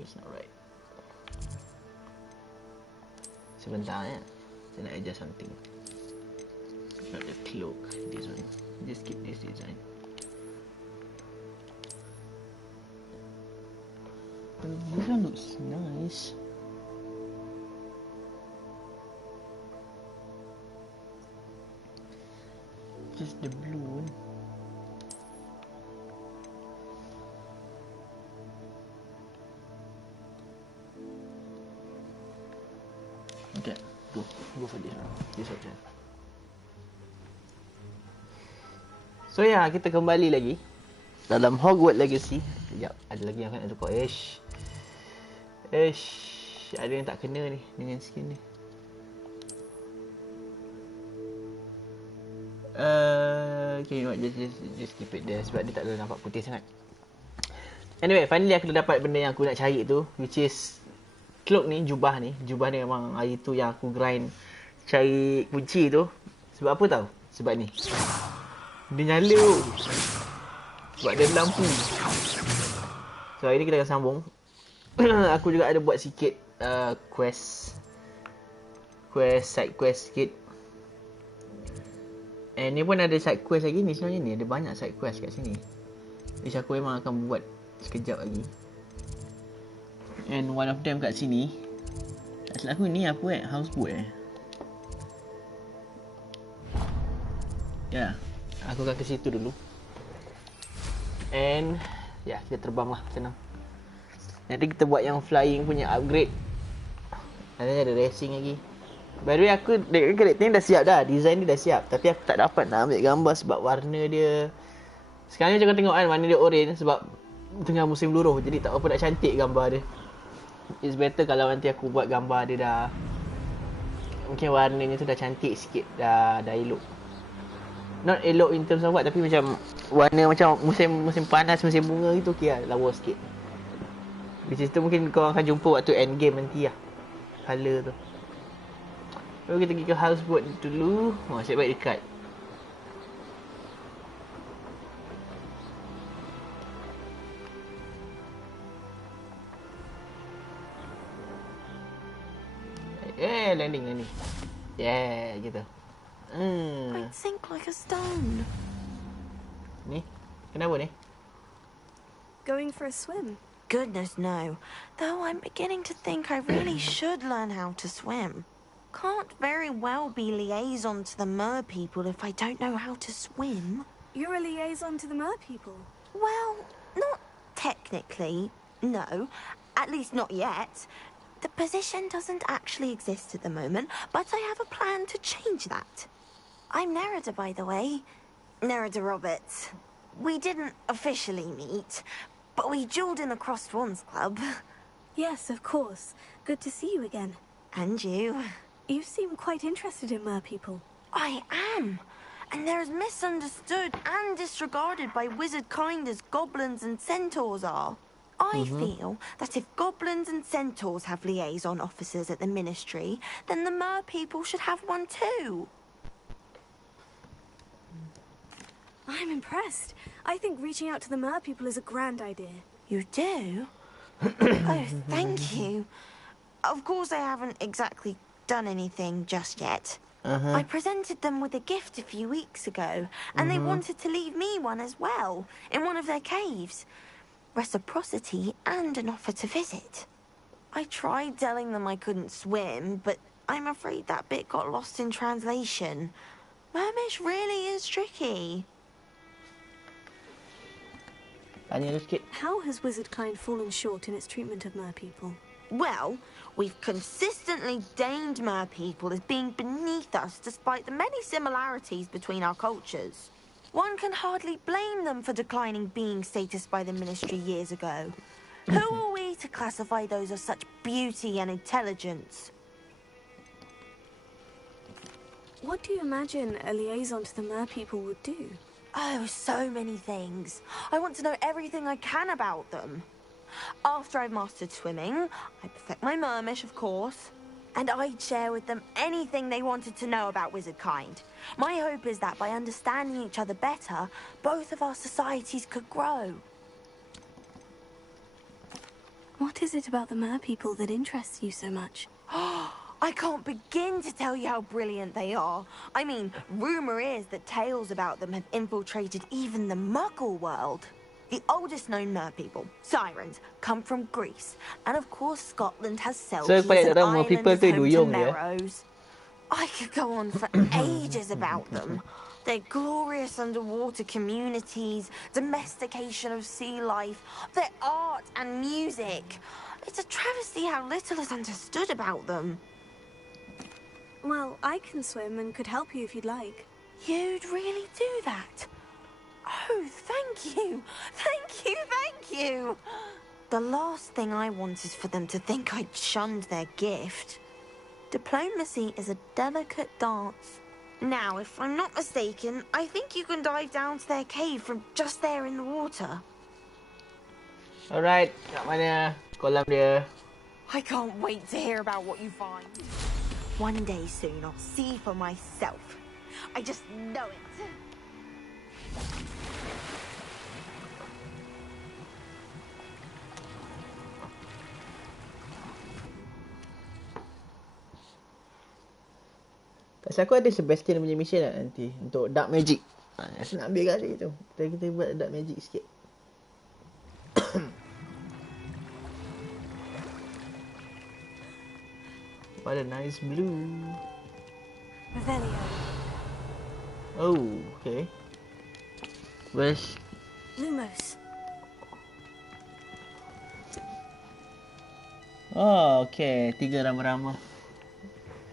It's not right. Sebentar ya. Saya nak adjust something. Not the cloak. This one. Just keep this design. This one looks nice. Just the blue one. Okay, go for this one. This option. So ya, kita kembali lagi dalam Hogwarts Legacy. Sekejap, ada lagi yang nak tukar. Ada yang tak kena ni dengan skin ni. Okay, you know what, just keep it there sebab dia tak ada nampak putih sangat. Anyway, finally aku dah dapat benda yang aku nak cari tu, which is cloak ni, jubah ni. Jubah ni memang hari tu yang aku grind cari kunci tu. Sebab apa tau? Sebab ni. Dia nyala. Sebab dia ada lampu. So hari ni kita akan sambung. Aku juga ada buat sikit side quest sikit. And ni pun ada side quest lagi ni sebenarnya ni. Ada banyak side quest kat sini. Which aku memang akan buat sekejap lagi. And one of them kat sini. Asal aku ni apa houseboat Ya, aku akan ke situ dulu. And ya, kita terbang lah, senang. Nanti kita buat yang flying punya upgrade. Nanti ada racing lagi. By the way, aku karakter ni dah siap dah. Design dia dah siap. Tapi aku tak dapat nak ambil gambar sebab warna dia. Sekarang ni macam kau tengok kan, warna dia orange sebab tengah musim luruh. Jadi tak apa nak cantik gambar dia. It's better kalau nanti aku buat gambar dia dah, mungkin warnanya tu dah cantik sikit. Dah elok. Not elok in terms of what, tapi macam warna macam musim panas, musim bunga gitu, okay lah, lawa sikit. Which is tu mungkin kau akan jumpa waktu end game nanti lah, colour tu. Lalu kita pergi ke houseboat dulu. Asyik baik dekat. Landing. Yeah, gitu. I think like a stone. Ni? Kenapa ni? Going for a swim? Goodness, no. Though I'm beginning to think I really should learn how to swim. Can't very well be liaison to the mer people if I don't know how to swim. You're a liaison to the mer people? Well, not technically, no. At least not yet. The position doesn't actually exist at the moment, but I have a plan to change that. I'm Nerida, by the way. Nerida Roberts. We didn't officially meet, but we duelled in the Crossed Wands Club. Yes, of course. Good to see you again. And you. You seem quite interested in mer people. I am. And they're as misunderstood and disregarded by wizard kind as goblins and centaurs are. I feel that if goblins and centaurs have liaison officers at the ministry, then the mer people should have one too. I'm impressed. I think reaching out to the mer people is a grand idea. You do? Oh, thank you. Of course I haven't exactly done anything just yet. I presented them with a gift a few weeks ago, and they wanted to leave me one as well, in one of their caves. Reciprocity and an offer to visit. I tried telling them I couldn't swim, but I'm afraid that bit got lost in translation. Mermish really is tricky. How has wizardkind fallen short in its treatment of mer people? Well, we've consistently deemed mer people as being beneath us despite the many similarities between our cultures. One can hardly blame them for declining being status by the ministry years ago. Who are we to classify those of such beauty and intelligence? What do you imagine a liaison to the mer people would do? Oh, so many things. I want to know everything I can about them. After I've mastered swimming, I perfect my mermish, of course. And I'd share with them anything they wanted to know about wizardkind. My hope is that by understanding each other better, both of our societies could grow. What is it about the mer people that interests you so much? I can't begin to tell you how brilliant they are. I mean, rumor is that tales about them have infiltrated even the Muggle world. The oldest known mer people, sirens, come from Greece. And of course, Scotland has So, Selkies pada and orang mer Ireland people is tu home to duyung je. Merrows. I could go on for ages about them. Their glorious underwater communities, domestication of sea life, their art and music. It's a travesty how little is understood about them. Well, I can swim and could help you if you'd like. You'd really do that? Oh, thank you. Thank you, thank you. The last thing I want is for them to think I'd shunned their gift. Diplomacy is a delicate dance. Now, if I'm not mistaken, I think you can dive down to their cave from just there in the water. Alright, kat mana kolam dia? I can't wait to hear about what you find. One day soon, I'll see for myself. I just know it. Pasal aku ada Sebastian punya mission lah nanti untuk dark magic. Saya nak ambil kat situ. Kita buat dark magic sikit. What a nice blue. Revelio. Oh, okay. Where's Lumos. Oh, okay. 3 rama-rama.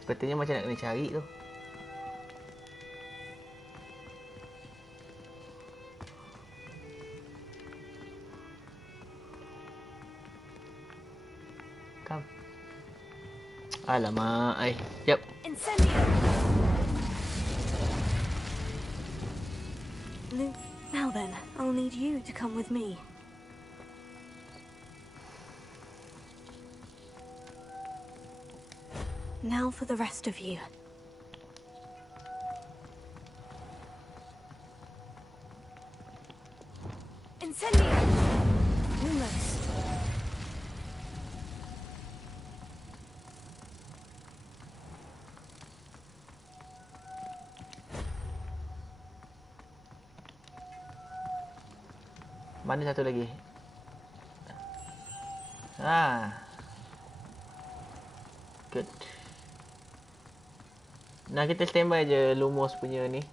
Sepertinya macam nak kena cari tu. Come. Alamak, Yep. Incendio. Now then, I'll need you to come with me. Now for the rest of you. Incendio! Lumos. Mana satu lagi? Good. Nah, kita standby je Lumos punya ni.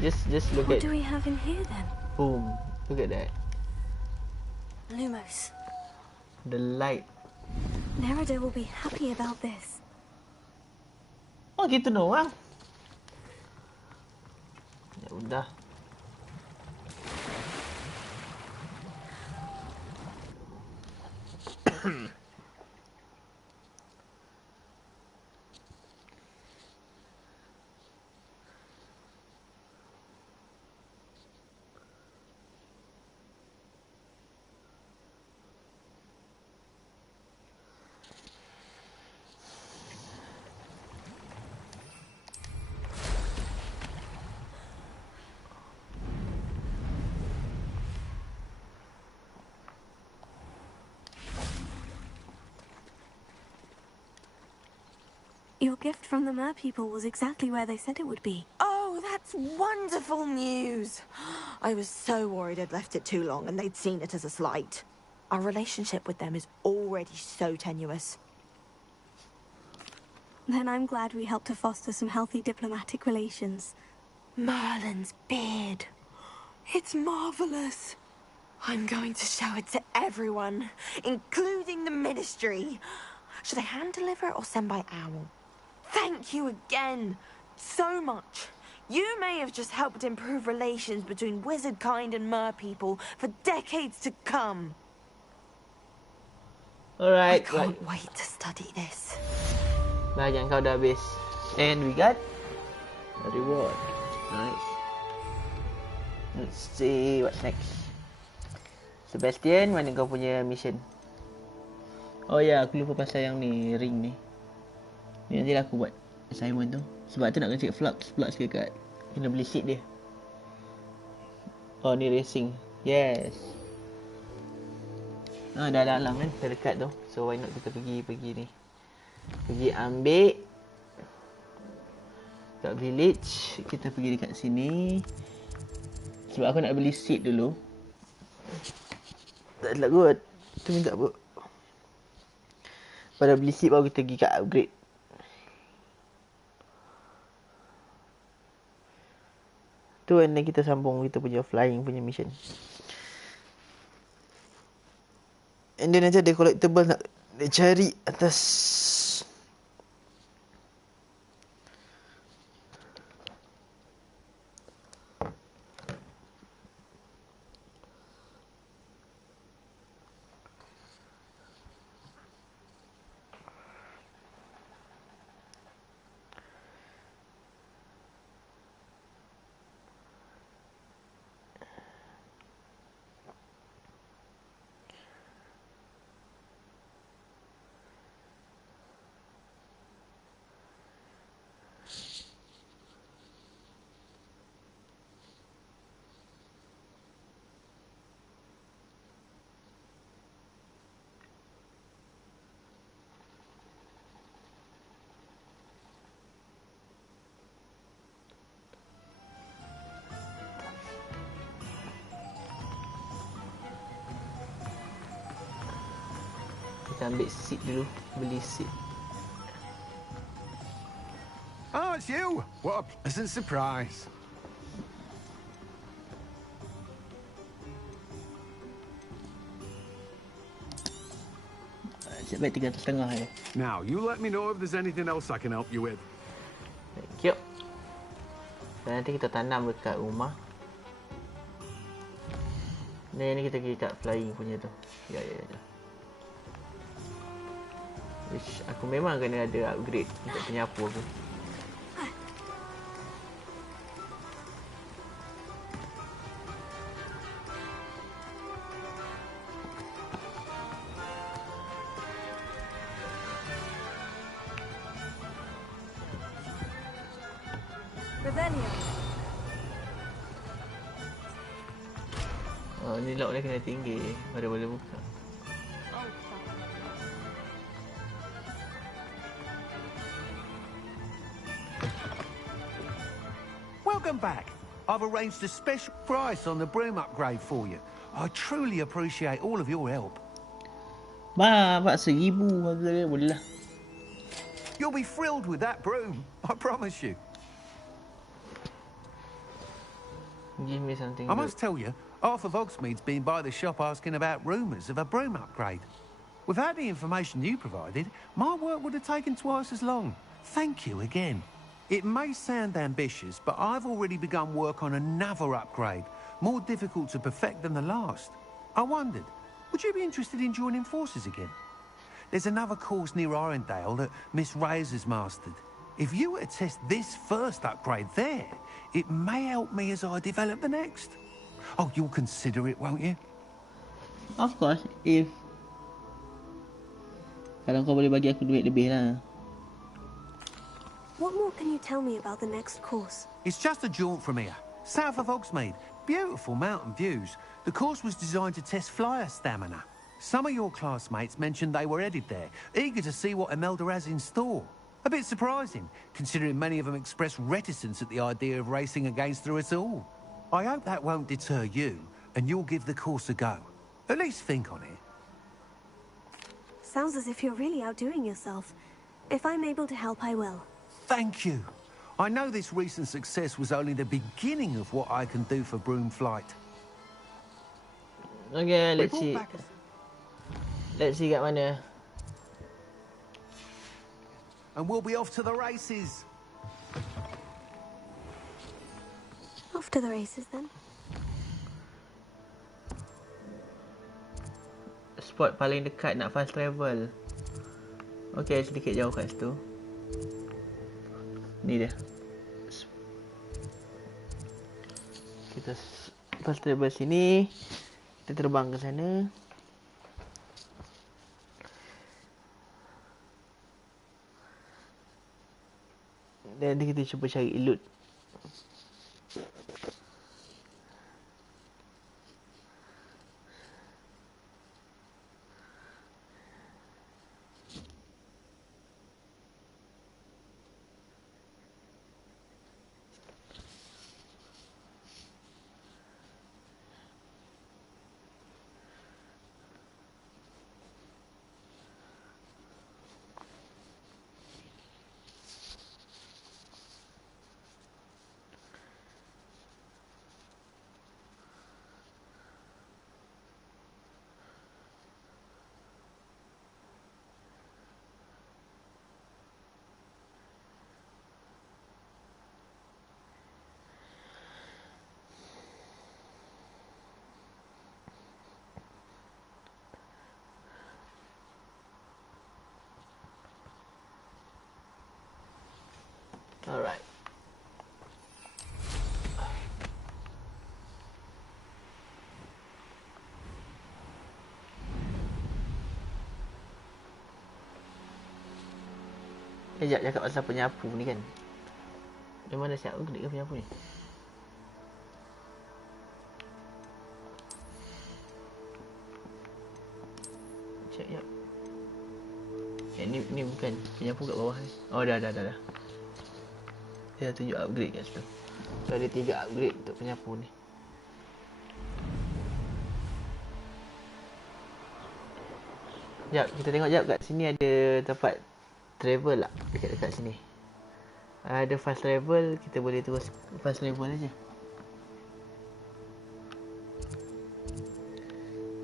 Just look What at. do we have in here then? Boom. Look at that. Lumos. The light. Nerida will be happy about this. Oh, gitu doang. Ya udah. Your gift from the mer people was exactly where they said it would be. Oh, that's wonderful news. I was so worried I'd left it too long and they'd seen it as a slight. Our relationship with them is already so tenuous. Then I'm glad we helped to foster some healthy diplomatic relations. Merlin's beard. It's marvelous. I'm going to show it to everyone, including the Ministry. Should I hand deliver it or send by owl? Thank you again, so much. You may have just helped improve relations between wizard kind and mer people for decades to come. Alright, I can't wait to study this. Bahagian kau dah habis. And we got a reward. Nice. Let's see what's next. Sebastian, mana kau punya mission? Oh ya, aku lupa pasal yang ni, ring ni. Ni nanti lah aku buat assignment tu. Sebab tu nak kena check flux ke kat. Kena beli seed dia. Oh, ni racing. Yes. Dah dalam kan, dah dekat tu. So why not kita pergi ni. Pergi ambil kat village. Kita pergi dekat sini. Sebab aku nak beli seed dulu. Tak adalah kot. Kita minta apa? Pada beli seed baru kita pergi kat upgrade. Tu and then kita sambung kita punya flying punya mission. And then nanti ada collectible nak cari atas. Kita ambil seed dulu. Beli seed. Oh, it's you! What a pleasant surprise. Siap baik 3.5 je. Now, you let me know if there's anything else I can help you with. Thank you. Dan nanti kita tanam dekat rumah. Ni kita pergi kat flying punya tu. Ya. Which aku memang kena ada upgrade untuk penyapu aku. Rebellion. Oh, ni lock dia kena tinggi baru boleh buka. Welcome back. I've arranged a special price on the broom upgrade for you. I truly appreciate all of your help. Bapak 1,000 harga dia boleh lah. You'll be thrilled with that broom, I promise you. Give me something I good. must tell you, Arthur Vogsmead's been by the shop asking about rumours of a broom upgrade. Without the information you provided, my work would have taken twice as long. Thank you again. It may sound ambitious, but I've already begun work on another upgrade, more difficult to perfect than the last. I wondered, would you be interested in joining forces again? There's another course near Arendale that Miss Reyes has mastered. If you were to test this first upgrade there, it may help me as I develop the next. Oh, you'll consider it, won't you? Of course, if kalau kau boleh bagi aku duit lebih lah. What more can you tell me about the next course? It's just a jaunt from here, south of Hogsmeade. Beautiful mountain views. The course was designed to test flyer stamina. Some of your classmates mentioned they were headed there, eager to see what Imelda has in store. A bit surprising, considering many of them expressed reticence at the idea of racing against her at all. I hope that won't deter you, and you'll give the course a go. At least think on it. Sounds as if you're really outdoing yourself. If I'm able to help, I will. Thank you. I know this recent success was only the beginning of what I can do for broom flight. Okay, let's Report see. back. Let's see kat mana. And we'll be off to the races. Off to the races then. Spot paling dekat nak fast travel. Okay, sedikit jauh kat situ. Ni dia. Kita fast travel sini. Kita terbang ke sana. Dan nanti kita cuba cari loot. Sekejap cakap pasal penyapu ni kan. Memang dah siap upgrade ke penyapu ni? Check, jap. Ni bukan penyapu kat bawah ni. Oh dah. Dia dah tunjuk upgrade kat situ. So ada 3 upgrade untuk penyapu ni. Jap, kita tengok jap kat sini ada tempat travel tak dekat sini. Ada fast travel, kita boleh terus fast travel aja.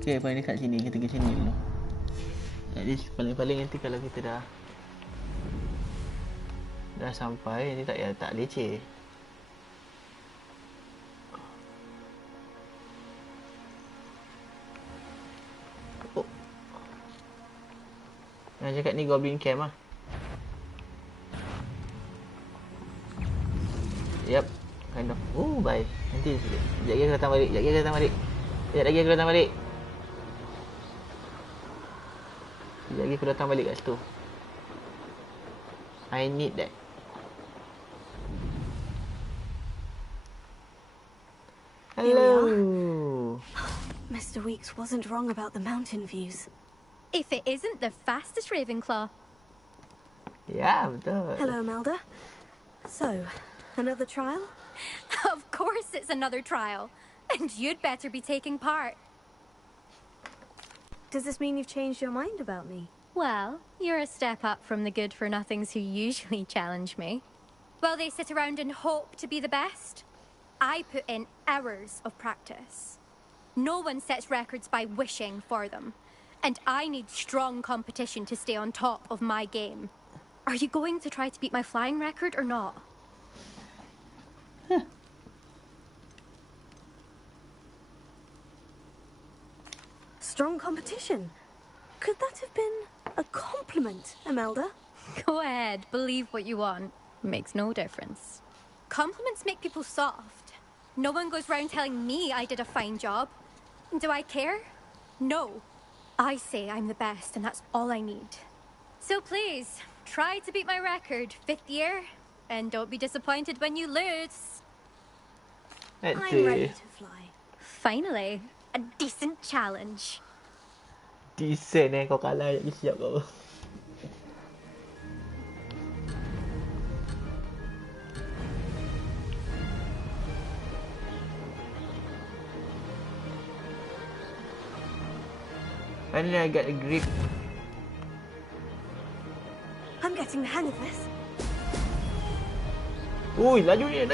Okay, paling dekat sini, kita pergi sini dulu. At least paling-paling nanti kalau kita dah sampai, ni tak leceh. Oh. Yang cakap ni Goblin Camp lah. Yep, kind of. Oh, bye. Nanti sekejap lagi aku datang balik. Sekejap lagi aku datang balik kat situ. I need that. Hello. Mr. Weeks wasn't wrong about the mountain views. If it isn't the fastest Ravenclaw. Ya, betul. Hello, Melda. So, another trial? Of course it's another trial. And you'd better be taking part. Does this mean you've changed your mind about me? Well, you're a step up from the good-for-nothings who usually challenge me. While they sit around and hope to be the best, I put in hours of practice. No one sets records by wishing for them. And I need strong competition to stay on top of my game. Are you going to try to beat my flying record or not? Strong competition? Could that have been a compliment, Imelda? Go ahead, believe what you want. Makes no difference. Compliments make people soft. No one goes round telling me I did a fine job. Do I care? No. I say I'm the best and that's all I need. So please, try to beat my record, 5th year. And don't be disappointed when you lose. I'm ready to fly. Finally, a decent challenge. Decent kau kalah lagi siap kau. Finally I got a grip. I'm getting the hang of this. Ui, laju dia.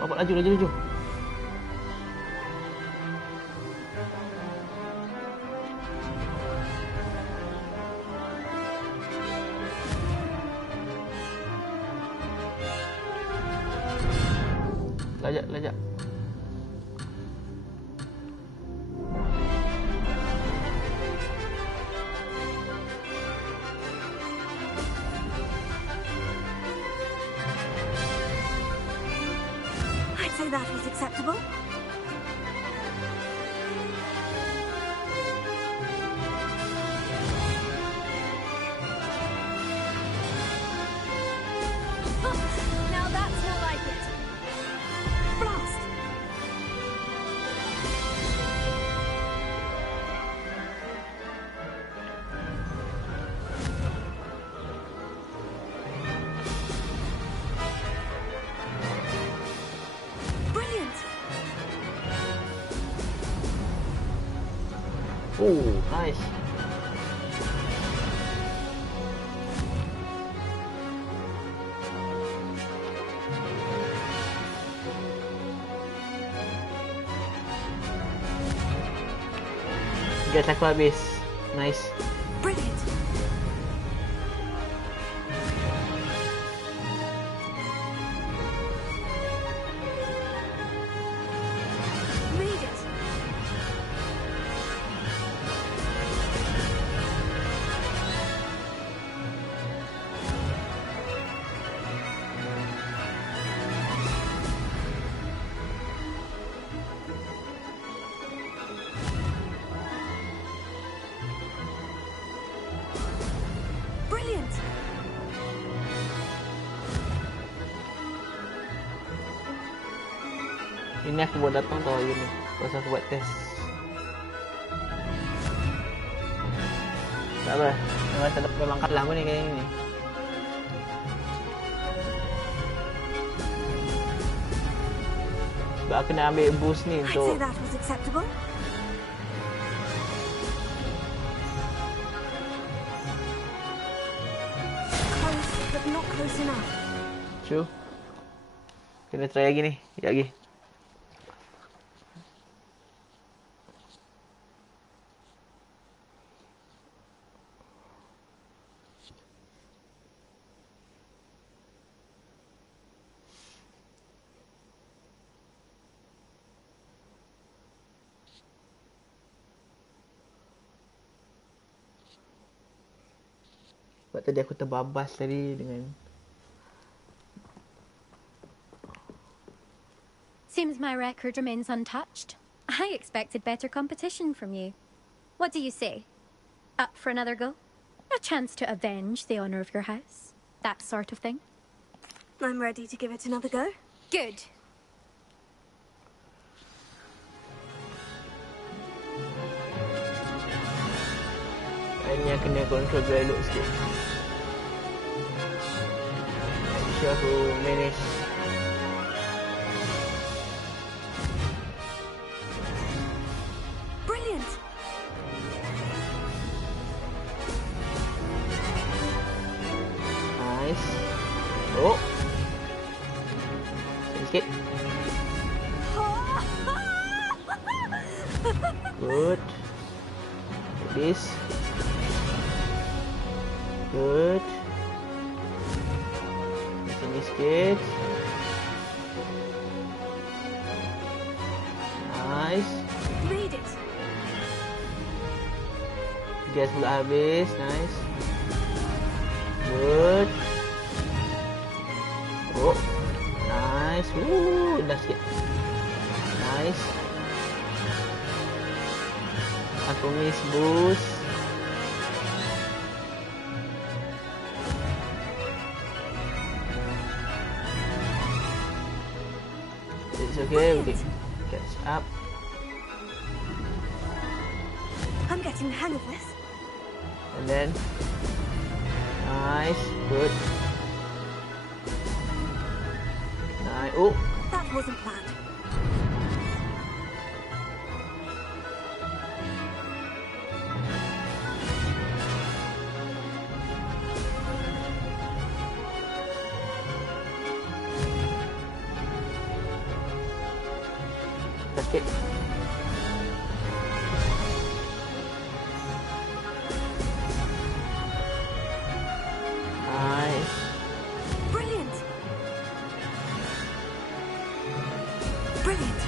Bapak laju. Lajak. I'd say that was acceptable. Now that's more like it. Blast! Brilliant! Oh, nice. Gas aku habis. Nice. Brilliant! Made it! Ini aku buat datang tau hari ni. Pasal aku buat test. Tak apa. Memang kalah pun ni kali ni. Sebab aku nak ambil boost ni I'd untuk say that was acceptable. Close, but not close enough. True. Kena try lagi ni. Sekejap lagi. Sebab tadi aku terbabas tadi dengan Seems my record remains untouched. I expected better competition from you. What do you say? Up for another go? A chance to avenge the honor of your house? That sort of thing? I'm ready to give it another go. Good. hanya kena control biar elok sikit. Make sure aku manage. Brilliant. Nice. Oh. Sikit. Good. Like this. Good. Sini sikit. Nice. Read it. Gas pula habis. Nice. Good. Oh. Nice. Dah sikit. Nice. Aku miss boost. It's okay, we can catch up. I'm getting the hang of this. And then nice, good. Nice. Oh, That wasn't planned. sakit. Nice. Brilliant. Brilliant.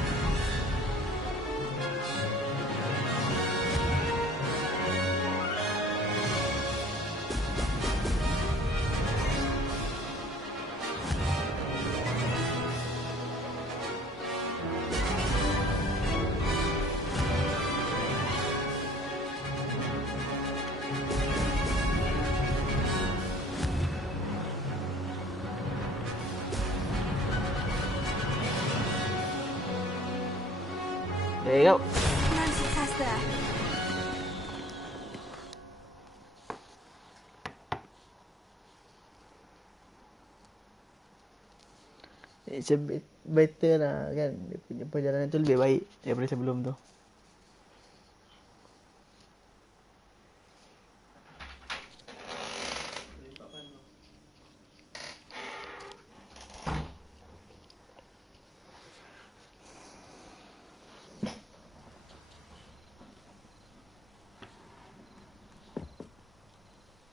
There you go. No success there. It's a bit better lah kan. Dia punya perjalanan tu lebih baik daripada sebelum tu.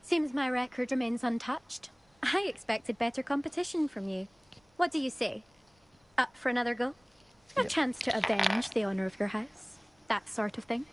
Seems my record remains untouched. I expected better competition from you. What do you say? Up for another go? A chance to avenge the honor of your house? That sort of thing?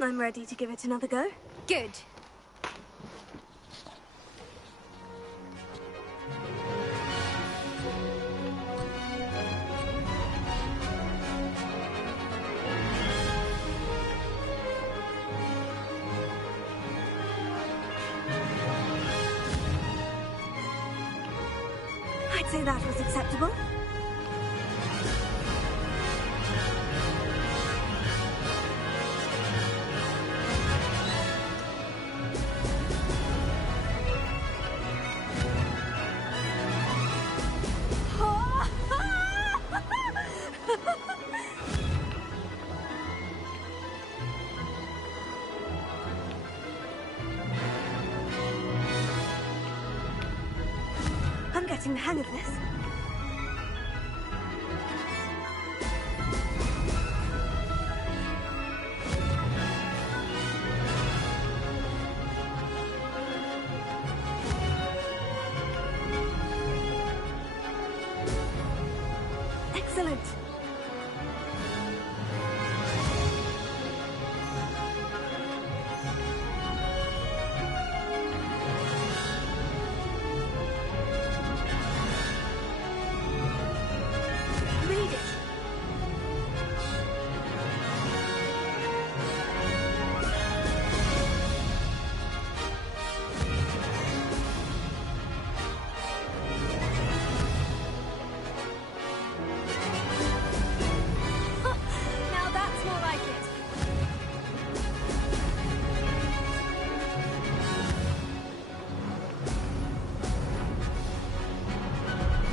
I'm ready to give it another go. Good. I'd say that was acceptable. I'm getting the hang of this. Excellent. Read it. Now that's more like it.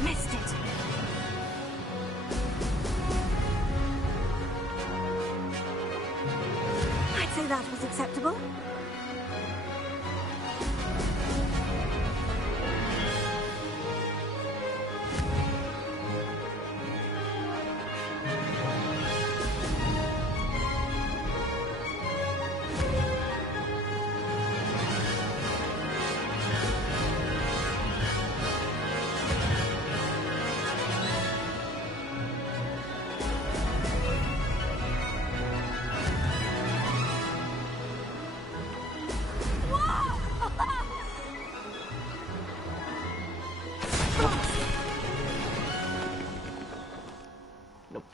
Missed it. I'd say that was acceptable. Nope.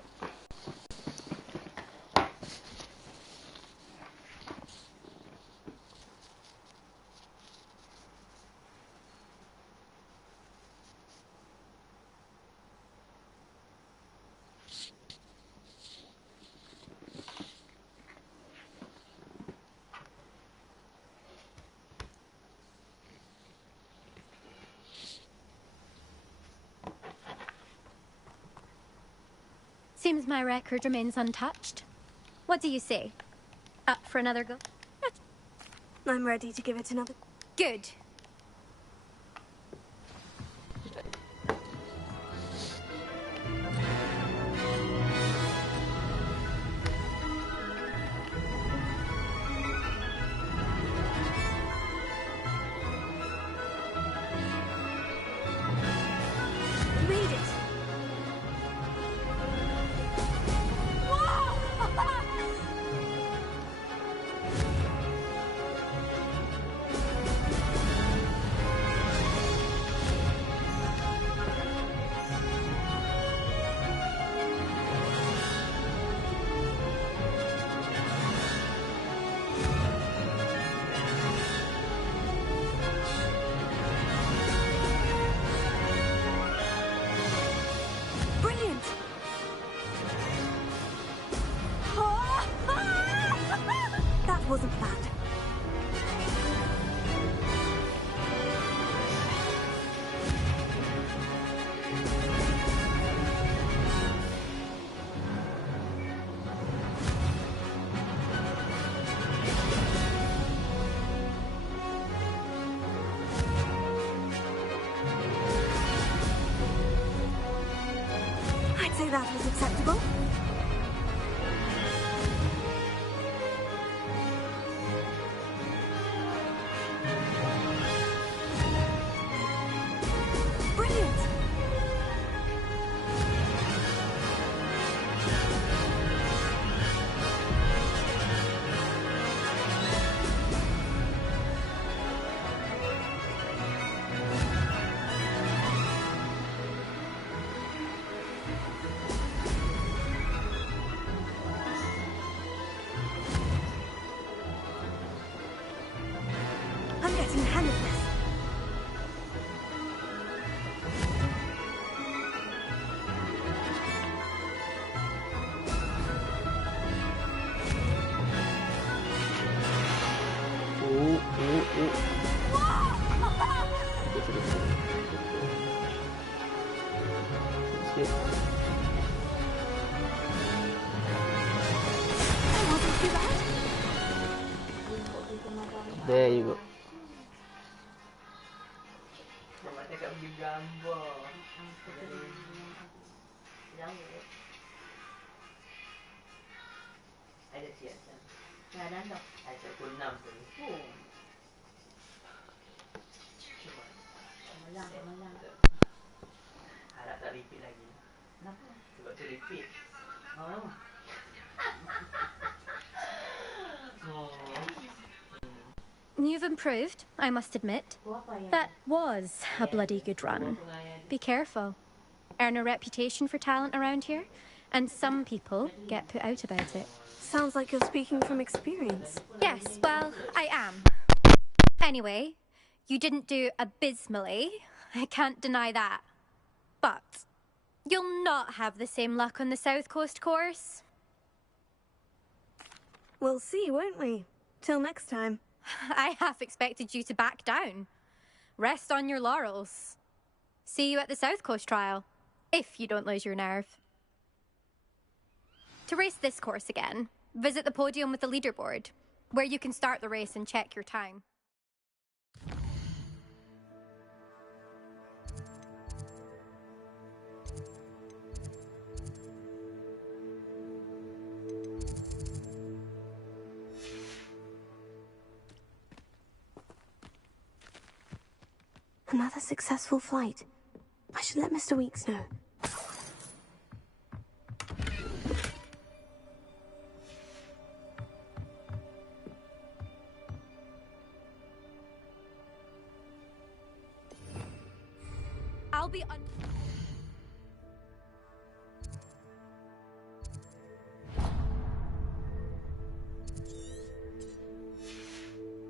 Seems my record remains untouched. What do you say? Up for another go? I'm ready to give it another. Good. Read it. Brilliant. That wasn't bad. I'd say that was acceptable. Brilliant. There you go. Mama cakap pergi gambar. Ada siap kan? Ada tak? Ada pukul 6 tu. Oh. Malam. Harap tak repeat lagi. Kenapa? Sebab tu repeat. Oh. You've improved, I must admit. That was a bloody good run. Be careful. Earn a reputation for talent around here, and some people get put out about it. Sounds like you're speaking from experience. Yes, well, I am. Anyway, you didn't do abysmally. I can't deny that. But you'll not have the same luck on the South Coast course. We'll see, won't we? Till next time. I half expected you to back down. Rest on your laurels. See you at the South Coast trial, if you don't lose your nerve. To race this course again, visit the podium with the leaderboard, where you can start the race and check your time. Another successful flight. I should let Mr. Weeks know. I'll be on...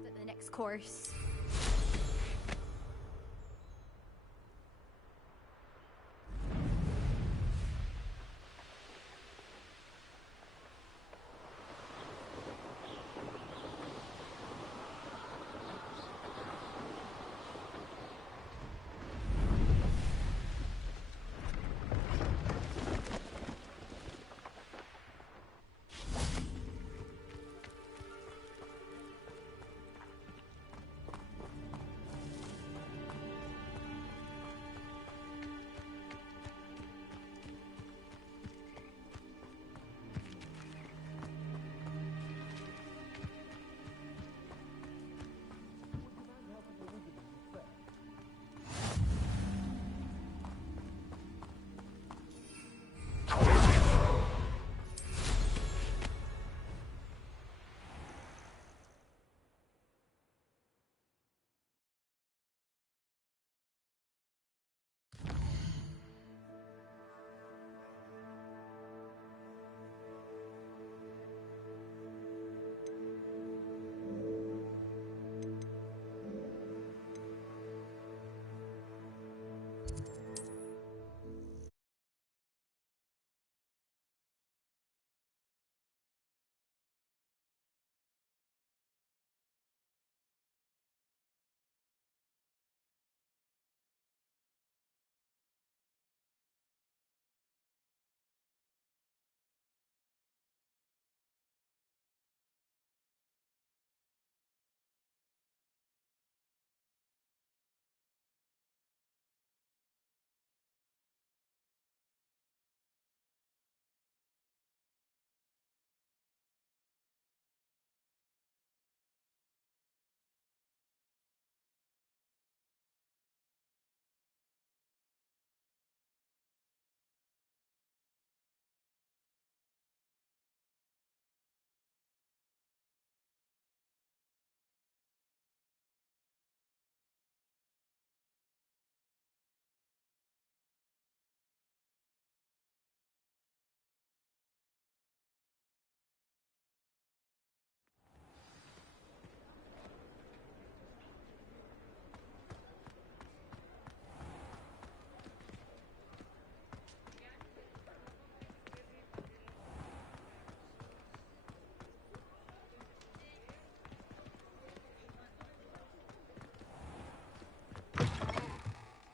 at the next course.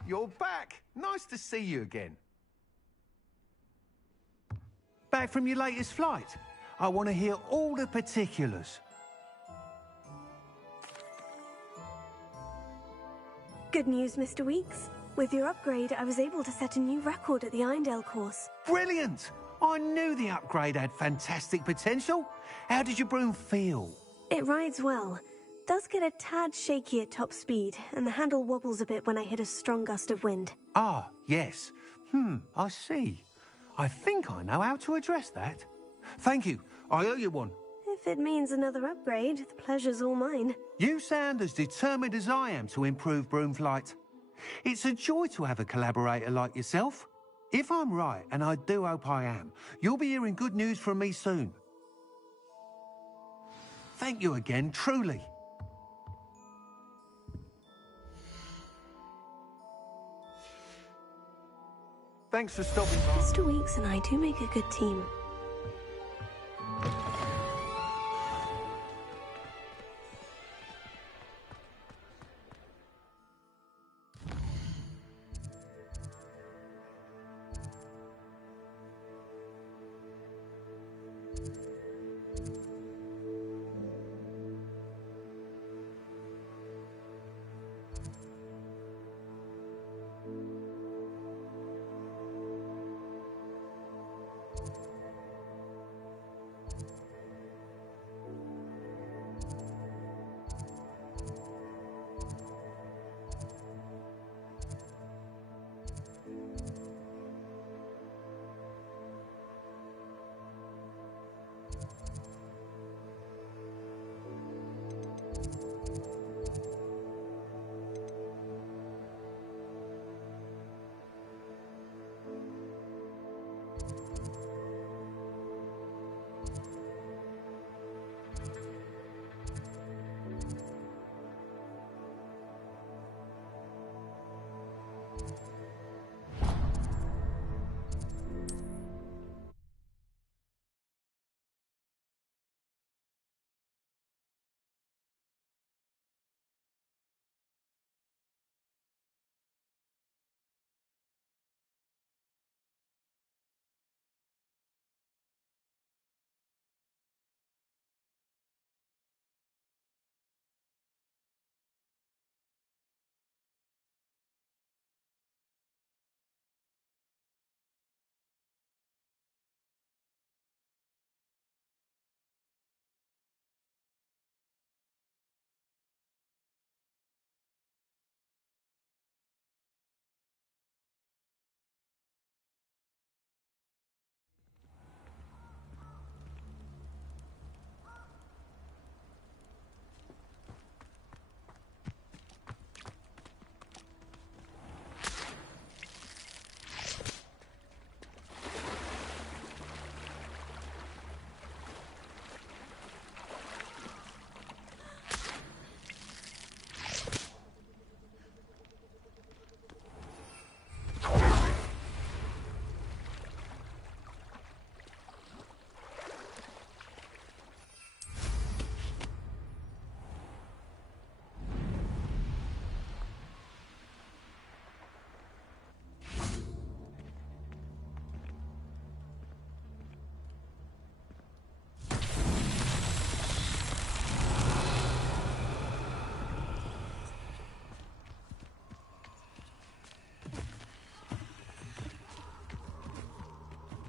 You're back. Nice to see you again. Back from your latest flight? I want to hear all the particulars. Good news, Mr. Weeks. With your upgrade, I was able to set a new record at the Irondale course. Brilliant! I knew the upgrade had fantastic potential. How did your broom feel? It rides well. Does get a tad shaky at top speed, and the handle wobbles a bit when I hit a strong gust of wind. Ah, yes. I see. I think I know how to address that. Thank you. I owe you one. If it means another upgrade, the pleasure's all mine. You sound as determined as I am to improve broom flight. It's a joy to have a collaborator like yourself. If I'm right, and I do hope I am, you'll be hearing good news from me soon. Thank you again, truly. Thanks for stopping by. Mr. Weeks and I do make a good team.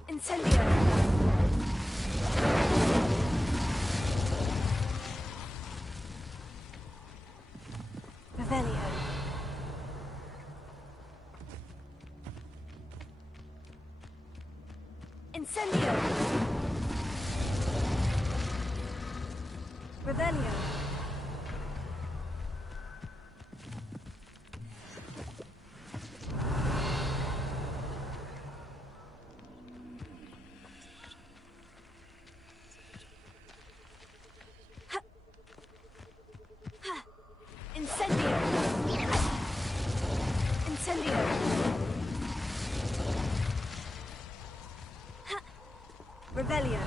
Incendio! Revelio. Incendio! Revelio. Incendio! Incendio! Ha! Revelio!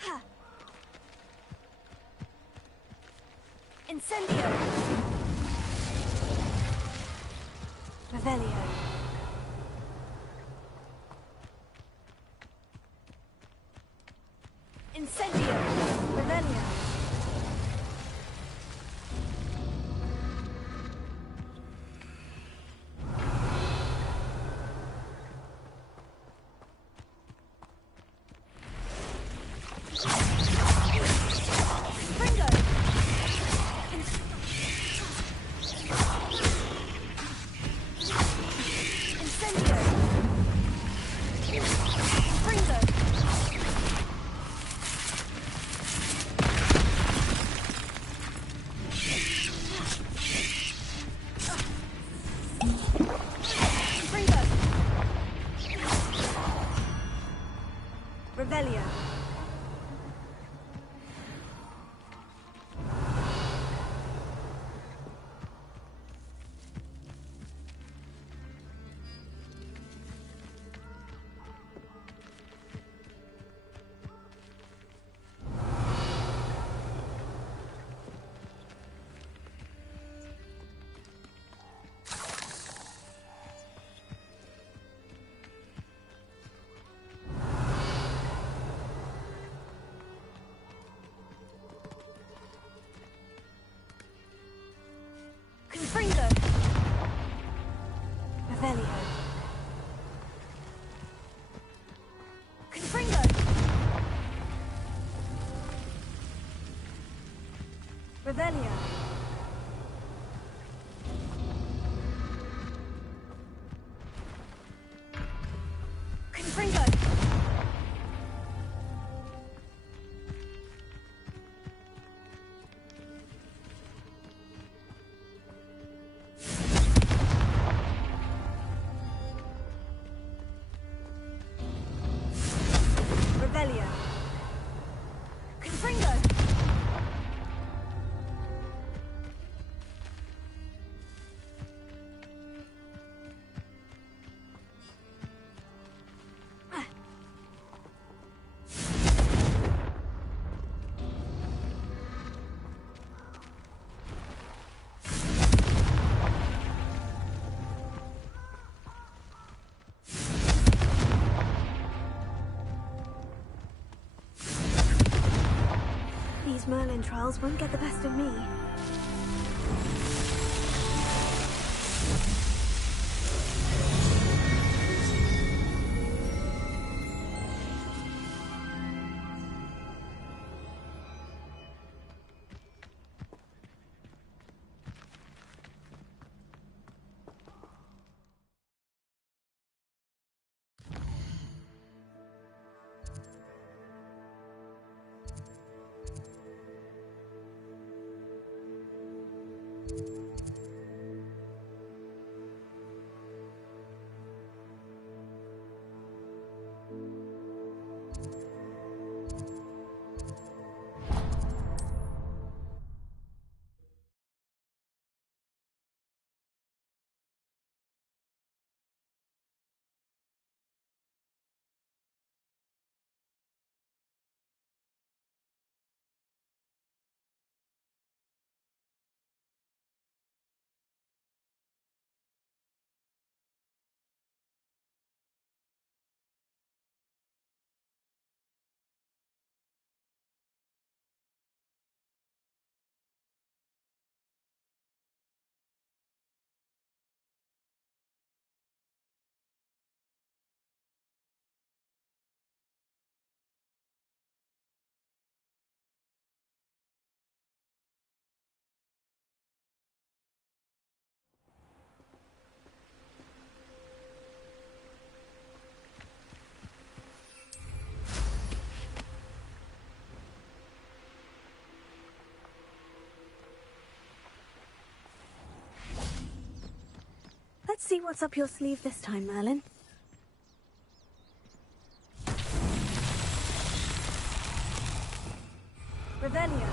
Ha! Incendio! Revelio. Incendio. Revelio. Revelio. Confringo. Revelio. Confringo. Revelio. Confringo. Revelio. Confringo. These Merlin trials won't get the best of me. Let's see what's up your sleeve this time, Merlin. Revelio.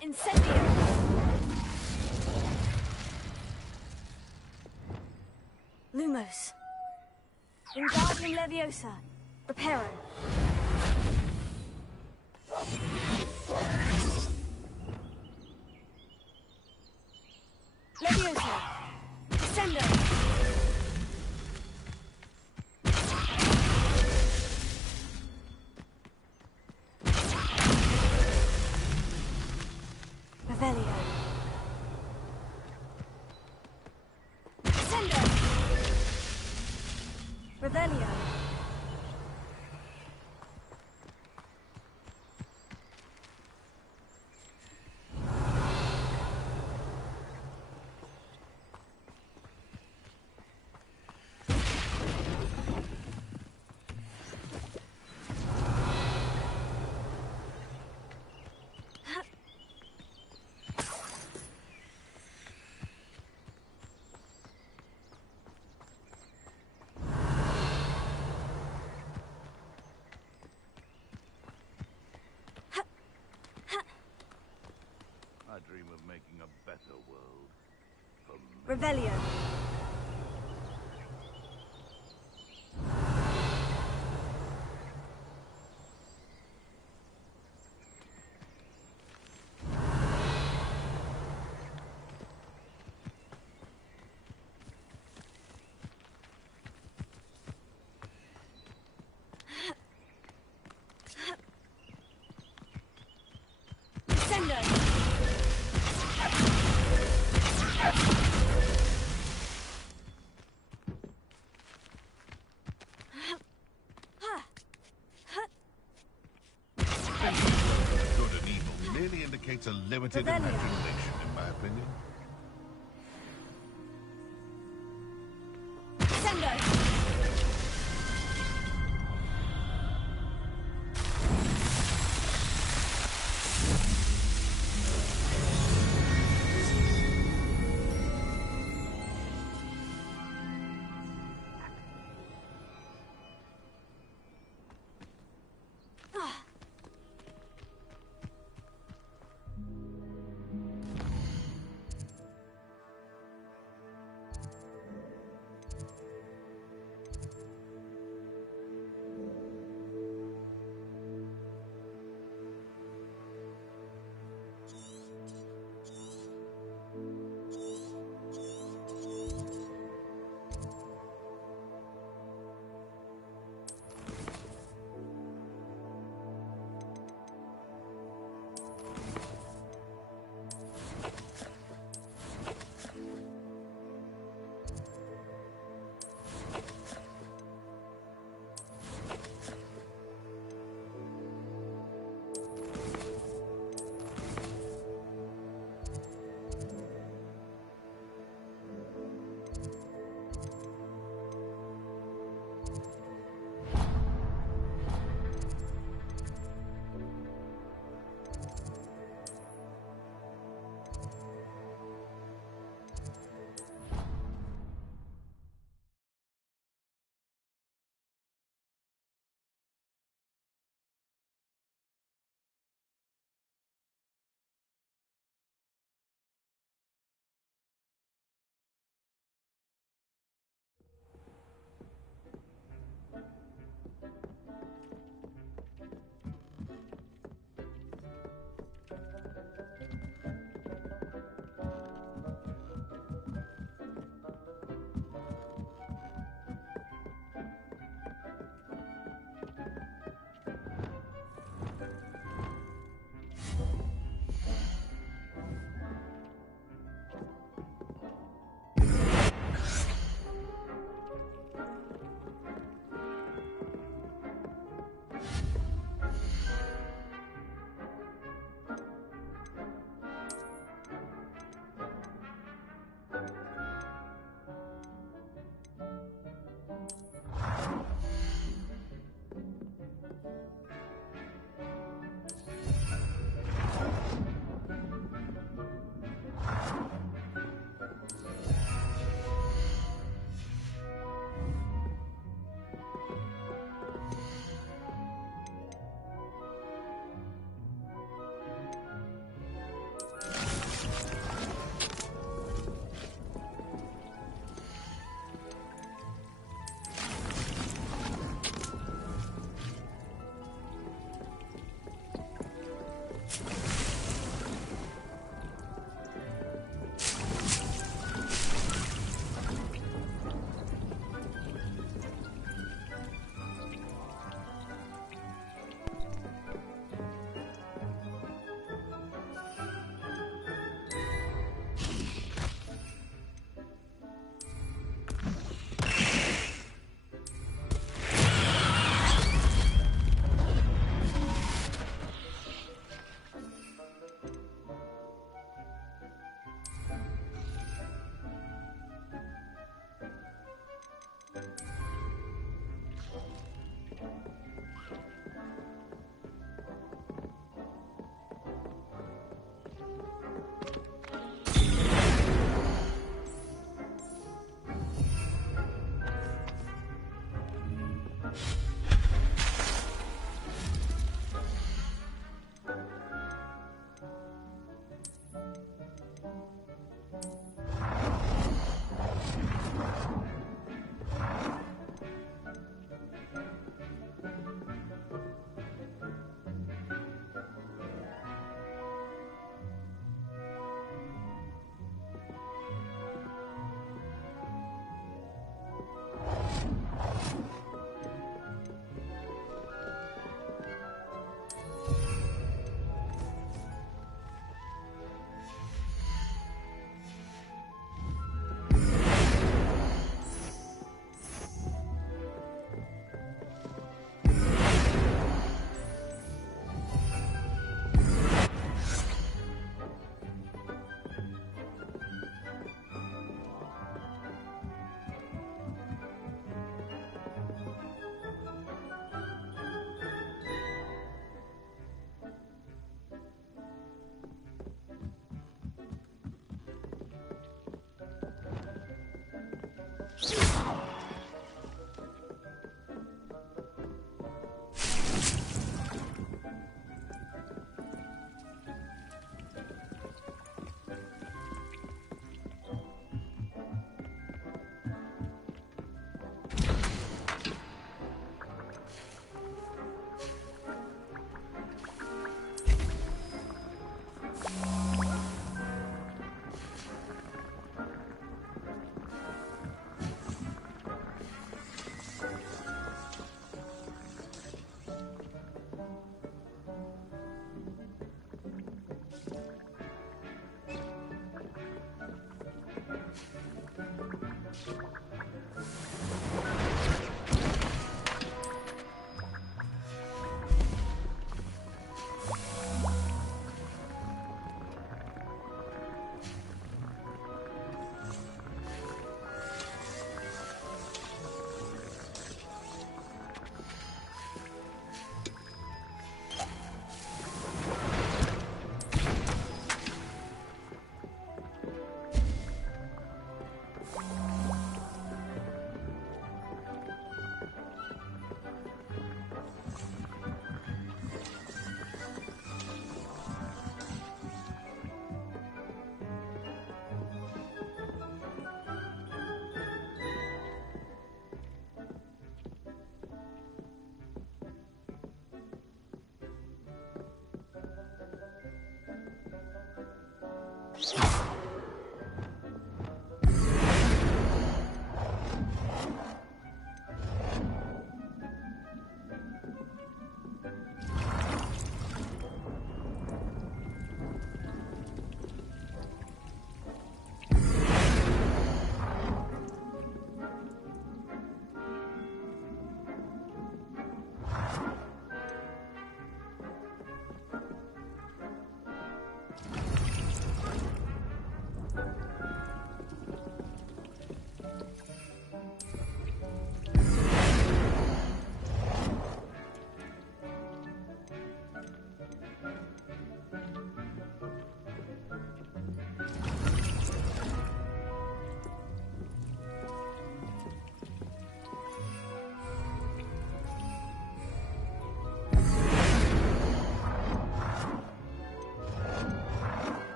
Incendio. Lumos. Wingardium Leviosa. Reparo. Leviosa. Descendo. Revelio. Descendo. Revelio. I dream of making a better world. Revelio. Descendo. Good and evil merely indicates a limited Rebellion. imagination, in my opinion. Descendo.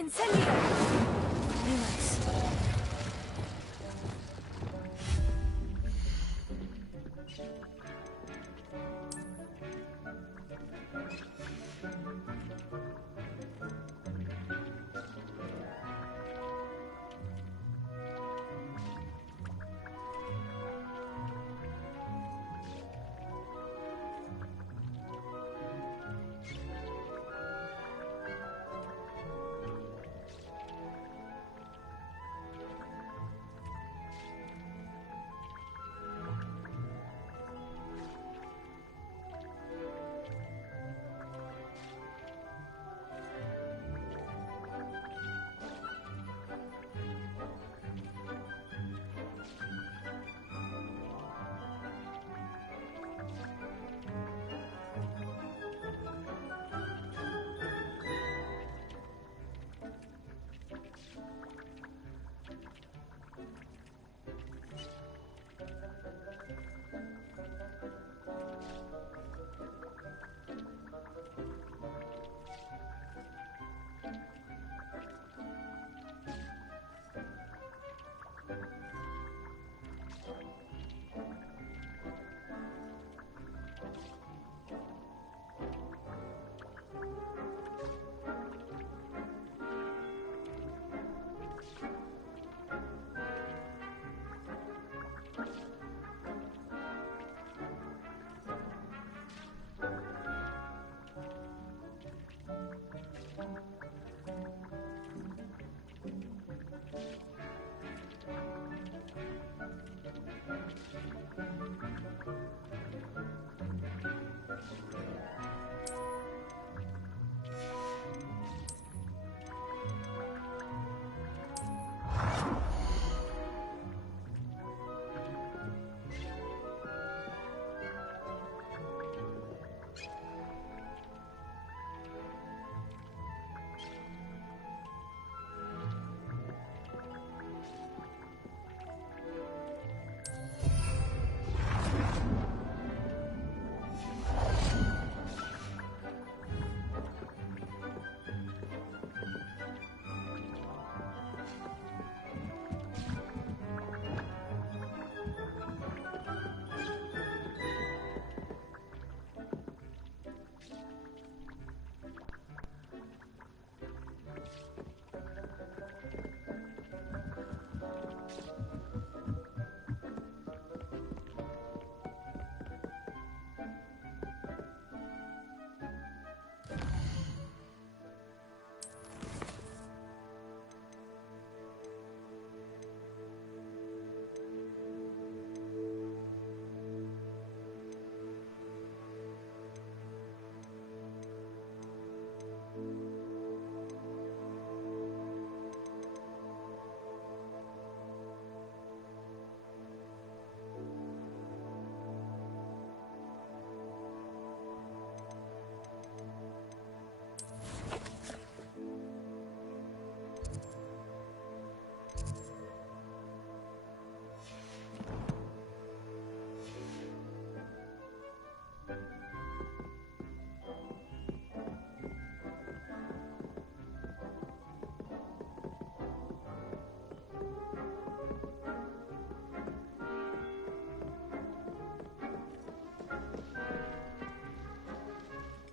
Incendio! Lumos.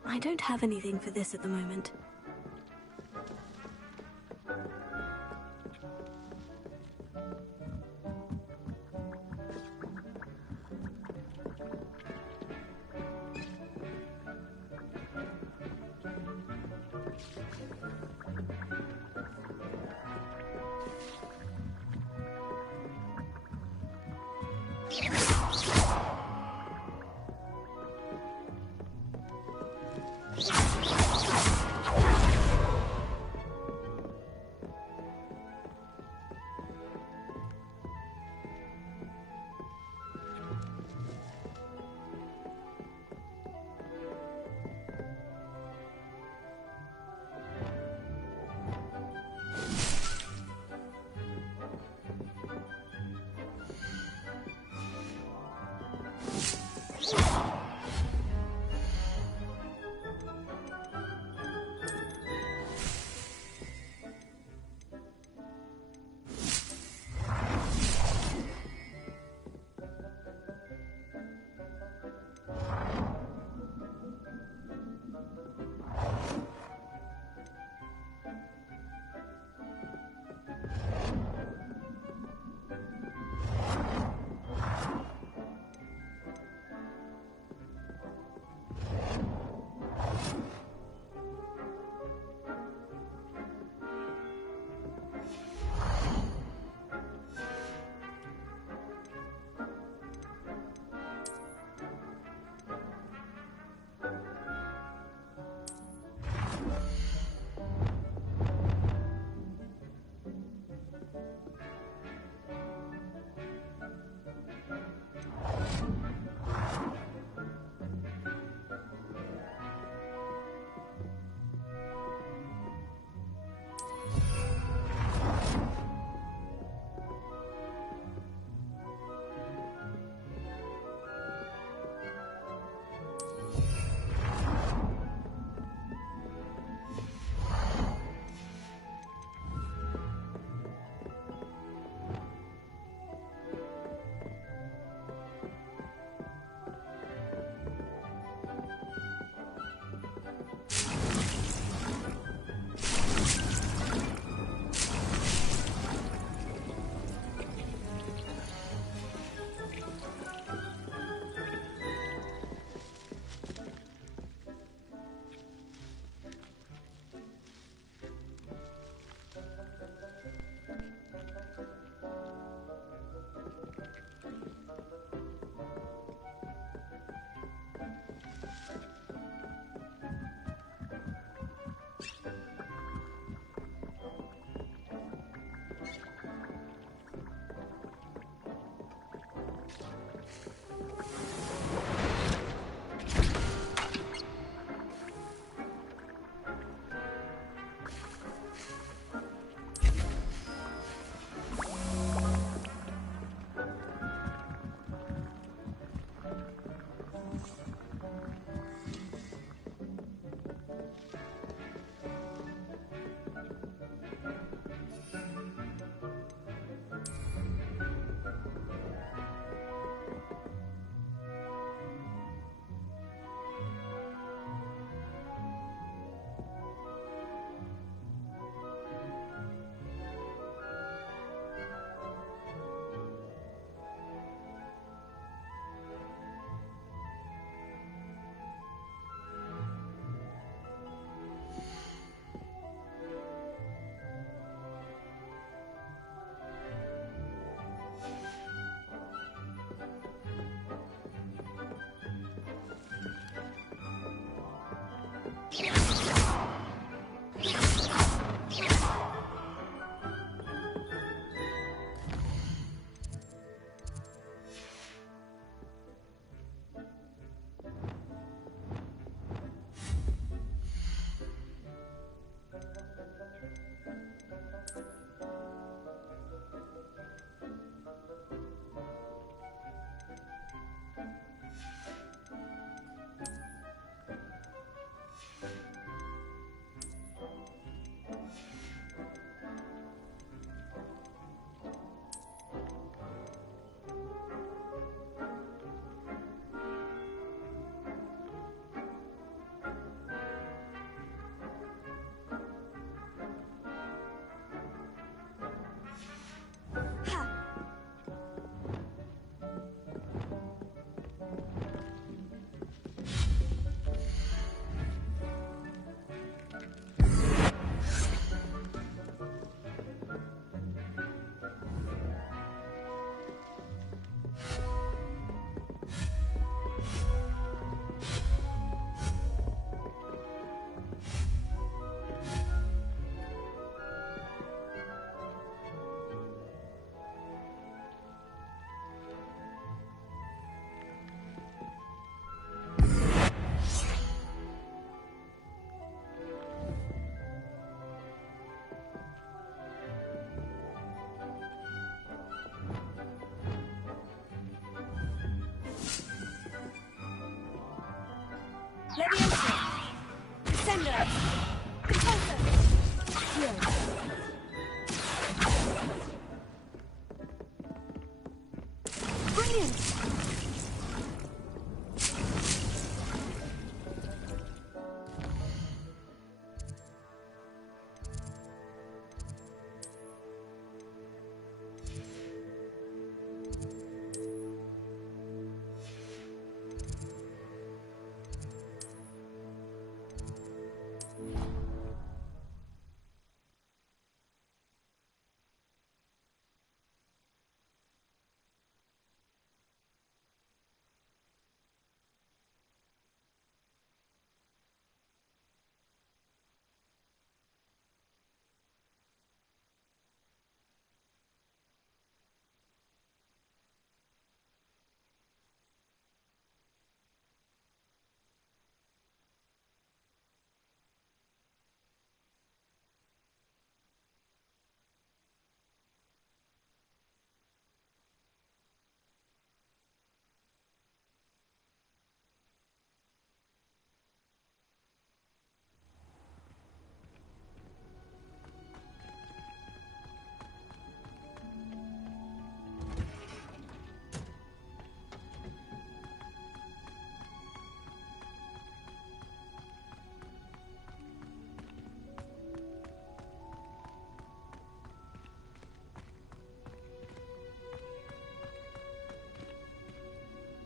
I don't have anything for this at the moment. brilliant!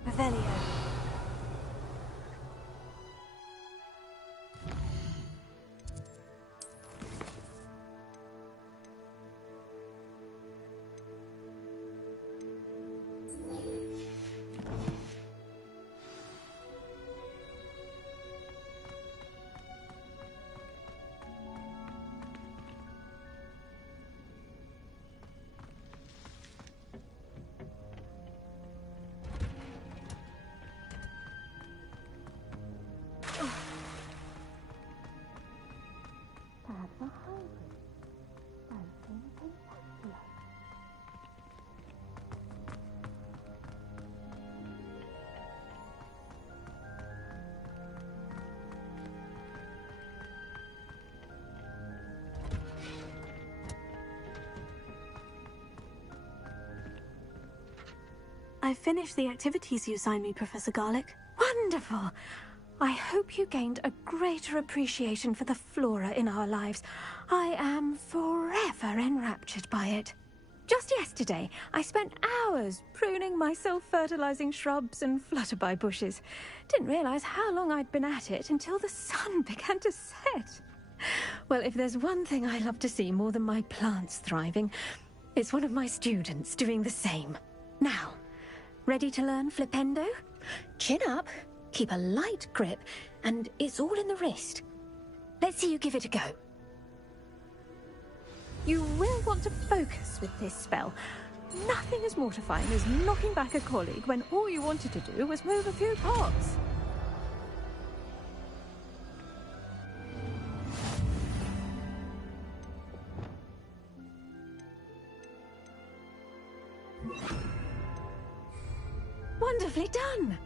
Revelio. I finished the activities you assigned me, Professor Garlick. Wonderful! I hope you gained a greater appreciation for the flora in our lives. I am forever enraptured by it. Just yesterday, I spent hours pruning my self-fertilizing shrubs and flutterby bushes. Didn't realize how long I'd been at it until the sun began to set. Well, if there's one thing I love to see more than my plants thriving, it's one of my students doing the same. Now, ready to learn Flipendo? Chin up, keep a light grip, and it's all in the wrist. Let's see you give it a go. You will want to focus with this spell. Nothing as mortifying as knocking back a colleague when all you wanted to do was move a few pots. Wonderfully done!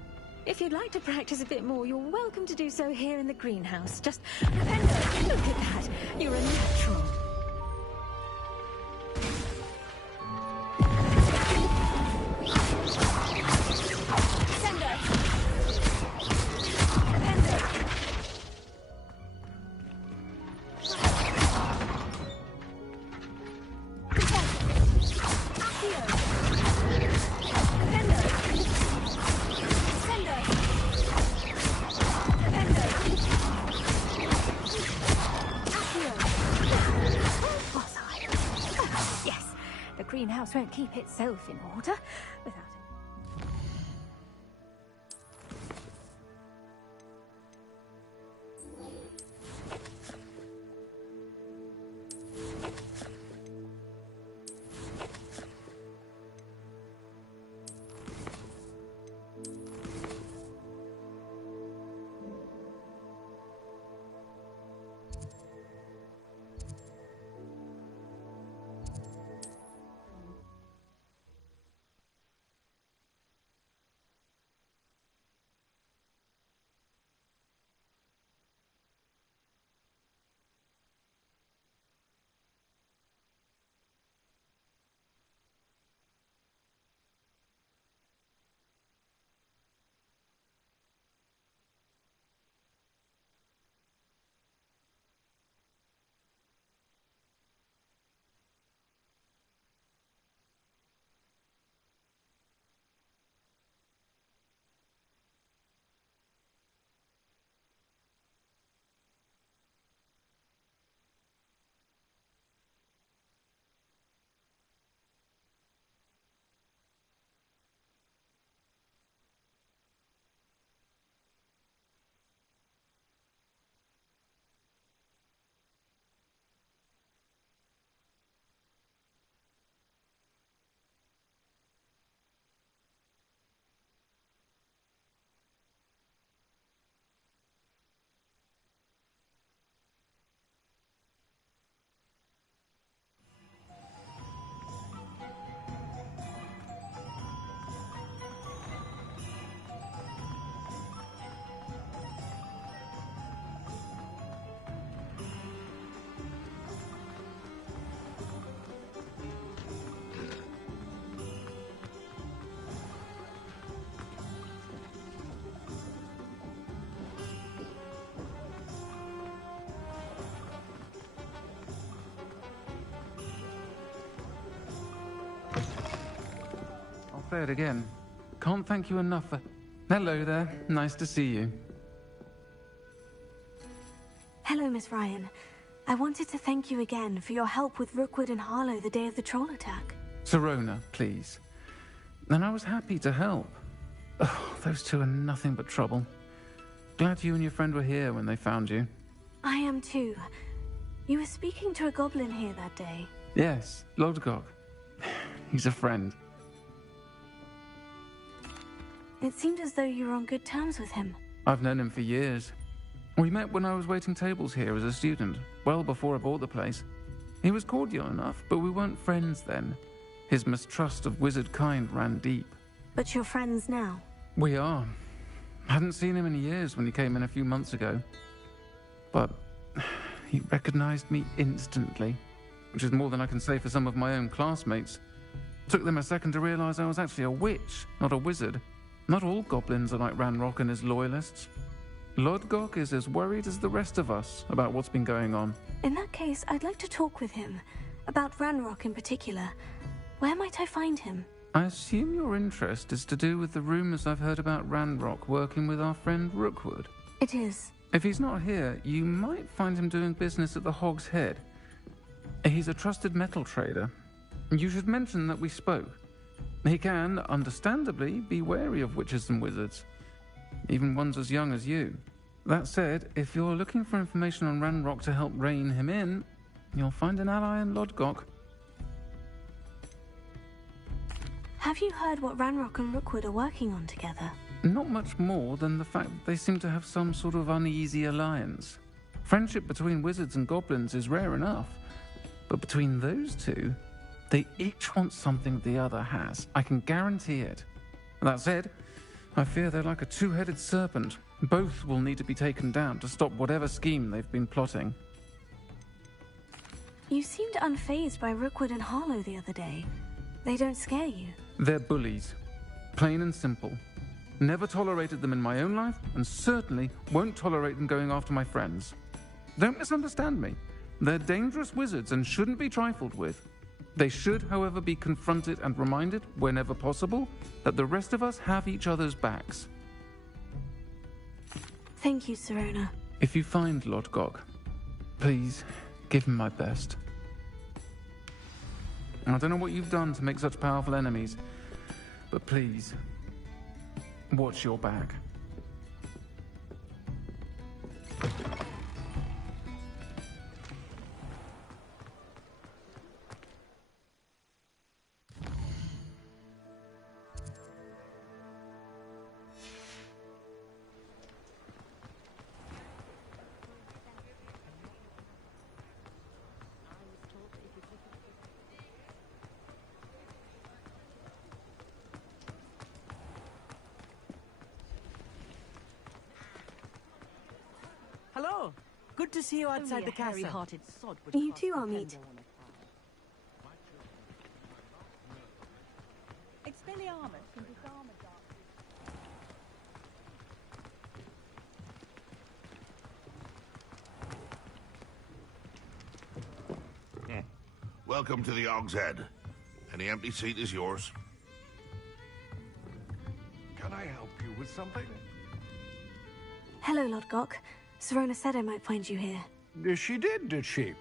If you'd like to practice a bit more, you're welcome to do so here in the greenhouse. Just remember, look at that! You're a natural. Greenhouse won't keep itself in order without it. say it again. Can't thank you enough for... Hello there. Nice to see you. Hello, Miss Ryan. I wanted to thank you again for your help with Rookwood and Harlow the day of the troll attack. Sirona, please. And I was happy to help. Oh, those two are nothing but trouble. Glad you and your friend were here when they found you. I am too. You were speaking to a goblin here that day. Yes, Lodgok. He's a friend. It seemed as though you were on good terms with him. I've known him for years. We met when I was waiting tables here as a student, well before I bought the place. He was cordial enough, but we weren't friends then. His mistrust of wizard kind ran deep. But you're friends now? We are. Hadn't seen him in years when he came in a few months ago. But he recognized me instantly, which is more than I can say for some of my own classmates. Took them a second to realize I was actually a witch, not a wizard. Not all goblins are like Ranrock and his loyalists. Lodgok is as worried as the rest of us about what's been going on. In that case, I'd like to talk with him. About Ranrock in particular. Where might I find him? I assume your interest is to do with the rumors I've heard about Ranrock working with our friend Rookwood. It is. If he's not here, you might find him doing business at the Hog's Head. He's a trusted metal trader. You should mention that we spoke. He can, understandably, be wary of witches and wizards. Even ones as young as you. That said, if you're looking for information on Ranrock to help rein him in, you'll find an ally in Lodgok. Have you heard what Ranrock and Rookwood are working on together? Not much more than the fact that they seem to have some sort of uneasy alliance. Friendship between wizards and goblins is rare enough. But between those two, they each want something the other has. I can guarantee it. That said, I fear they're like a two-headed serpent. Both will need to be taken down to stop whatever scheme they've been plotting. You seemed unfazed by Rookwood and Harlow the other day. They don't scare you. They're bullies. Plain and simple. Never tolerated them in my own life, and certainly won't tolerate them going after my friends. Don't misunderstand me. They're dangerous wizards and shouldn't be trifled with. They should, however, be confronted and reminded, whenever possible, that the rest of us have each other's backs. Thank you, Sirona. If you find Lodgok, please give him my best. I don't know what you've done to make such powerful enemies, but please, watch your back. Hello. Good to see you outside the castle. You too, Amit. Expelliarmus can disarm a dark. Welcome to the Hog's Head. Any empty seat is yours. Can I help you with something? Hello, Lodgok. Sirona said I might find you here. She did she?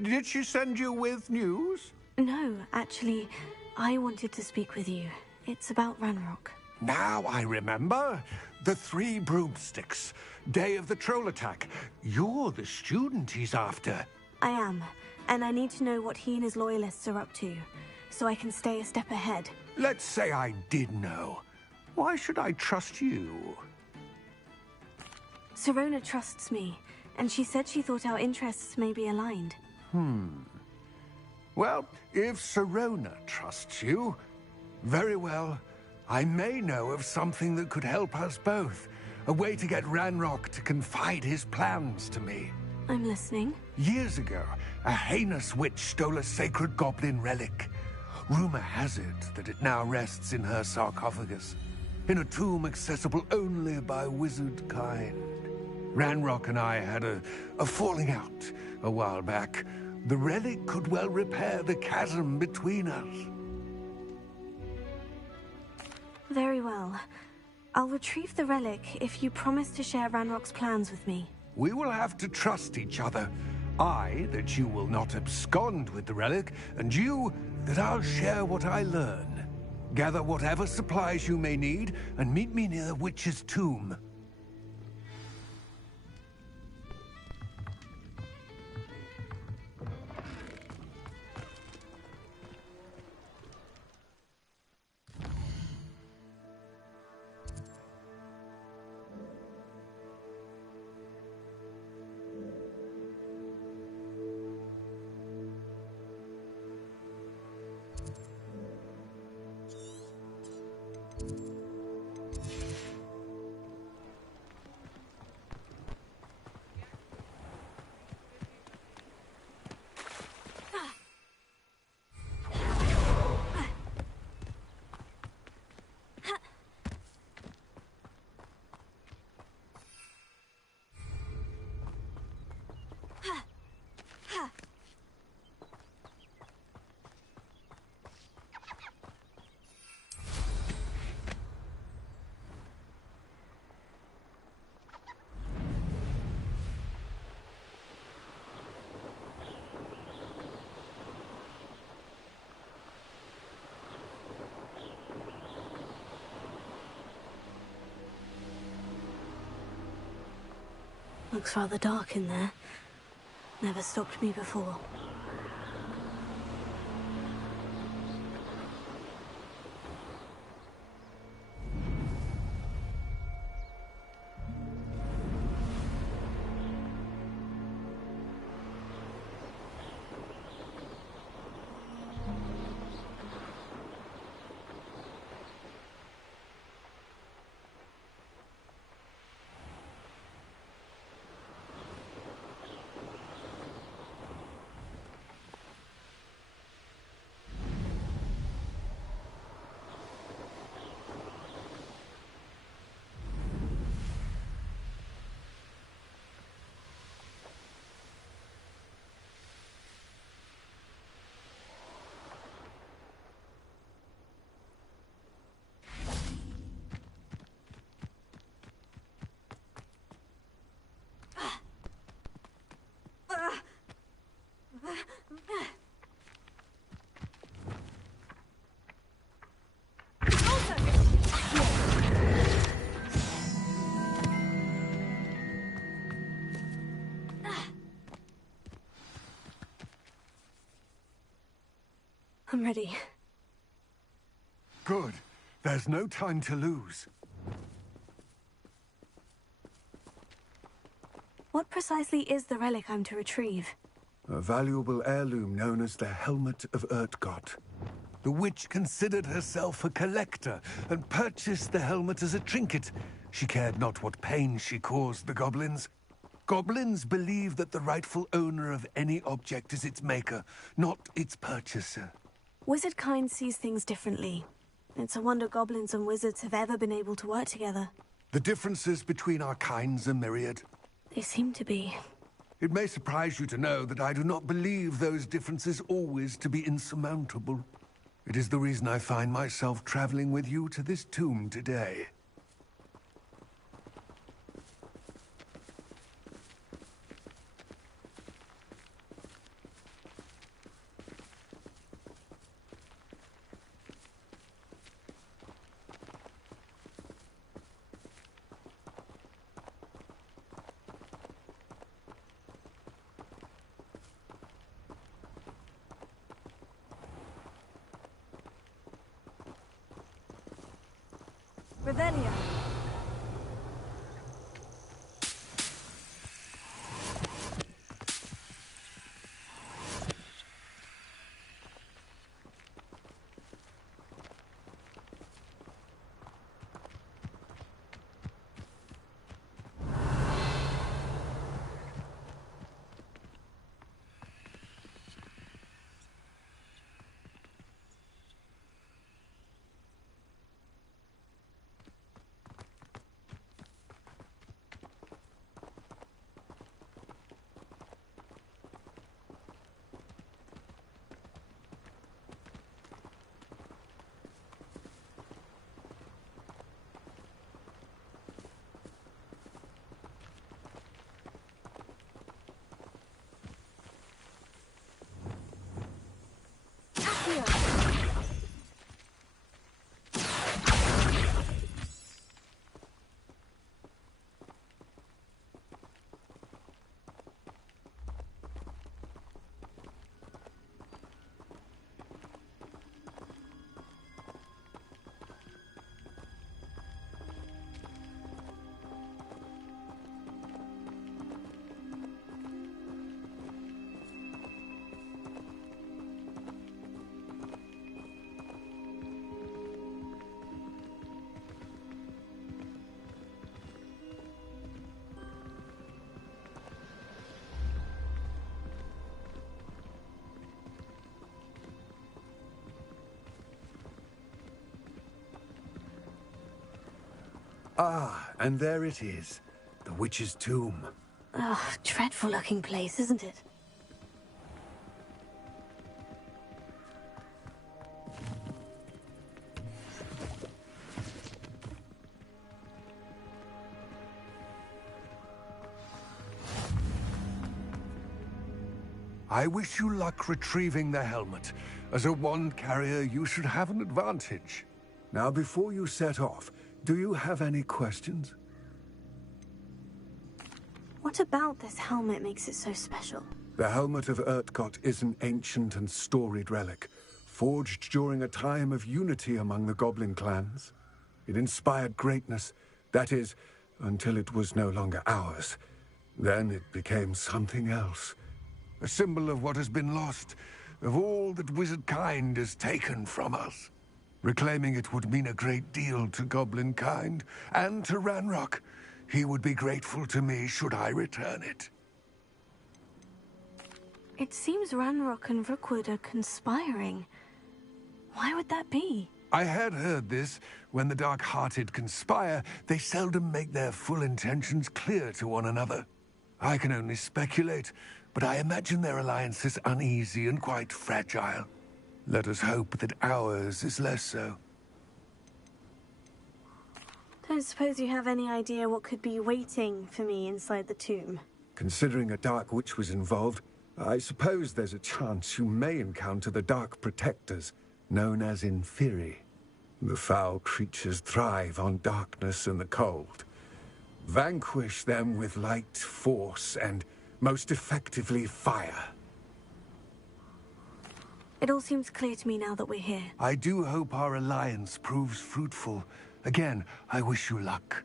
Did she send you with news? No, actually, I wanted to speak with you. It's about Ranrock. Now I remember. The 3 broomsticks. Day of the troll attack. You're the student he's after. I am, and I need to know what he and his loyalists are up to, so I can stay a step ahead. Let's say I did know. Why should I trust you? Sirona trusts me, and she said she thought our interests may be aligned. Well, if Sirona trusts you, very well. I may know of something that could help us both. A way to get Ranrock to confide his plans to me. I'm listening. Years ago, a heinous witch stole a sacred goblin relic. Rumor has it that it now rests in her sarcophagus, in a tomb accessible only by wizard kind. Ranrock and I had a falling out a while back. The relic could well repair the chasm between us. Very well. I'll retrieve the relic if you promise to share Ranrock's plans with me. We will have to trust each other. I, that you will not abscond with the relic, and you, that I'll share what I learn. Gather whatever supplies you may need, and meet me near the witch's tomb. Looks rather dark in there. Never stopped me before. I'm ready. Good. There's no time to lose. What precisely is the relic I'm to retrieve? A valuable heirloom known as the Helmet of Urtgott. The witch considered herself a collector and purchased the helmet as a trinket. She cared not what pain she caused the goblins. Goblins believe that the rightful owner of any object is its maker, not its purchaser. Wizard kind sees things differently. It's a wonder goblins and wizards have ever been able to work together. The differences between our kinds are myriad. They seem to be. It may surprise you to know that I do not believe those differences always to be insurmountable. It is the reason I find myself traveling with you to this tomb today. Revelio. Ah, and there it is. The witch's tomb. Ugh, dreadful looking place, isn't it? I wish you luck retrieving the helmet. As a wand carrier, you should have an advantage. Now, before you set off, do you have any questions? What about this helmet makes it so special? The helmet of Urtkot is an ancient and storied relic, forged during a time of unity among the goblin clans. It inspired greatness, that is, until it was no longer ours. Then it became something else. A symbol of what has been lost, of all that wizard kind has taken from us. Reclaiming it would mean a great deal to goblin kind, and to Ranrock. He would be grateful to me should I return it. It seems Ranrock and Rookwood are conspiring. Why would that be? I had heard this. When the dark-hearted conspire, they seldom make their full intentions clear to one another. I can only speculate, but I imagine their alliance is uneasy and quite fragile. Let us hope that ours is less so. Don't suppose you have any idea what could be waiting for me inside the tomb? Considering a dark witch was involved, I suppose there's a chance you may encounter the Dark Protectors, known as Inferi. The foul creatures thrive on darkness and the cold. Vanquish them with light, force, and most effectively fire. It all seems clear to me now that we're here. I do hope our alliance proves fruitful. Again, I wish you luck.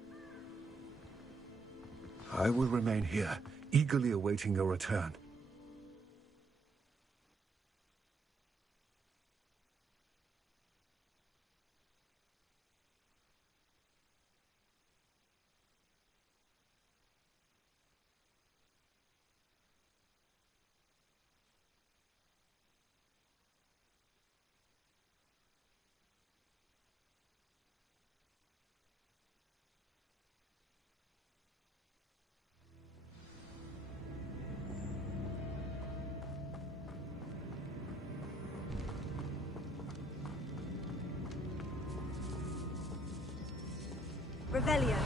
I will remain here, eagerly awaiting your return. Revelio.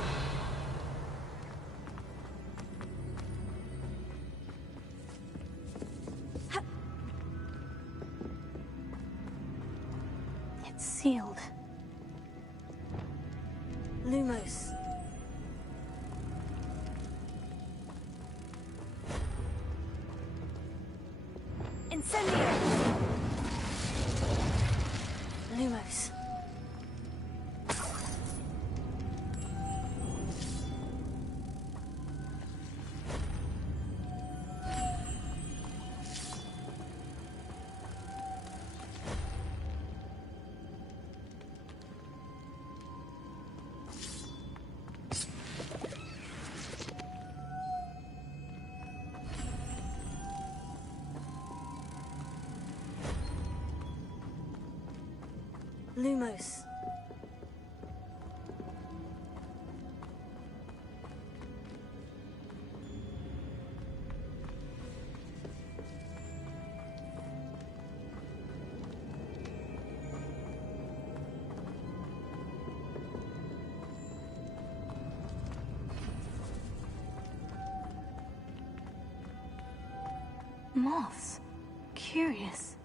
It's sealed. Lumos. Incendio. Lumos. Lumos. Moths. Curious.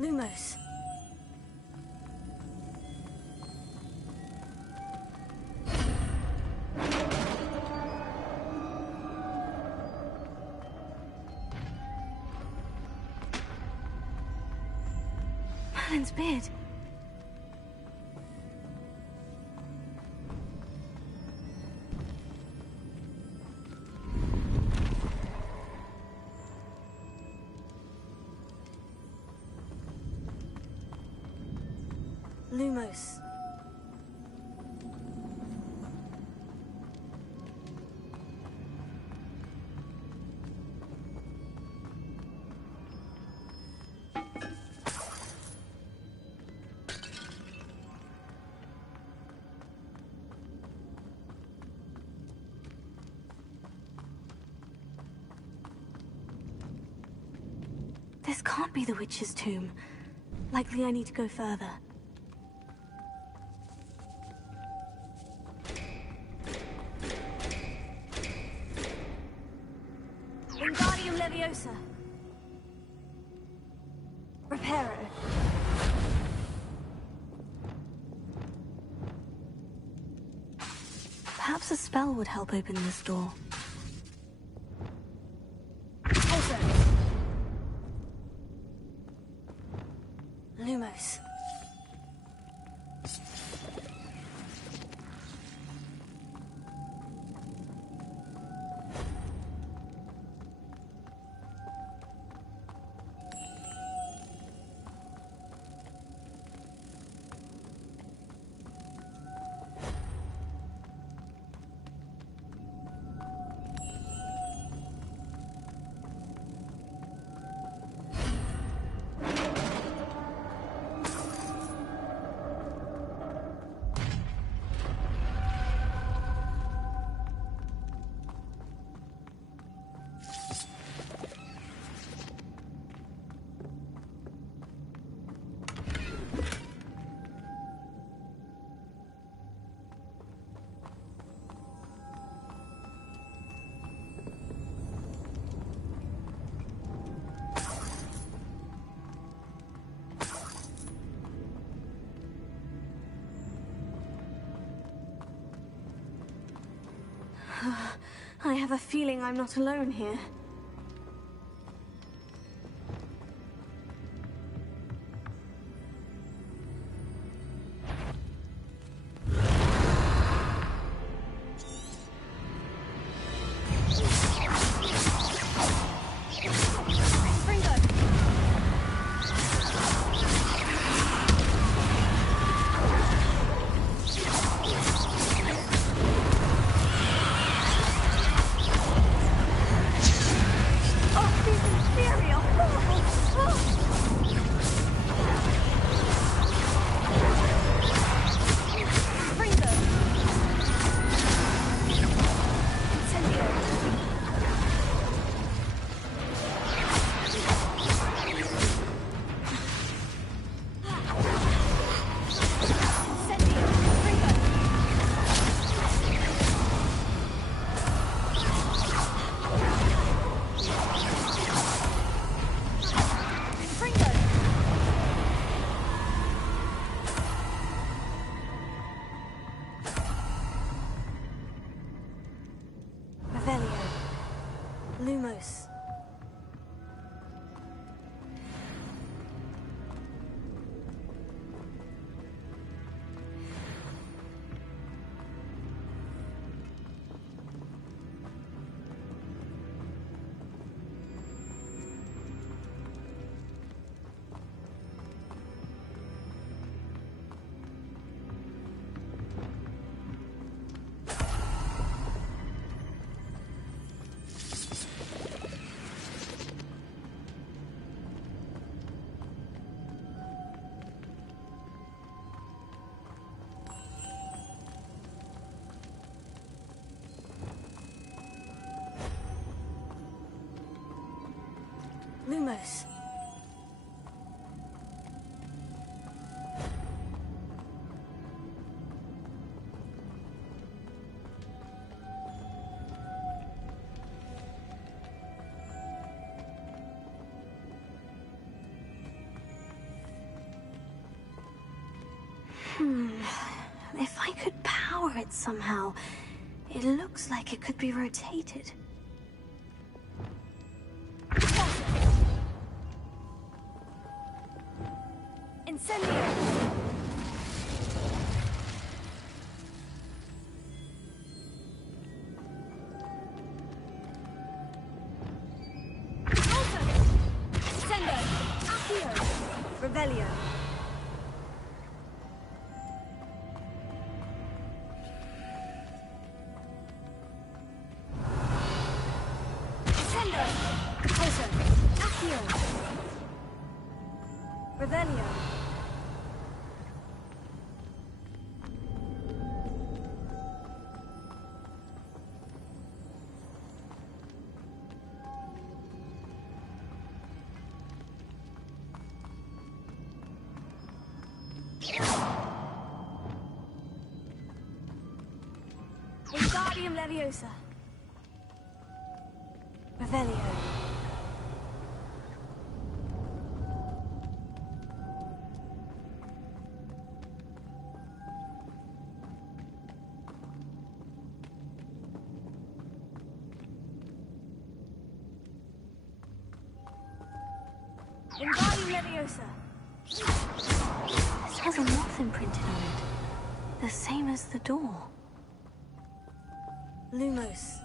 Lumos. Merlin's beard. Lumos. This can't be the witch's tomb. Likely I need to go further. Wingardium Leviosa. Reparo. Perhaps a spell would help open this door. Also. Lumos. I have a feeling I'm not alone here. Lumos. Lumos. If I could power it somehow, it looks like it could be rotated. Incendio! Sendo! Accio! Revelio! Sendo! Potion! Accio! Revelio! Wingardium Leviosa. Revelio. Wingardium Leviosa. This has a moth imprinted on it. The same as the door. Lumos.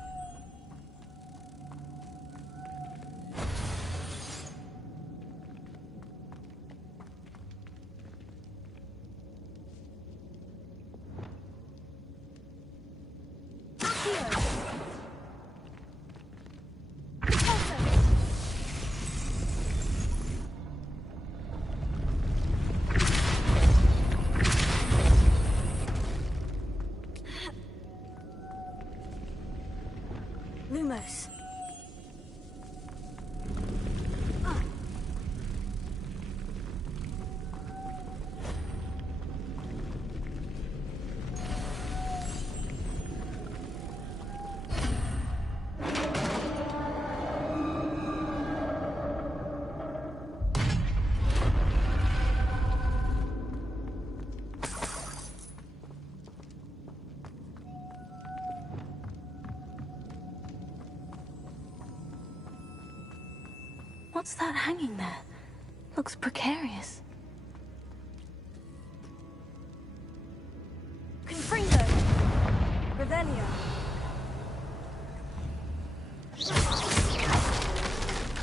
Lumos. What's that hanging there? Looks precarious. Confringo. Revelio.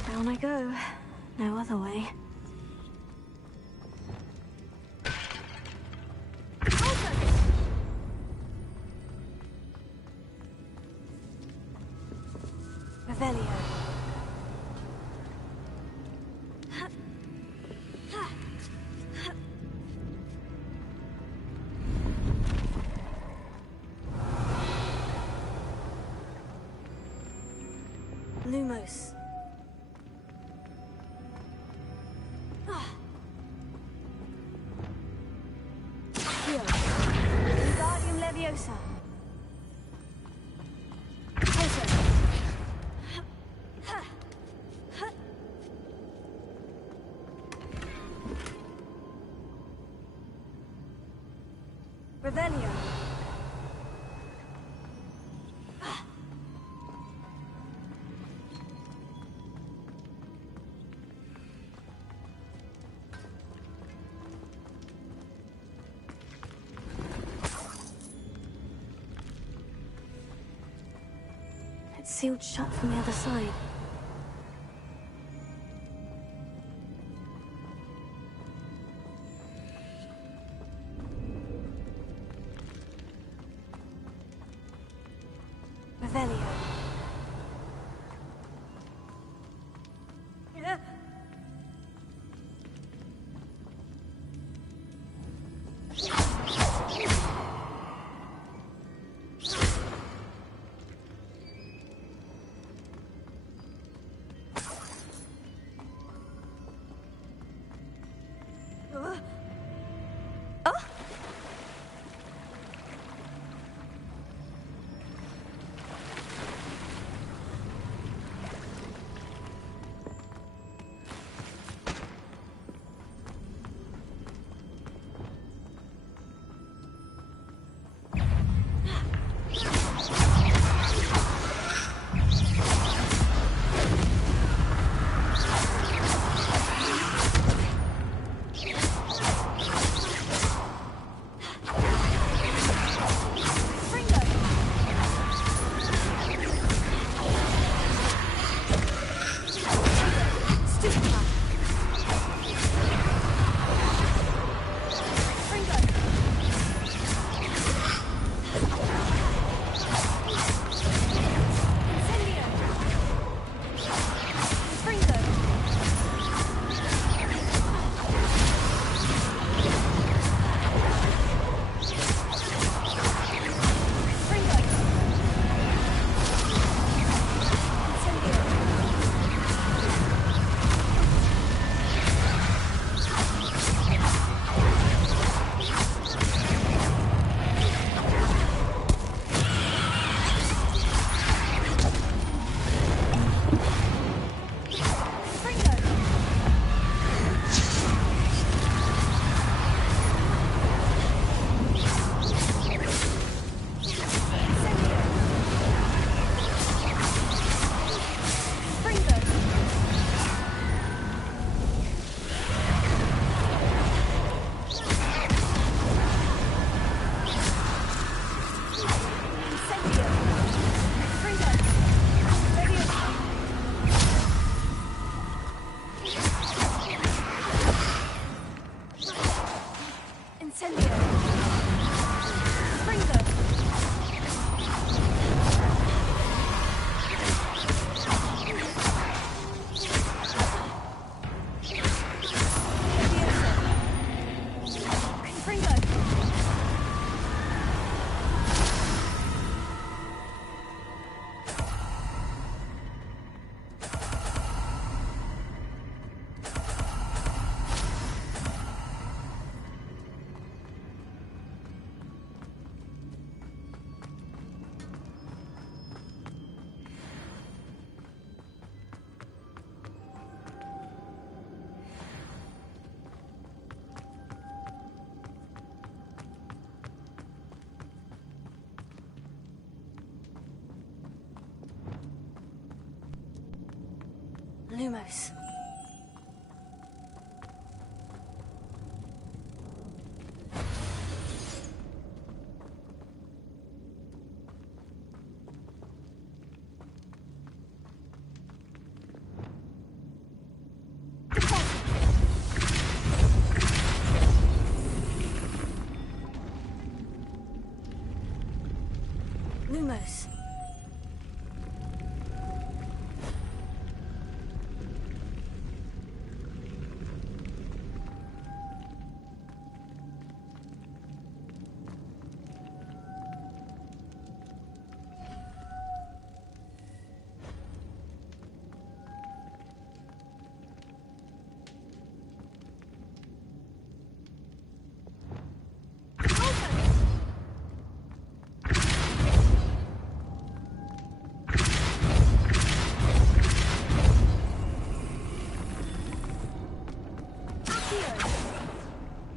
Down I go. No other way. Revelio. Lumos. Here. Wingardium Leviosa. Revelio. It's sealed shut from the other side. Revelio. Incendio. Freezer. Lumos. Lumos.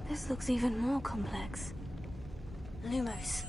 This looks even more complex. Lumos.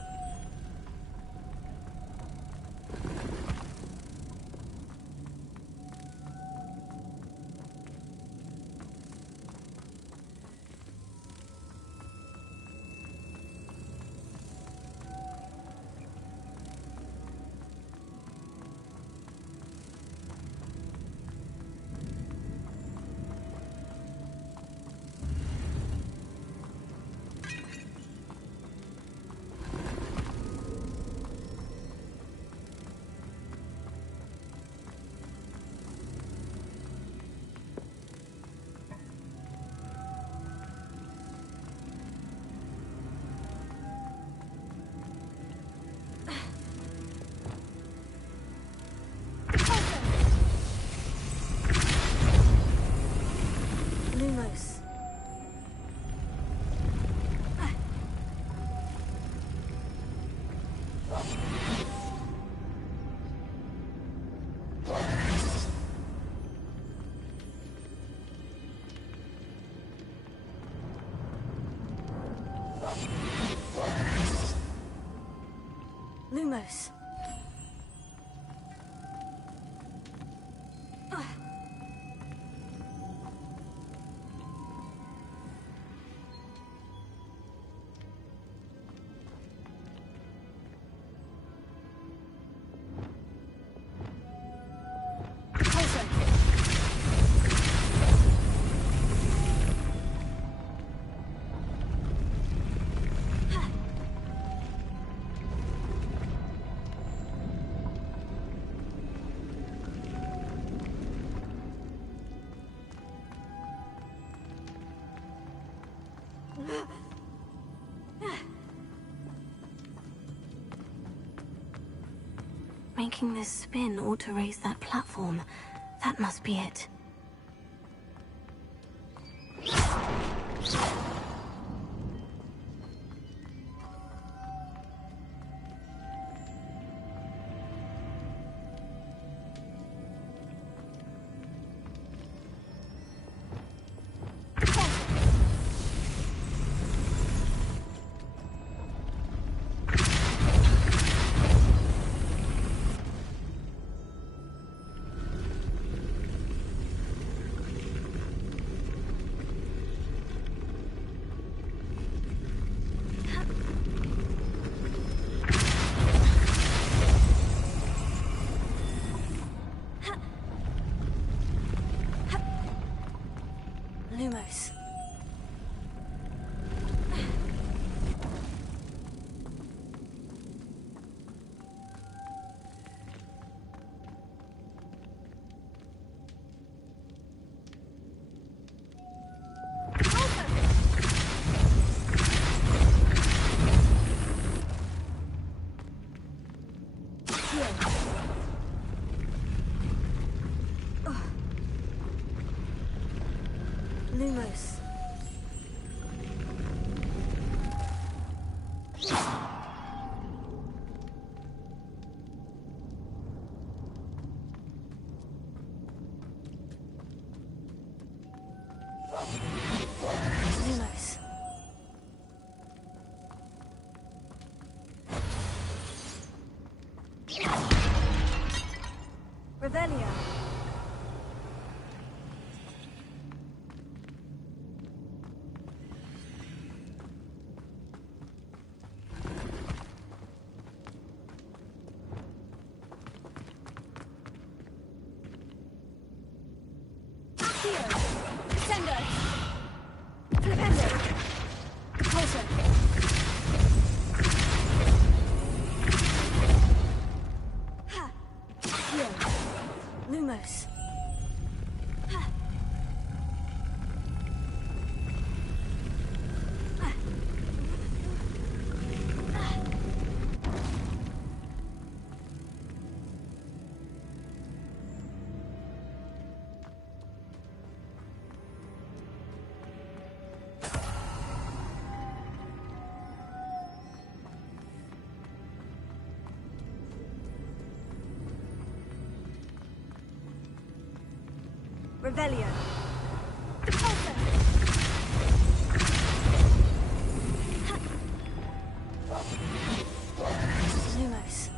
Lumos. Lumos. Making this spin ought to raise that platform. That must be it. Revelio. Lumos.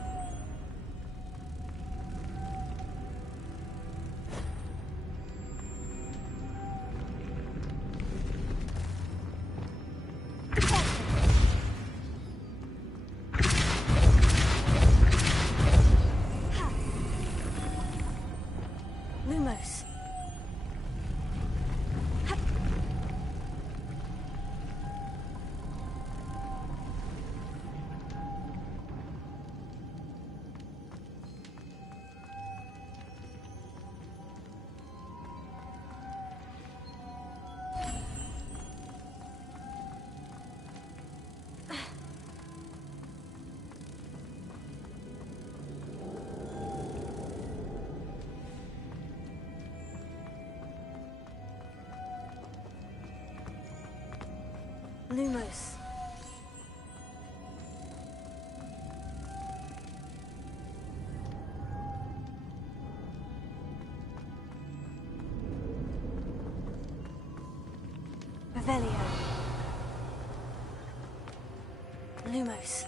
Lumos. Lumos. Revelio. Lumos.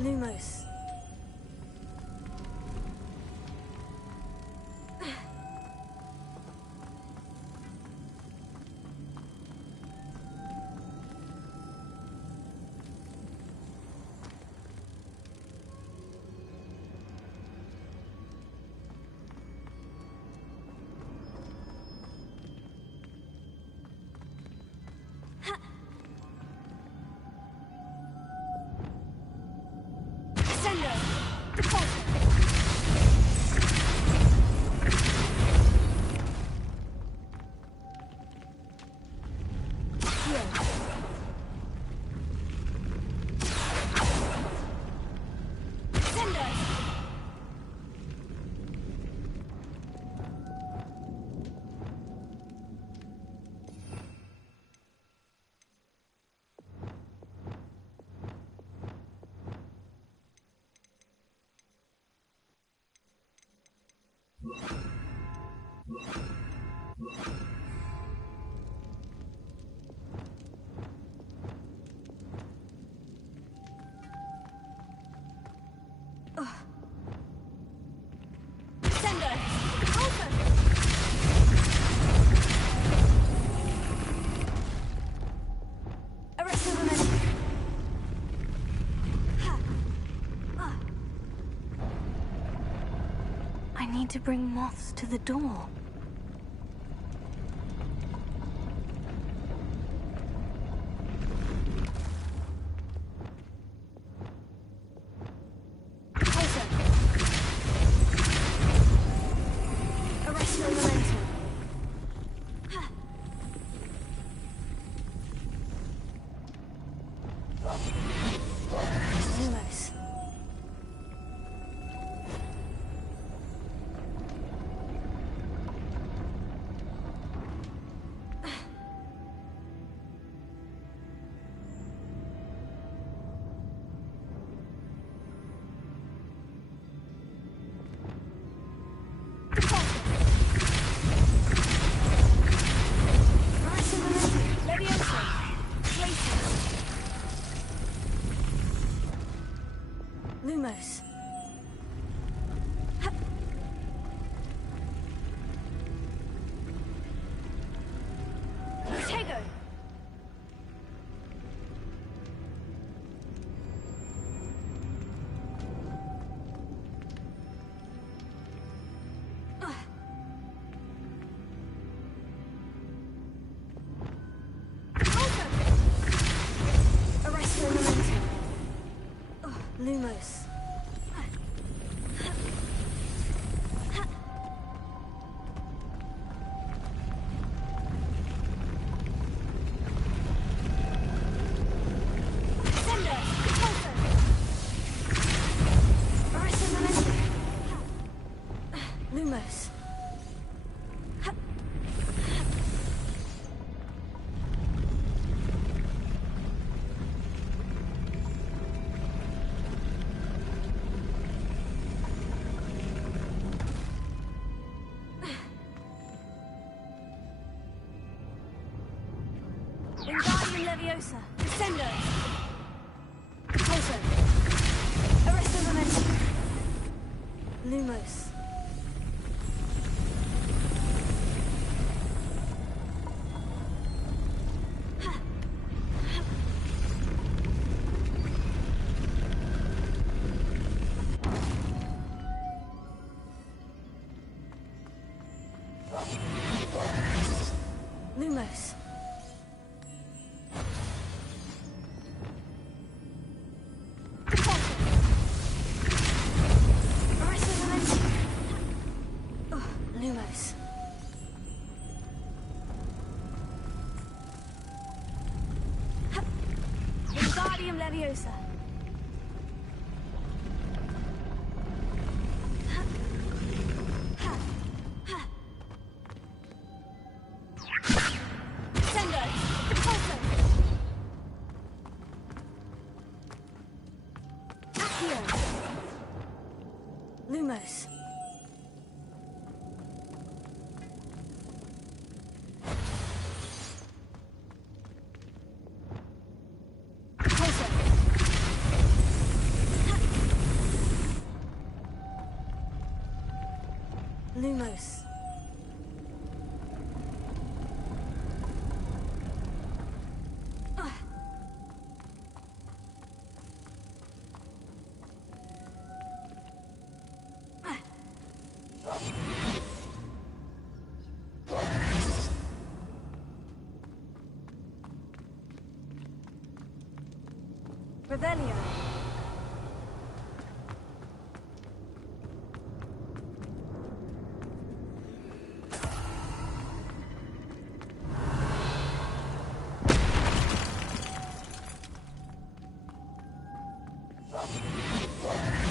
Lumos. I need to bring moths to the door. Lumos. Tego. Lumos. Arrest Leviosa. Descendo. Repulso. Arresto momentum. Lumos. Lumos. Lumos. Wingardium Leviosa. Sendo. Repulso. Accio. Lumos. Lumos. Revelio.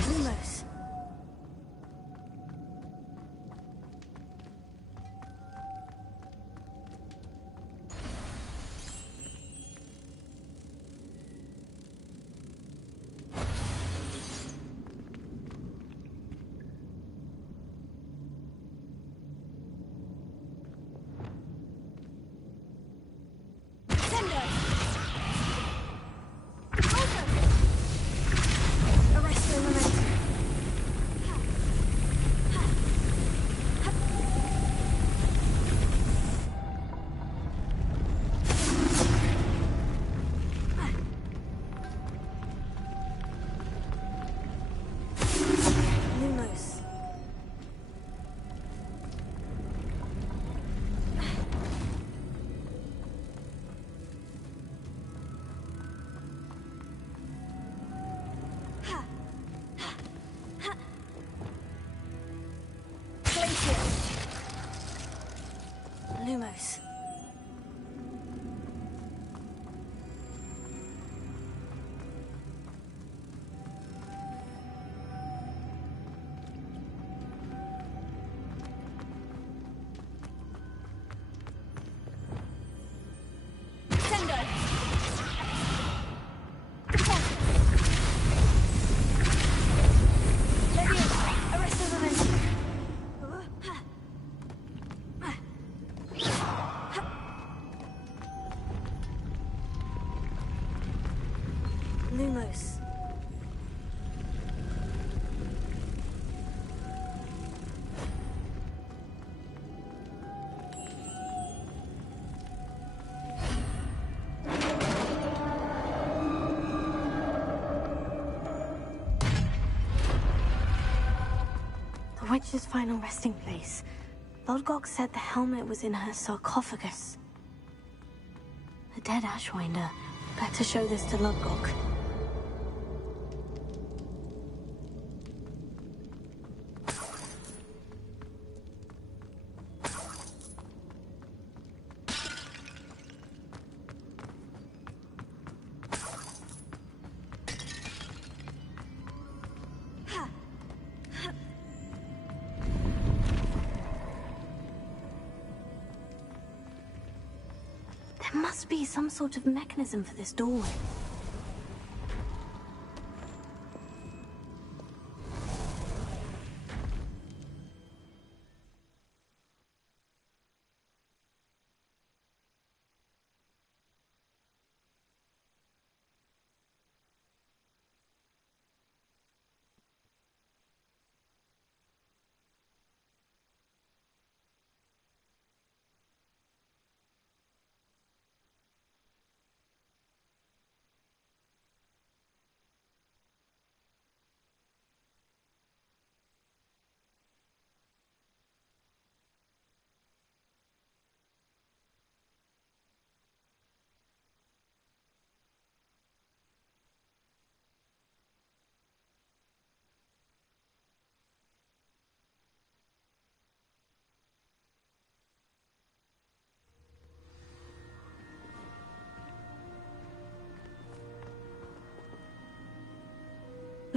Lumos. Sendo. Repulso. Arresto momentum. Lumos. Glacier. Lumos. Sendo. Leviosa. Arresto momentum. Lumos. The witch's final resting place. Lodgok said the helmet was in her sarcophagus. A dead Ashwinder. Better show this to Lodgok. There must be some sort of mechanism for this doorway.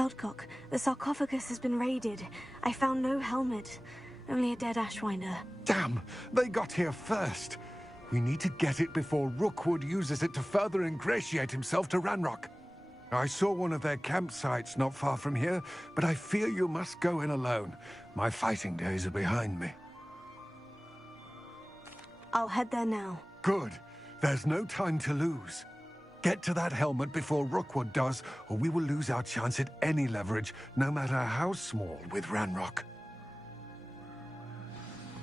Lodgok, the sarcophagus has been raided. I found no helmet, only a dead Ashwinder. Damn! They got here first. We need to get it before Rookwood uses it to further ingratiate himself to Ranrock. I saw one of their campsites not far from here, but I fear you must go in alone. My fighting days are behind me. I'll head there now. Good. There's no time to lose. Get to that helmet before Rookwood does, or we will lose our chance at any leverage, no matter how small, with Ranrock.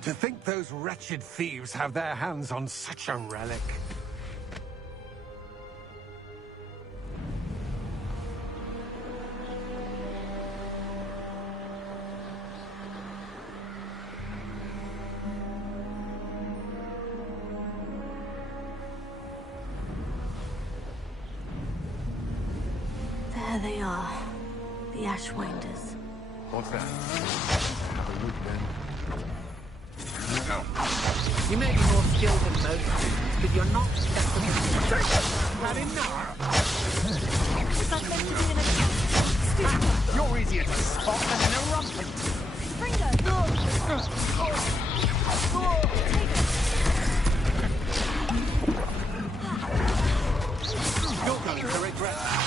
To think those wretched thieves have their hands on such a relic. There they are, the Ashwinders. What's that? Have a look then. You may be more skilled than most students, but you're not accessible. Had enough? Is that meant to be an account? You're easier to spot than an eruption. You're going to regret that.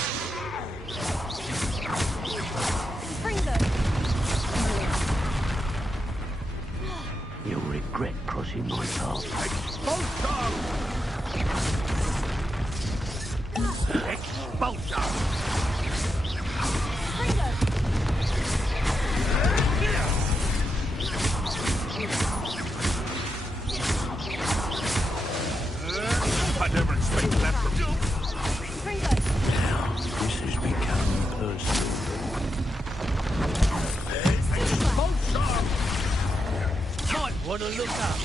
You'll regret crossing my path. Expulsor! I never expected that from you. Now, this has become personal. Might want to look up.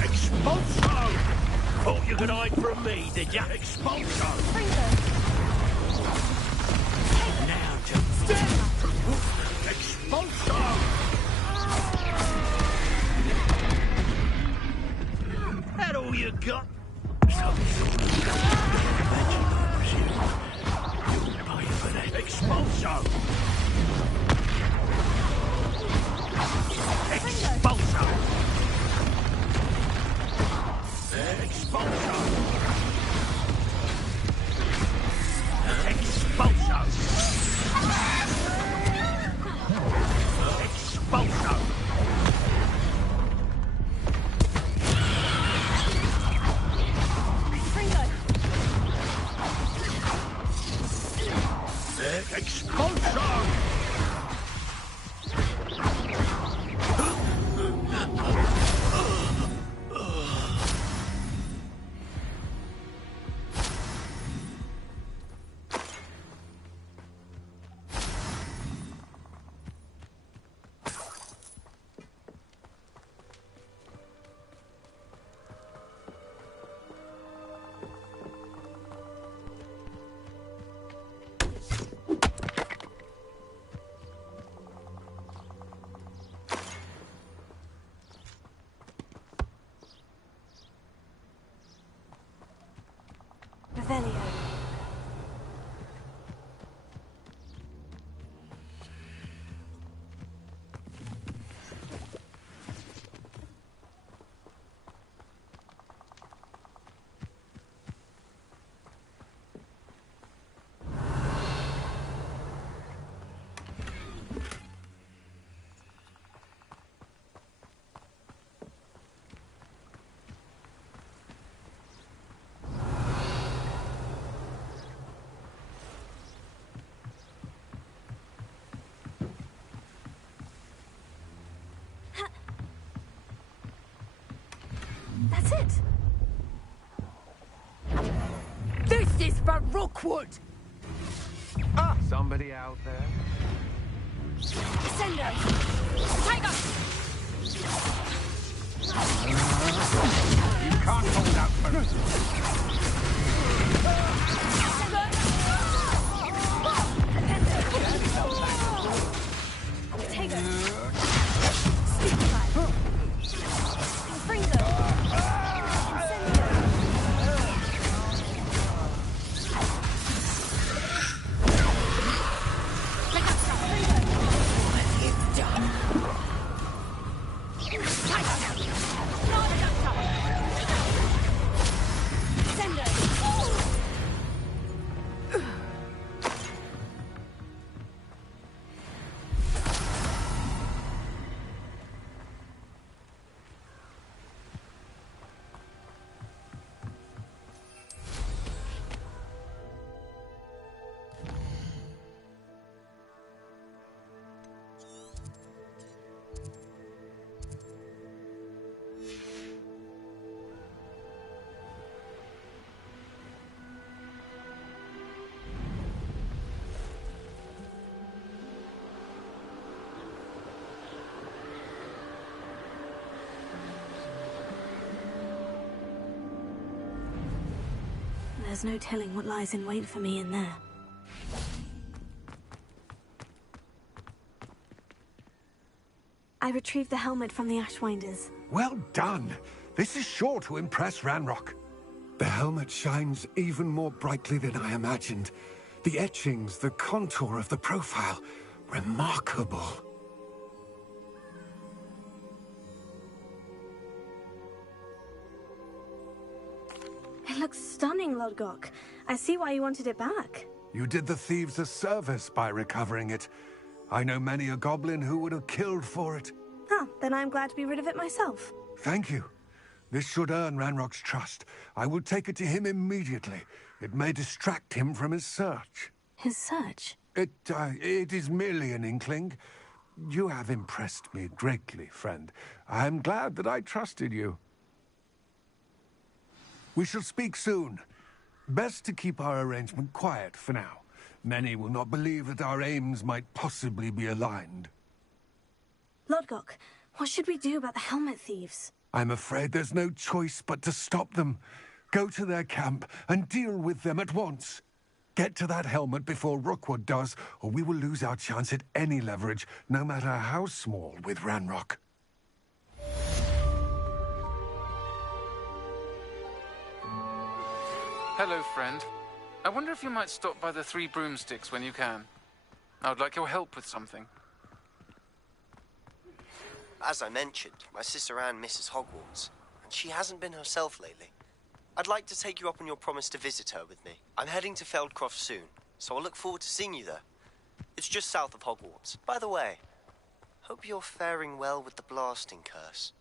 Expulsor! Thought you could hide from me, did ya? Expulsor! Now to Expulsor! That all you got? Expulsor! Expulsor! Expulsor! Expulsor! Expulsor! Expulsor! Revelio. That's it. This is for Rookwood! Ah, somebody out there? Sender. Tiger! You can't hold out for us. there's no telling what lies in wait for me in there. I retrieved the helmet from the Ashwinders. Well done! This is sure to impress Ranrock. The helmet shines even more brightly than I imagined. The etchings, the contour of the profile, remarkable. It looks stunning, Lodgok. I see why you wanted it back. You did the thieves a service by recovering it. I know many a goblin who would have killed for it. Ah, then I'm glad to be rid of it myself. Thank you. This should earn Ranrock's trust. I will take it to him immediately. It may distract him from his search. His search? It is merely an inkling. You have impressed me greatly, friend. I am glad that I trusted you. We shall speak soon. Best to keep our arrangement quiet for now. Many will not believe that our aims might possibly be aligned. Lodgok, what should we do about the helmet thieves? I'm afraid there's no choice but to stop them. Go to their camp and deal with them at once. Get to that helmet before Rookwood does, or we will lose our chance at any leverage, no matter how small, with Ranrock. Hello, friend. I wonder if you might stop by the Three Broomsticks when you can. I would like your help with something. As I mentioned, my sister Anne misses Hogwarts, and she hasn't been herself lately. I'd like to take you up on your promise to visit her with me. I'm heading to Feldcroft soon, so I'll look forward to seeing you there. It's just south of Hogwarts. By the way, hope you're faring well with the blasting curse.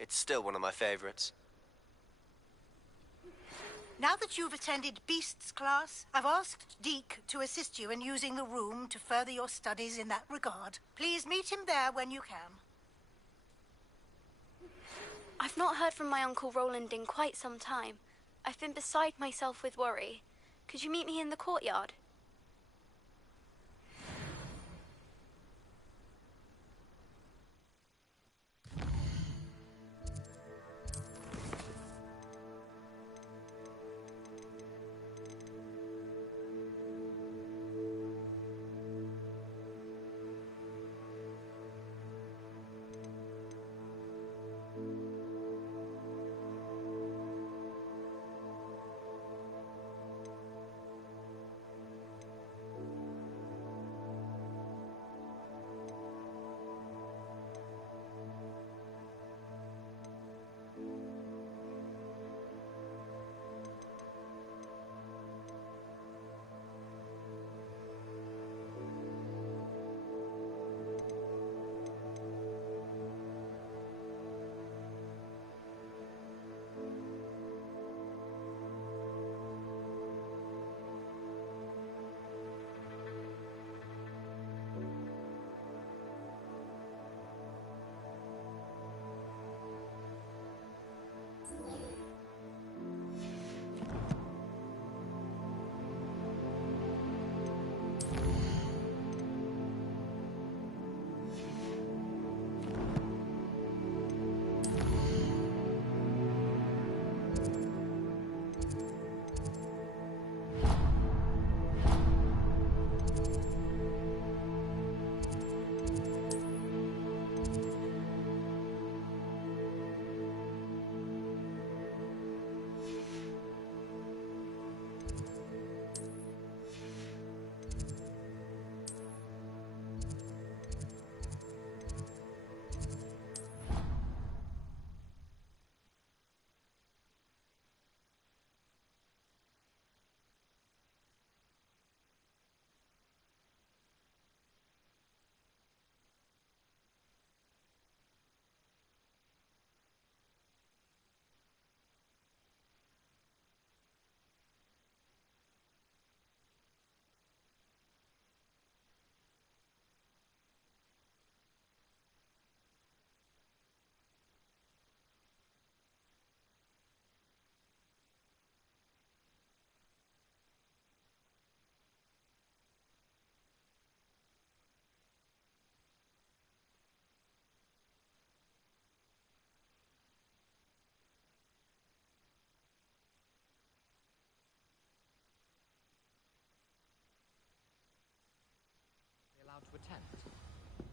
It's still one of my favorites. Now that you've attended Beasts class, I've asked Deke to assist you in using the room to further your studies in that regard. Please meet him there when you can. I've not heard from my Uncle Roland in quite some time. I've been beside myself with worry. Could you meet me in the courtyard?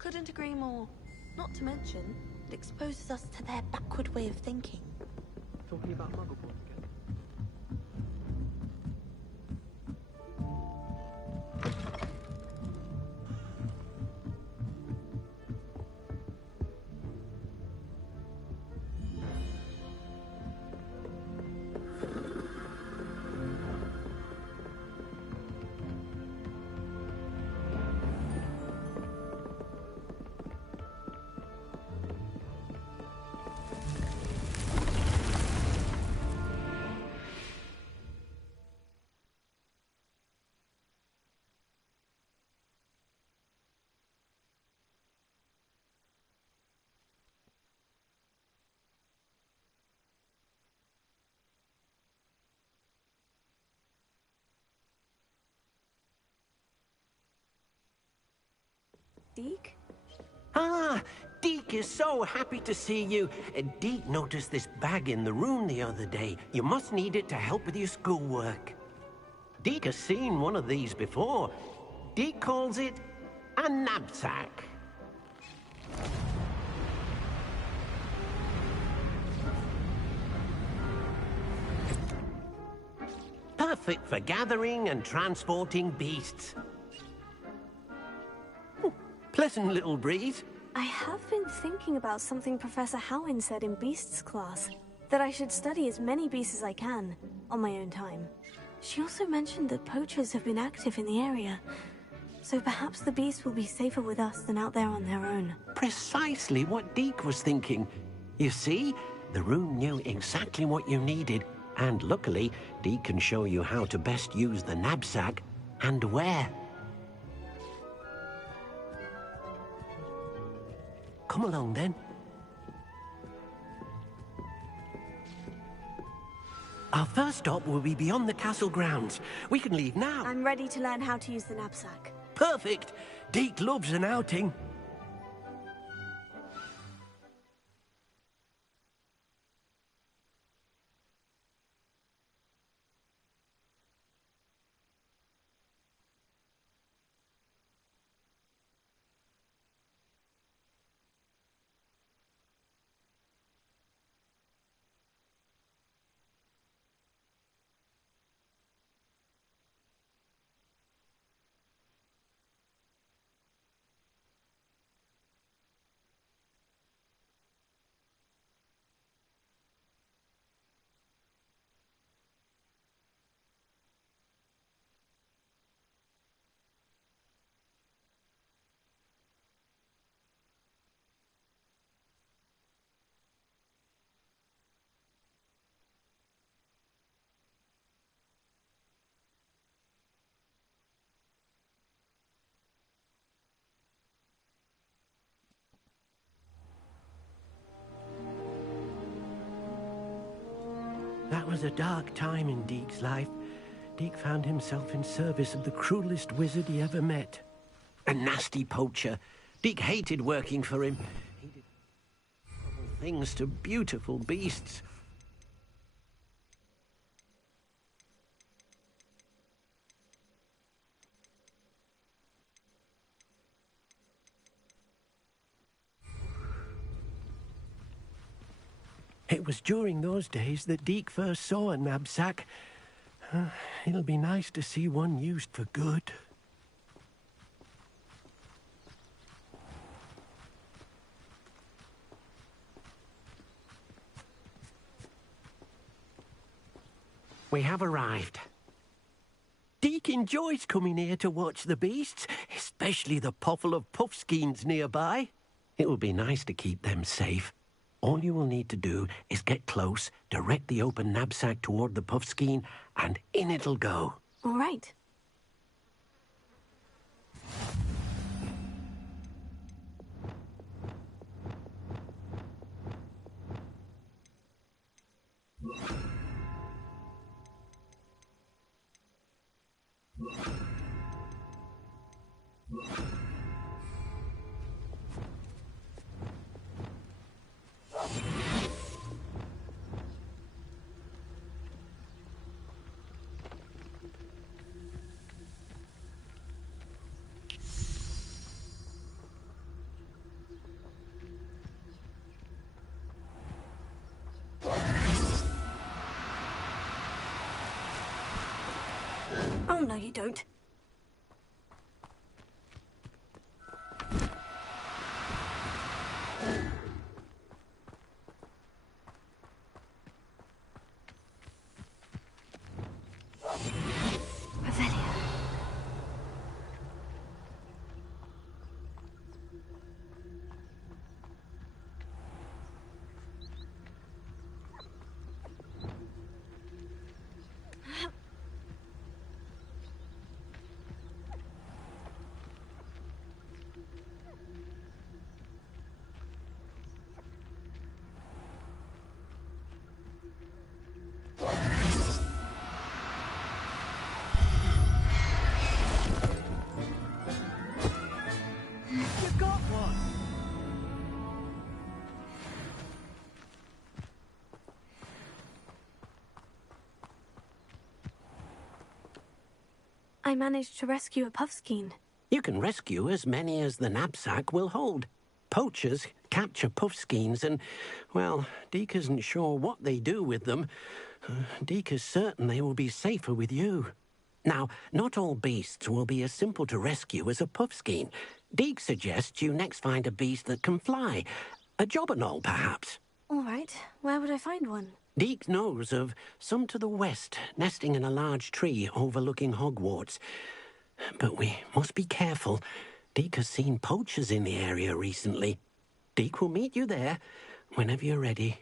Couldn't agree more. Not to mention, it exposes us to their backward way of thinking. Talking about Muggleborn again. Deke? Ah, Deke is so happy to see you. Deke noticed this bag in the room the other day. You must need it to help with your schoolwork. Deke has seen one of these before. Deke calls it a knapsack. Perfect for gathering and transporting beasts. Pleasant little breeze. I have been thinking about something Professor Howin said in Beasts class. That I should study as many beasts as I can, on my own time. She also mentioned that poachers have been active in the area. So perhaps the beasts will be safer with us than out there on their own. Precisely what Deke was thinking. You see, the room knew exactly what you needed, and luckily, Deke can show you how to best use the knapsack and where. Come along, then. Our first stop will be beyond the castle grounds. We can leave now. I'm ready to learn how to use the knapsack. Perfect. Deke loves an outing. That was a dark time in Deke's life. Deke found himself in service of the cruelest wizard he ever met. A nasty poacher. Deke hated working for him. He did horrible things to beautiful beasts. It was during those days that Deke first saw a knapsack. It'll be nice to see one used for good. We have arrived. Deke enjoys coming here to watch the beasts, especially the potful of puffskeins nearby. It will be nice to keep them safe. All you will need to do is get close, direct the open knapsack toward the puffskein, and in it'll go. All right. no, you don't. You got one! I managed to rescue a puffskein. You can rescue as many as the knapsack will hold. Poachers capture puffskeins and, well, Deke isn't sure what they do with them. Deke is certain they will be safer with you. Now, not all beasts will be as simple to rescue as a puffskein. Deke suggests you next find a beast that can fly. A jobberknoll, perhaps. All right, where would I find one? Deke knows of some to the west, nesting in a large tree overlooking Hogwarts. But we must be careful. Deke has seen poachers in the area recently. Deke will meet you there whenever you're ready.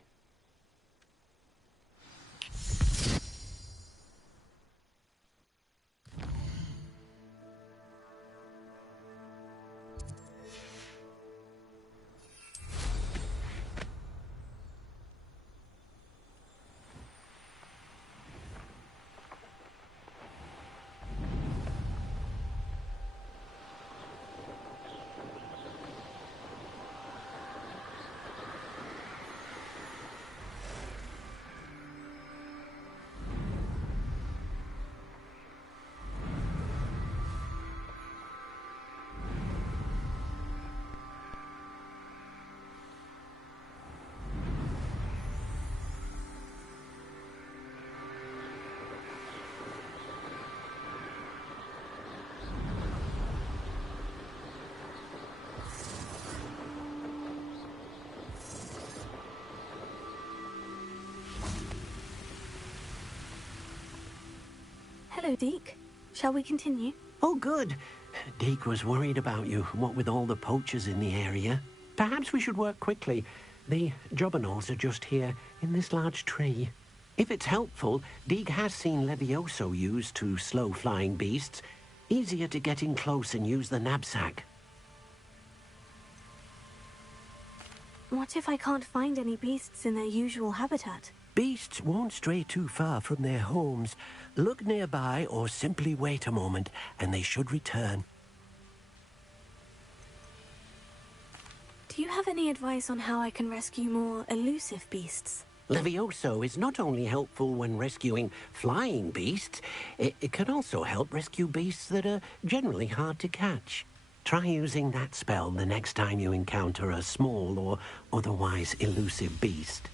Hello, Deke. Shall we continue? Oh, good. Deke was worried about you, what with all the poachers in the area. Perhaps we should work quickly. The jobberknolls are just here, in this large tree. If it's helpful, Deke has seen Levioso used to slow flying beasts. Easier to get in close and use the knapsack. What if I can't find any beasts in their usual habitat? Beasts won't stray too far from their homes. Look nearby or simply wait a moment, and they should return. Do you have any advice on how I can rescue more elusive beasts? Levioso is not only helpful when rescuing flying beasts, it can also help rescue beasts that are generally hard to catch. Try using that spell the next time you encounter a small or otherwise elusive beast.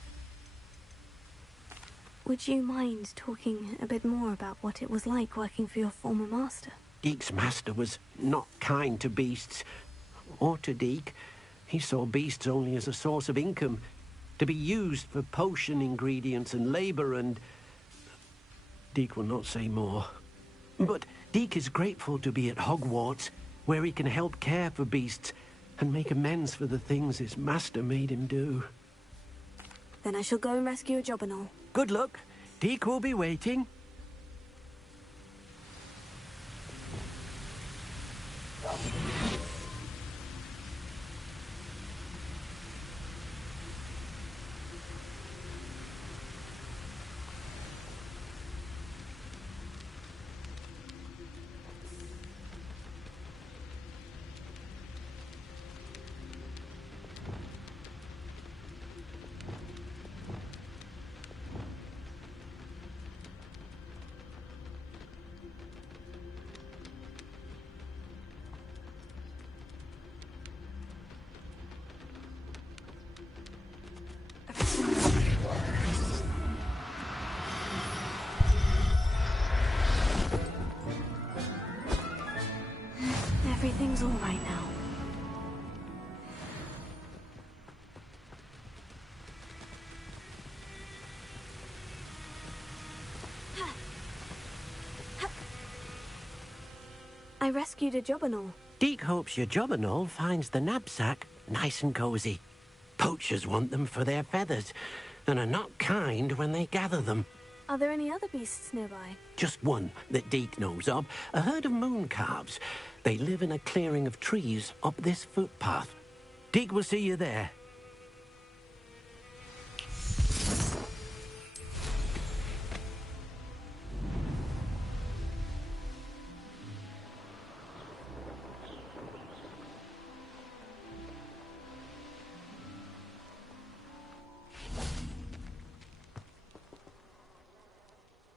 Would you mind talking a bit more about what it was like working for your former master? Deke's master was not kind to beasts, or to Deke. He saw beasts only as a source of income, to be used for potion ingredients and labour, and Deke will not say more. But Deke is grateful to be at Hogwarts, where he can help care for beasts and make amends for the things his master made him do. Then I shall go and rescue a jobberknoll. Good luck. Deke will be waiting. I rescued a jobberknoll. Deke hopes your jobberknoll finds the knapsack nice and cosy. Poachers want them for their feathers, and are not kind when they gather them. Are there any other beasts nearby? Just one that Deke knows of, a herd of moon calves. They live in a clearing of trees up this footpath. Deke will see you there.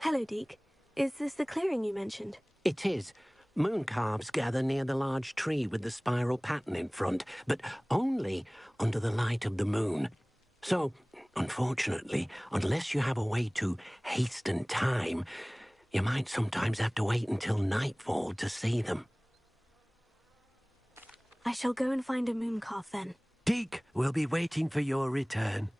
Hello, Deke. Is this the clearing you mentioned? It is. Moon calves gather near the large tree with the spiral pattern in front, but only under the light of the moon. So, unfortunately, unless you have a way to hasten time, you might sometimes have to wait until nightfall to see them. I shall go and find a moon calf then. Deke will be waiting for your return.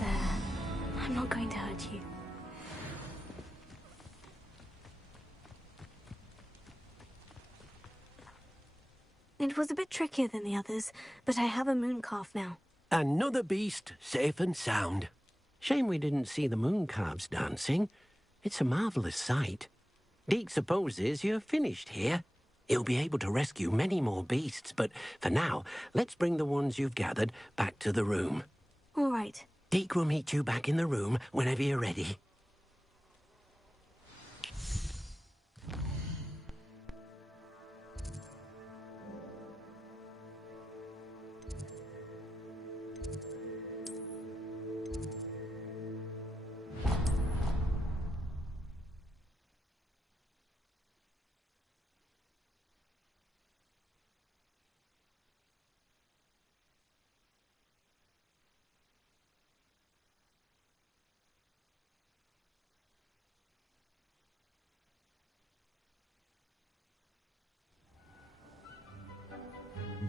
There. I'm not going to hurt you. It was a bit trickier than the others, but I have a moon calf now. Another beast, safe and sound. Shame we didn't see the moon calves dancing. It's a marvellous sight. Deke supposes you're finished here. He'll be able to rescue many more beasts, but for now, let's bring the ones you've gathered back to the room. All right. Deke will meet you back in the room whenever you're ready.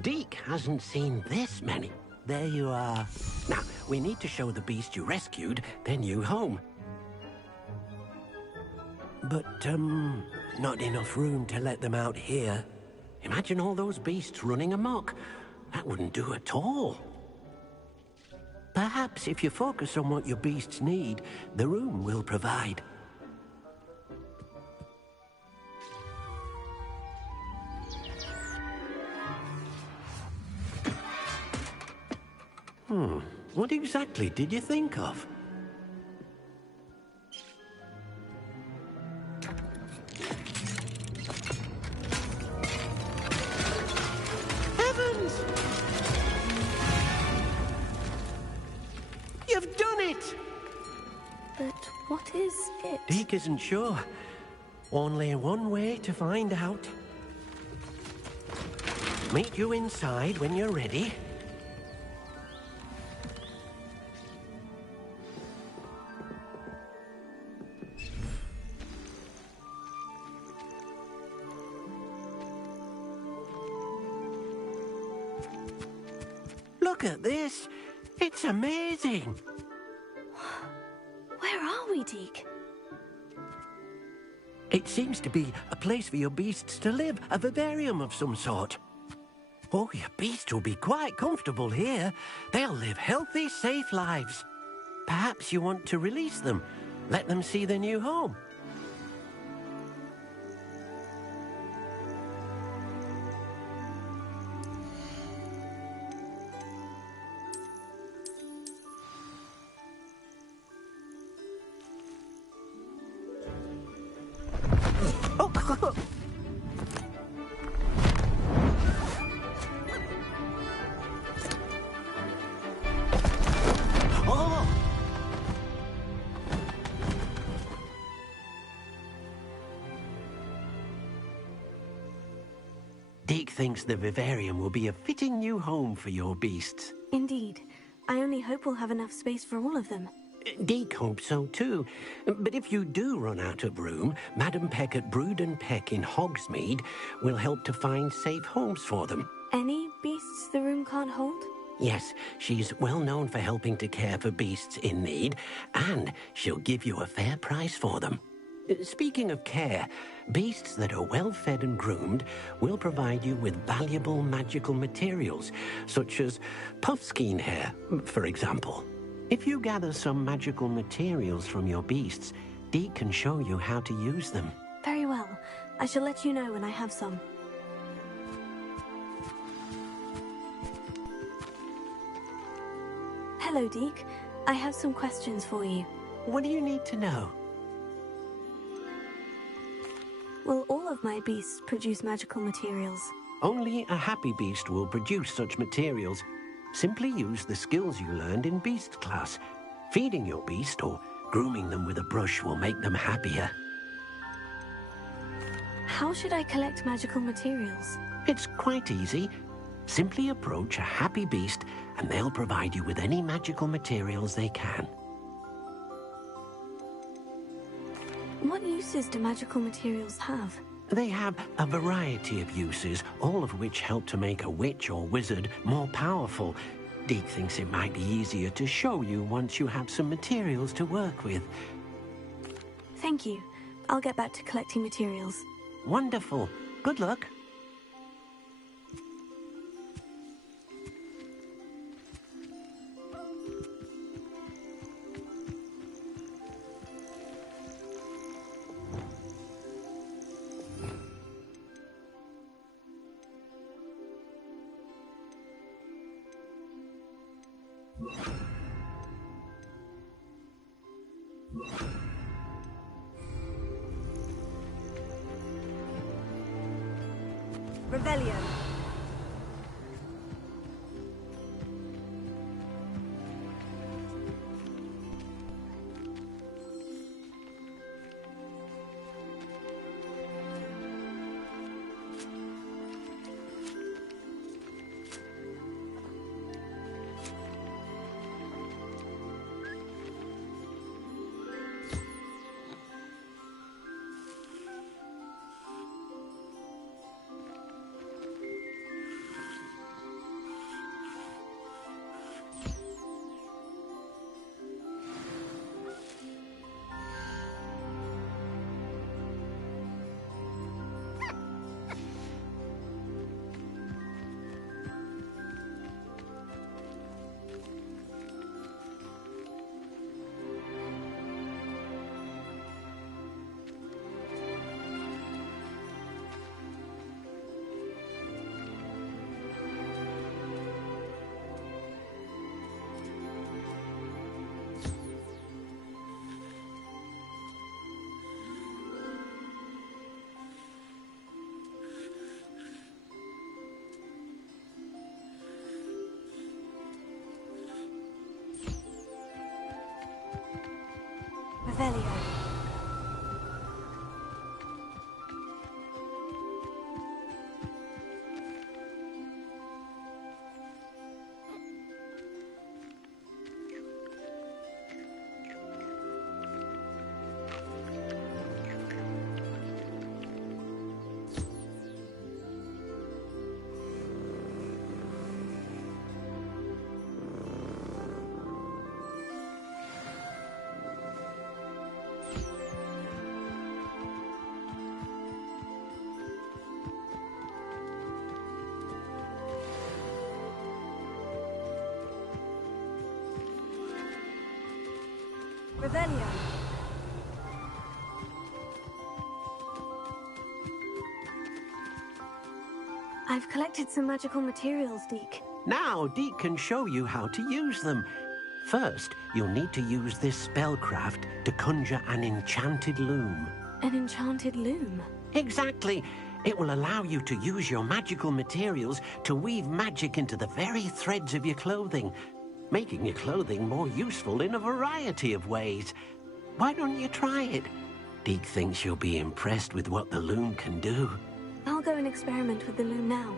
Deke hasn't seen this many. There you are. Now, we need to show the beast you rescued their new home. But, not enough room to let them out here. Imagine all those beasts running amok. That wouldn't do at all. Perhaps if you focus on what your beasts need, the room will provide. What exactly did you think of? Heavens! You've done it! But what is it? Deke isn't sure. Only one way to find out. Meet you inside when you're ready. Look at this. It's amazing. Where are we, Deke? It seems to be a place for your beasts to live, a vivarium of some sort. Oh, your beasts will be quite comfortable here. They'll live healthy, safe lives. Perhaps you want to release them, let them see their new home. Deke thinks the vivarium will be a fitting new home for your beasts. Indeed. I only hope we'll have enough space for all of them. Deke hopes so too. But if you do run out of room, Madam Peck at Brood and Peck in Hogsmeade will help to find safe homes for them. Any beasts the room can't hold? Yes, she's well known for helping to care for beasts in need, and she'll give you a fair price for them. Speaking of care, beasts that are well fed and groomed will provide you with valuable magical materials, such as puffskein hair, for example. If you gather some magical materials from your beasts, Deke can show you how to use them. Very well. I shall let you know when I have some. Hello, Deke. I have some questions for you. What do you need to know? Will all of my beasts produce magical materials? Only a happy beast will produce such materials. Simply use the skills you learned in beast class. Feeding your beast or grooming them with a brush will make them happier. How should I collect magical materials? It's quite easy. Simply approach a happy beast and they'll provide you with any magical materials they can. What uses do magical materials have? They have a variety of uses, all of which help to make a witch or wizard more powerful. Deke thinks it might be easier to show you once you have some materials to work with. Thank you. I'll get back to collecting materials. Wonderful. Good luck. Revelio. Revelio. Revelio. I've collected some magical materials, Deke. Now Deke can show you how to use them. First, you'll need to use this spellcraft to conjure an enchanted loom. An enchanted loom? Exactly. It will allow you to use your magical materials to weave magic into the very threads of your clothing, making your clothing more useful in a variety of ways. Why don't you try it? Deke thinks you'll be impressed with what the loom can do. I'll go and experiment with the loom now.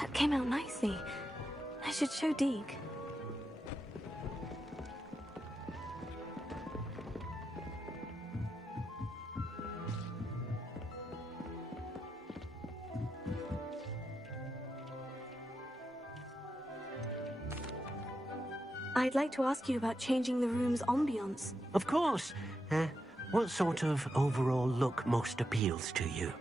That came out nicely. I should show Deke. I'd like to ask you about changing the room's ambience. Of course. What sort of overall look most appeals to you?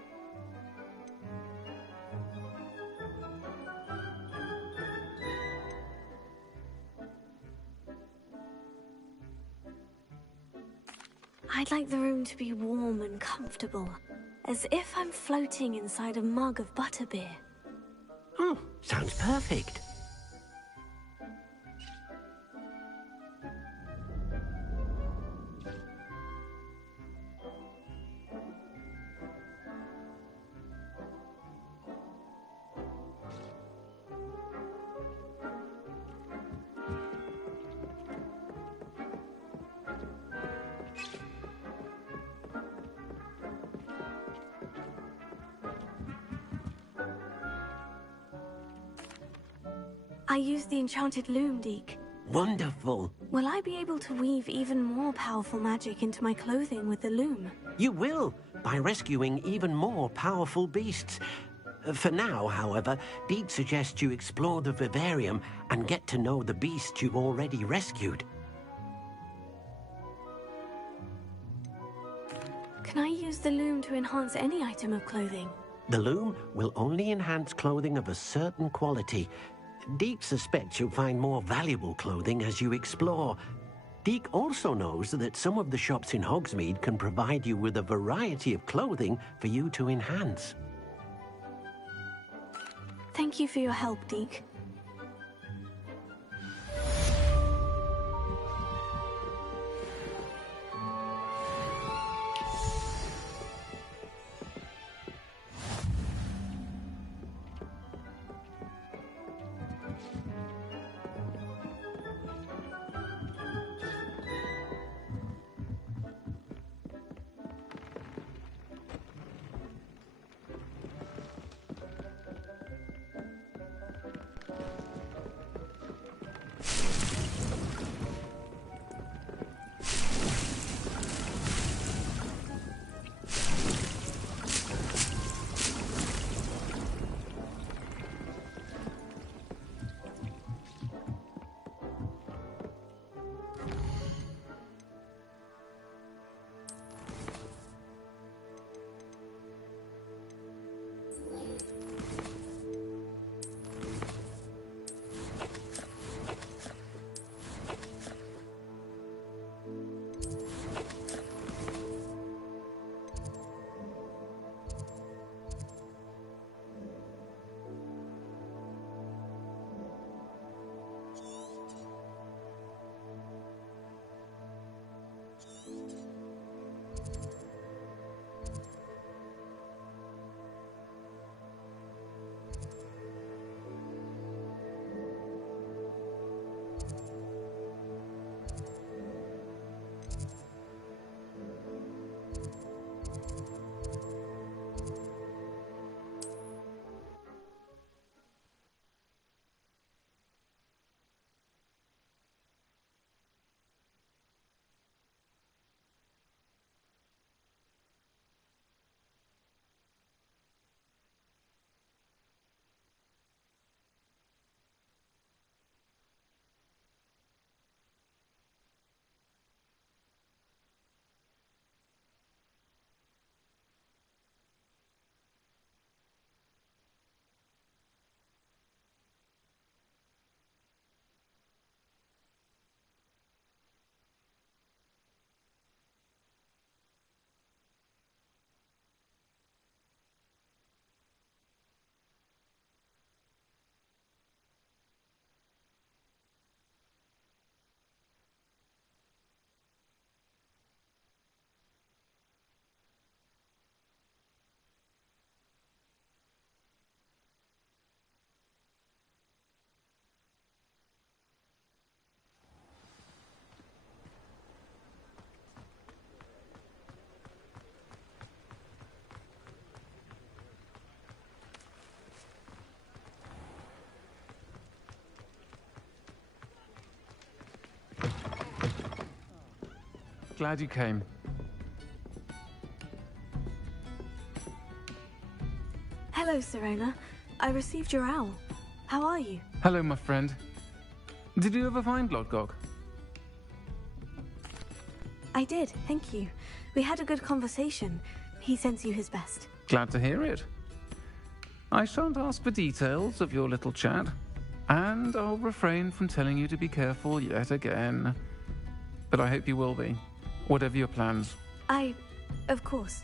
I'd like the room to be warm and comfortable, as if I'm floating inside a mug of butterbeer. Oh, sounds perfect. I used the enchanted loom, Deke. Wonderful. Will I be able to weave even more powerful magic into my clothing with the loom? You will, by rescuing even more powerful beasts. For now, however, Deke suggests you explore the vivarium and get to know the beasts you've already rescued. Can I use the loom to enhance any item of clothing? The loom will only enhance clothing of a certain quality. Deke suspects you'll find more valuable clothing as you explore. Deke also knows that some of the shops in Hogsmeade can provide you with a variety of clothing for you to enhance. Thank you for your help, Deke. glad you came. Hello, Serena. I received your owl. How are you? Hello, my friend. Did you ever find Lodgok? I did, thank you. We had a good conversation. He sends you his best. Glad to hear it. I shan't ask for details of your little chat, and I'll refrain from telling you to be careful yet again. But I hope you will be, whatever your plans. Of course.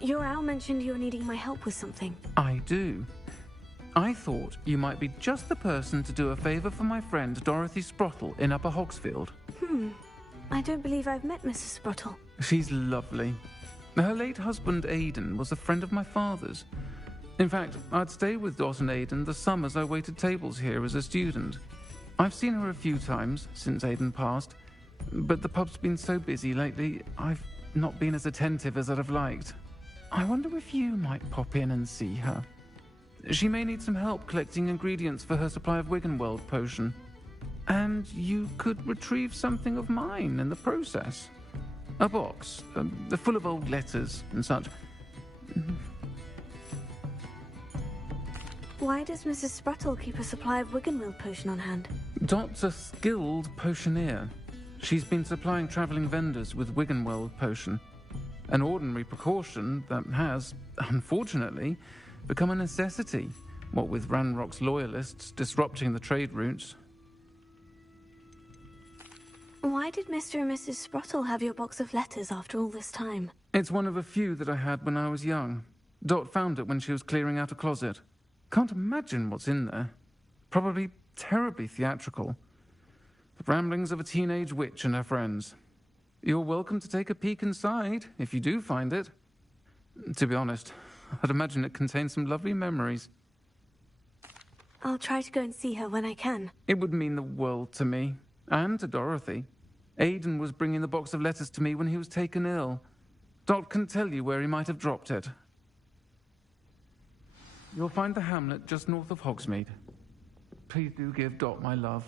Your owl mentioned you're needing my help with something. I do. I thought you might be just the person to do a favour for my friend Dorothy Sprottle in Upper Hogsfield. I don't believe I've met Mrs. Sprottle. She's lovely. Her late husband Aidan was a friend of my father's. In fact, I'd stay with Dot and Aidan the summers I waited tables here as a student. I've seen her a few times since Aidan passed, but the pub's been so busy lately, I've not been as attentive as I'd have liked. I wonder if you might pop in and see her. She may need some help collecting ingredients for her supply of Wiggenweld potion. And you could retrieve something of mine in the process. A box, full of old letters and such. Why does Mrs. Sprottle keep a supply of Wiggenweld potion on hand? Dot's a skilled potioneer. She's been supplying travelling vendors with Wiggenweld potion. An ordinary precaution that has, unfortunately, become a necessity, what with Ranrock's loyalists disrupting the trade routes. Why did Mr. and Mrs. Sprottle have your box of letters after all this time? It's one of a few that I had when I was young. Dot found it when she was clearing out a closet. Can't imagine what's in there. Probably terribly theatrical. The ramblings of a teenage witch and her friends. You're welcome to take a peek inside, if you do find it. To be honest, I'd imagine it contains some lovely memories. I'll try to go and see her when I can. It would mean the world to me, and to Dorothy. Aidan was bringing the box of letters to me when he was taken ill. Dot can tell you where he might have dropped it. You'll find the hamlet just north of Hogsmeade. Please do give Dot my love.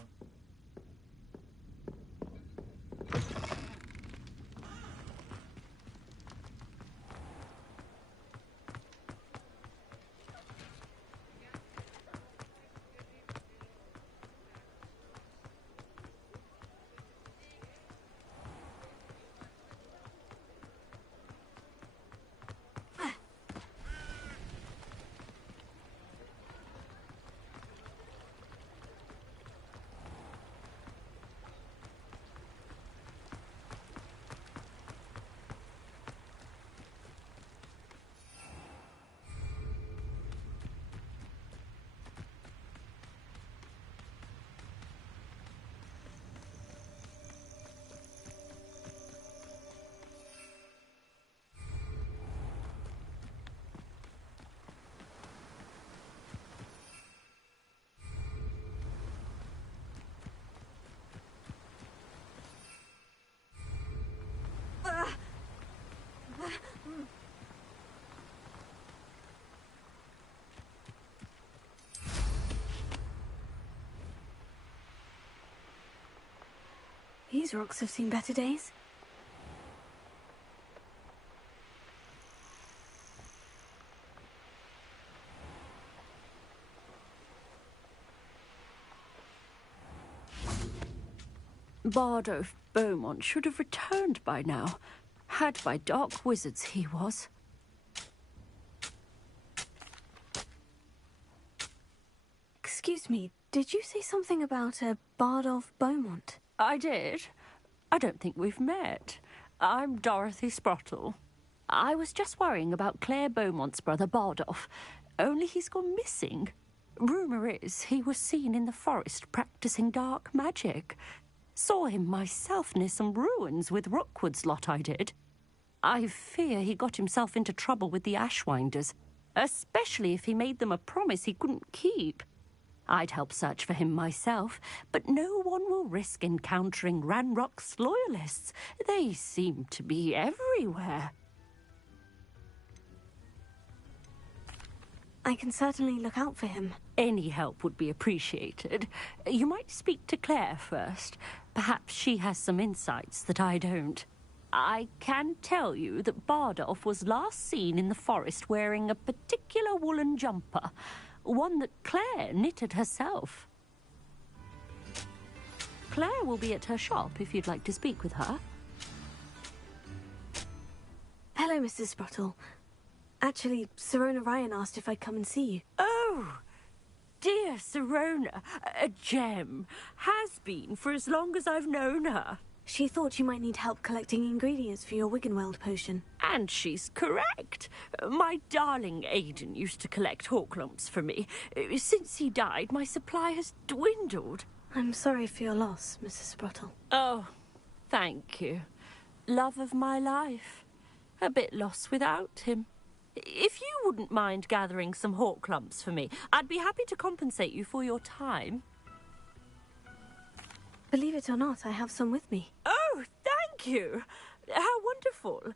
These rocks have seen better days. Bardolph Beaumont should have returned by now. Had by dark wizards he was. Excuse me, did you say something about a Bardolph Beaumont? I did. I don't think we've met. I'm Dorothy Sprottle. I was just worrying about Claire Beaumont's brother Bardolph, only he's gone missing. Rumour is he was seen in the forest practising dark magic. Saw him myself near some ruins with Rookwood's lot I did. I fear he got himself into trouble with the Ashwinders, especially if he made them a promise he couldn't keep. I'd help search for him myself, but no one will risk encountering Ranrock's loyalists. They seem to be everywhere. I can certainly look out for him. Any help would be appreciated. You might speak to Claire first. Perhaps she has some insights that I don't. I can tell you that Bardolph was last seen in the forest wearing a particular woolen jumper, one that Claire knitted herself. Claire will be at her shop if you'd like to speak with her. Hello, Mrs. Sprottle. Actually, Sirona Ryan asked if I'd come and see you. Oh, dear Sirona, a gem. Has been for as long as I've known her. She thought you might need help collecting ingredients for your Wiggenweld potion. And she's correct. My darling Aidan used to collect hawk lumps for me. Since he died, my supply has dwindled. I'm sorry for your loss, Mrs. Sprottle. Oh, thank you. Love of my life. A bit lost without him. If you wouldn't mind gathering some hawk lumps for me, I'd be happy to compensate you for your time. Believe it or not, I have some with me. Oh, thank you. How wonderful.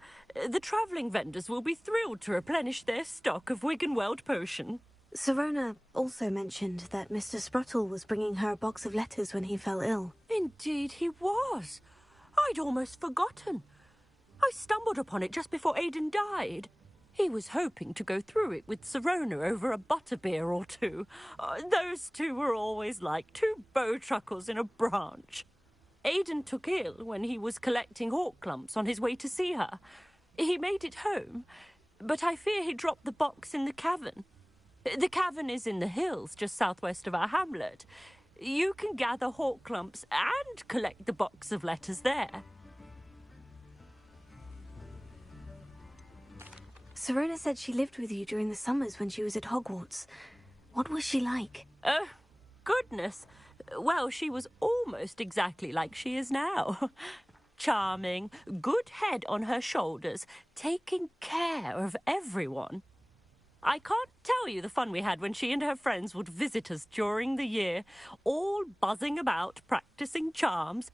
The travelling vendors will be thrilled to replenish their stock of Wiggenweld potion. Sirona also mentioned that Mr. Sprottle was bringing her a box of letters when he fell ill. Indeed he was. I'd almost forgotten. I stumbled upon it just before Aidan died. He was hoping to go through it with Sirona over a butterbeer or two. Those two were always like two bowtruckles in a branch. Aidan took ill when he was collecting hawk lumps on his way to see her. He made it home, but I fear he dropped the box in the cavern. The cavern is in the hills just southwest of our hamlet. You can gather hawk lumps and collect the box of letters there. Sirona said she lived with you during the summers when she was at Hogwarts. What was she like? Oh, goodness. Well, she was almost exactly like she is now. Charming, good head on her shoulders, taking care of everyone. I can't tell you the fun we had when she and her friends would visit us during the year, all buzzing about, practicing charms.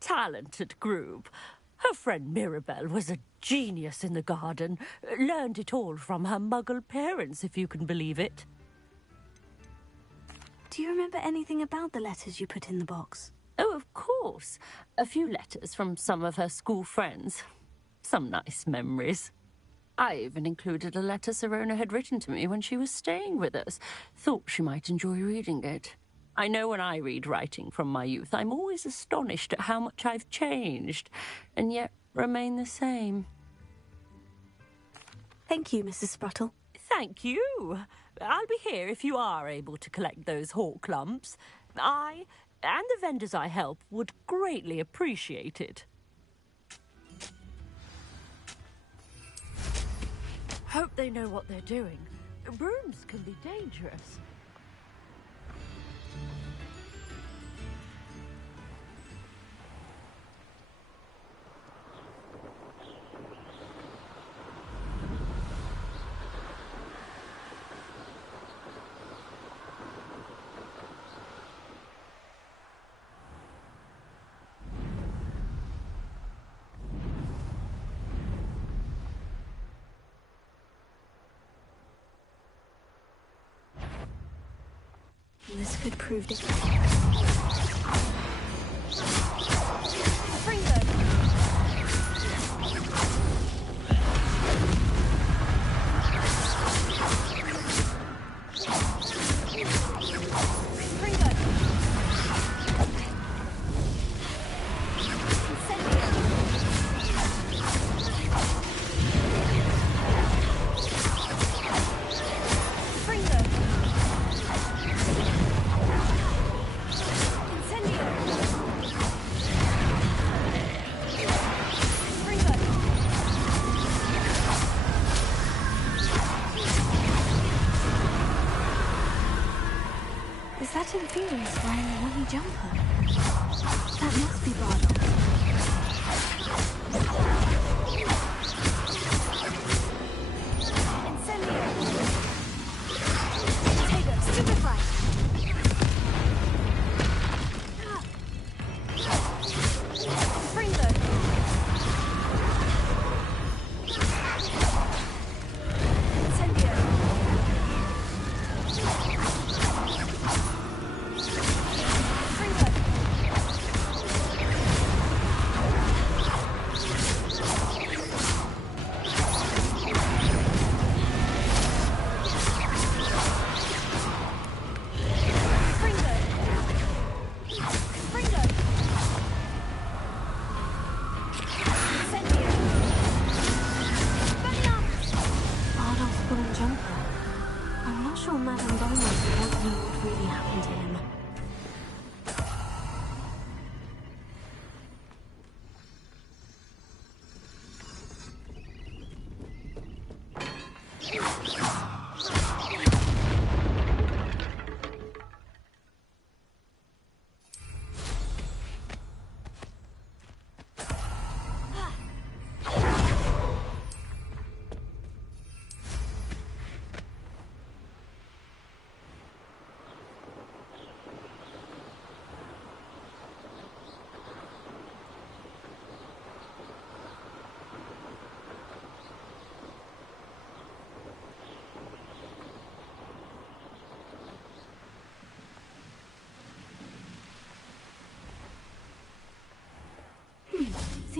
Talented group. Her friend Mirabelle was a genius in the garden. Learned it all from her muggle parents, if you can believe it. Do you remember anything about the letters you put in the box? Oh, of course. A few letters from some of her school friends. Some nice memories. I even included a letter Sirona had written to me when she was staying with us. Thought she might enjoy reading it. I know when I read writing from my youth, I'm always astonished at how much I've changed, and yet remain the same. Thank you, Mrs. Sprottle. Thank you. I'll be here if you are able to collect those hawk lumps. I, and the vendors I help, would greatly appreciate it. Hope they know what they're doing. Brooms can be dangerous. This could prove difficult. Is that Inferius wearing a woolly jumper? That must be Bardolph.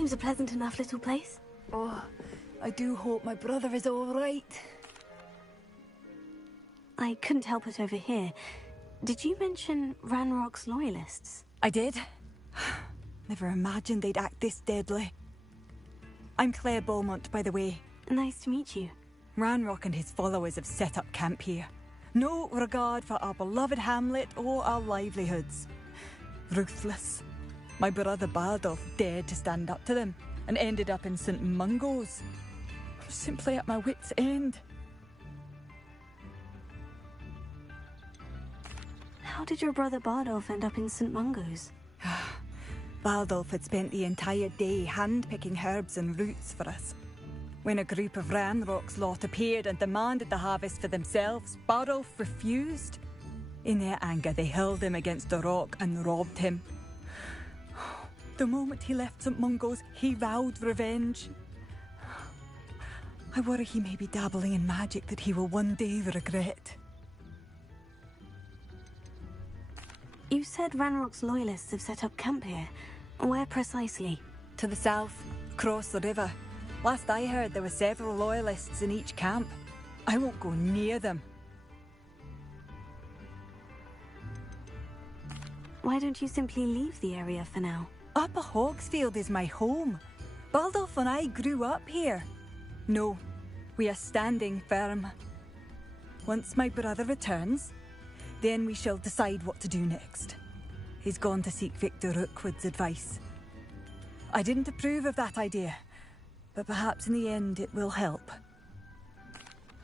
seems a pleasant enough little place. Oh, I do hope my brother is all right. I couldn't help but overhear. Did you mention Ranrock's loyalists? I did. Never imagined they'd act this deadly. I'm Claire Beaumont, by the way. Nice to meet you. Ranrock and his followers have set up camp here. No regard for our beloved hamlet or our livelihoods. Ruthless. My brother Bardolph dared to stand up to them and ended up in St. Mungo's. I'm simply at my wit's end. How did your brother Bardolph end up in St. Mungo's? Bardolph had spent the entire day hand-picking herbs and roots for us. When a group of Ranrock's lot appeared and demanded the harvest for themselves, Bardolph refused. In their anger, they hurled him against a rock and robbed him. The moment he left St. Mungo's, he vowed revenge. I worry he may be dabbling in magic that he will one day regret. You said Ranrock's loyalists have set up camp here. Where precisely? To the south, across the river. Last I heard, there were several loyalists in each camp. I won't go near them. Why don't you simply leave the area for now? Upper Hogsfield is my home. Bardolph and I grew up here. No, we are standing firm. Once my brother returns, then we shall decide what to do next. He's gone to seek Victor Rookwood's advice. I didn't approve of that idea, but perhaps in the end it will help.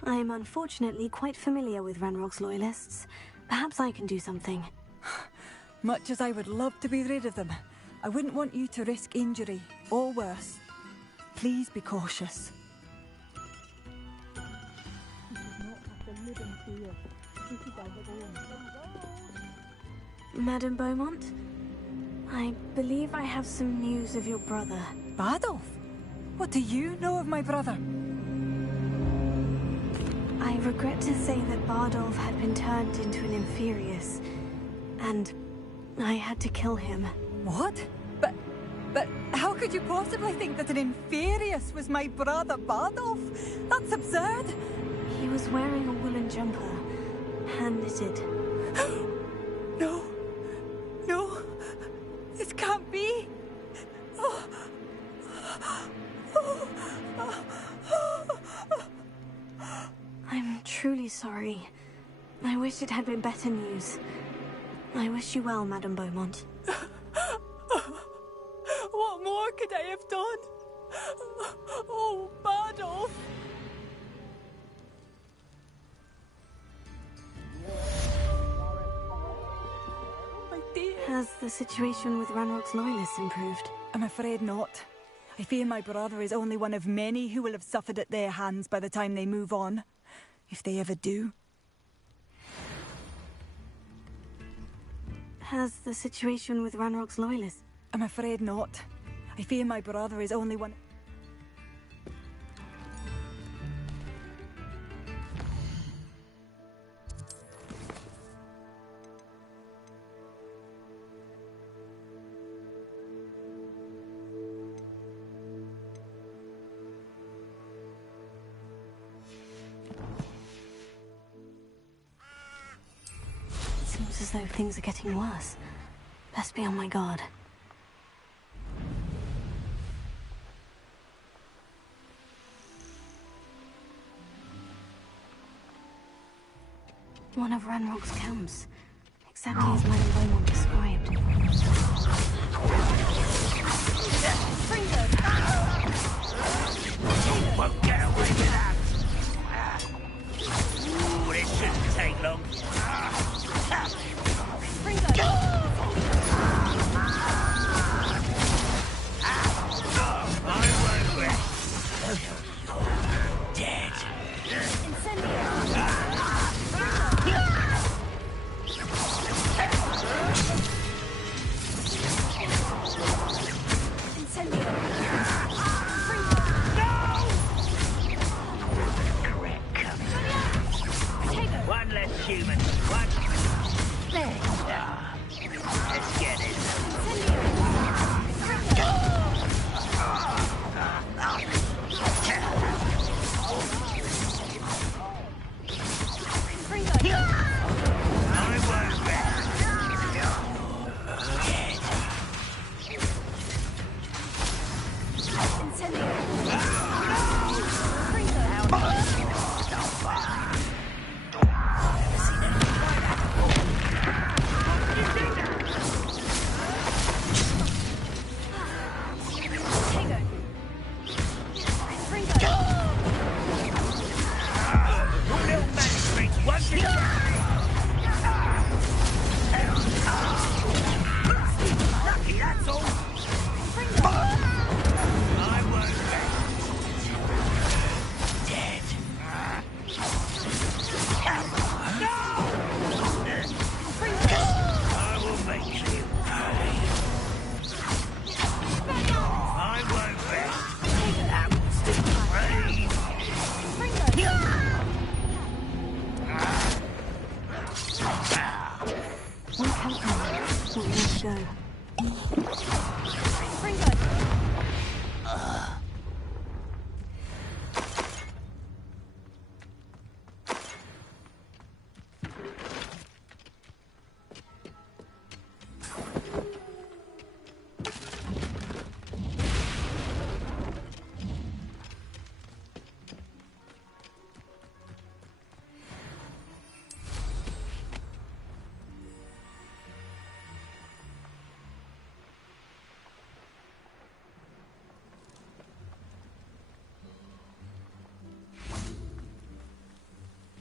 I am unfortunately quite familiar with Ranrock's loyalists. Perhaps I can do something. Much as I would love to be rid of them, I wouldn't want you to risk injury, or worse. Please be cautious. Madame Beaumont, I believe I have some news of your brother. Bardolph? What do you know of my brother? I regret to say that Bardolph had been turned into an Inferius, and I had to kill him. What? But how could you possibly think that an Inferius was my brother Bardolph? That's absurd! He was wearing a woolen jumper, hand-knitted. No. No. This can't be. Oh. I'm truly sorry. I wish it had been better news. I wish you well, Madame Beaumont. What more could I have done? Oh, Bardolph! My dear. Has the situation with Ranrock's loyalists improved? I'm afraid not. I fear my brother is only one of many who will have suffered at their hands by the time they move on. If they ever do. Has the situation with Ranrock's loyalists? I'm afraid not. I fear my brother is only one... Seems as though things are getting worse. Best be on my guard. One of Ranrock's camps. Exactly as Madame Beaumont described. Won't get away with that. Ooh, this shouldn't take long. Dead. Incendio.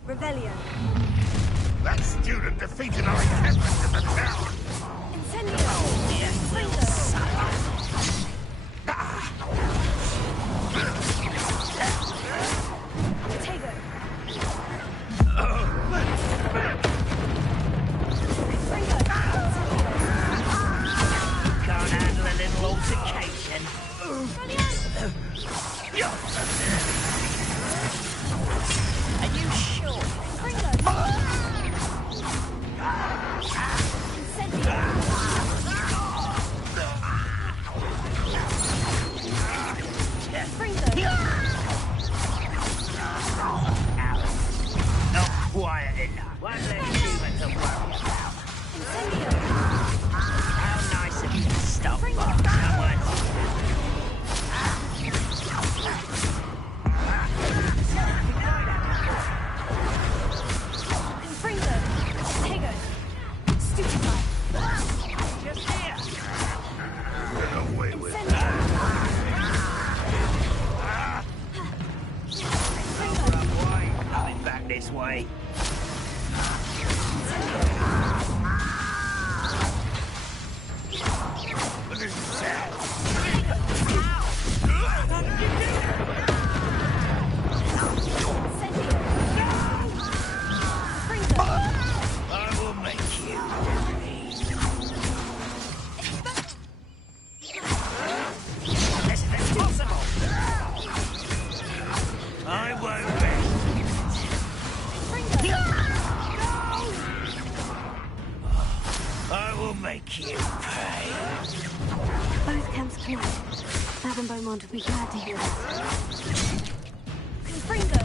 Revelio. That student defeated our encampment in the town. Incendio. Can't handle a little altercation. Are you sure? Not quiet enough. One less human to worry about. How nice of you to stop by. Just here. Get away with coming back this way. What is that? I will make you. This is impossible. I won't I will make you pay. Both camps collide. Madame Beaumont will be glad to hear that. Confringo!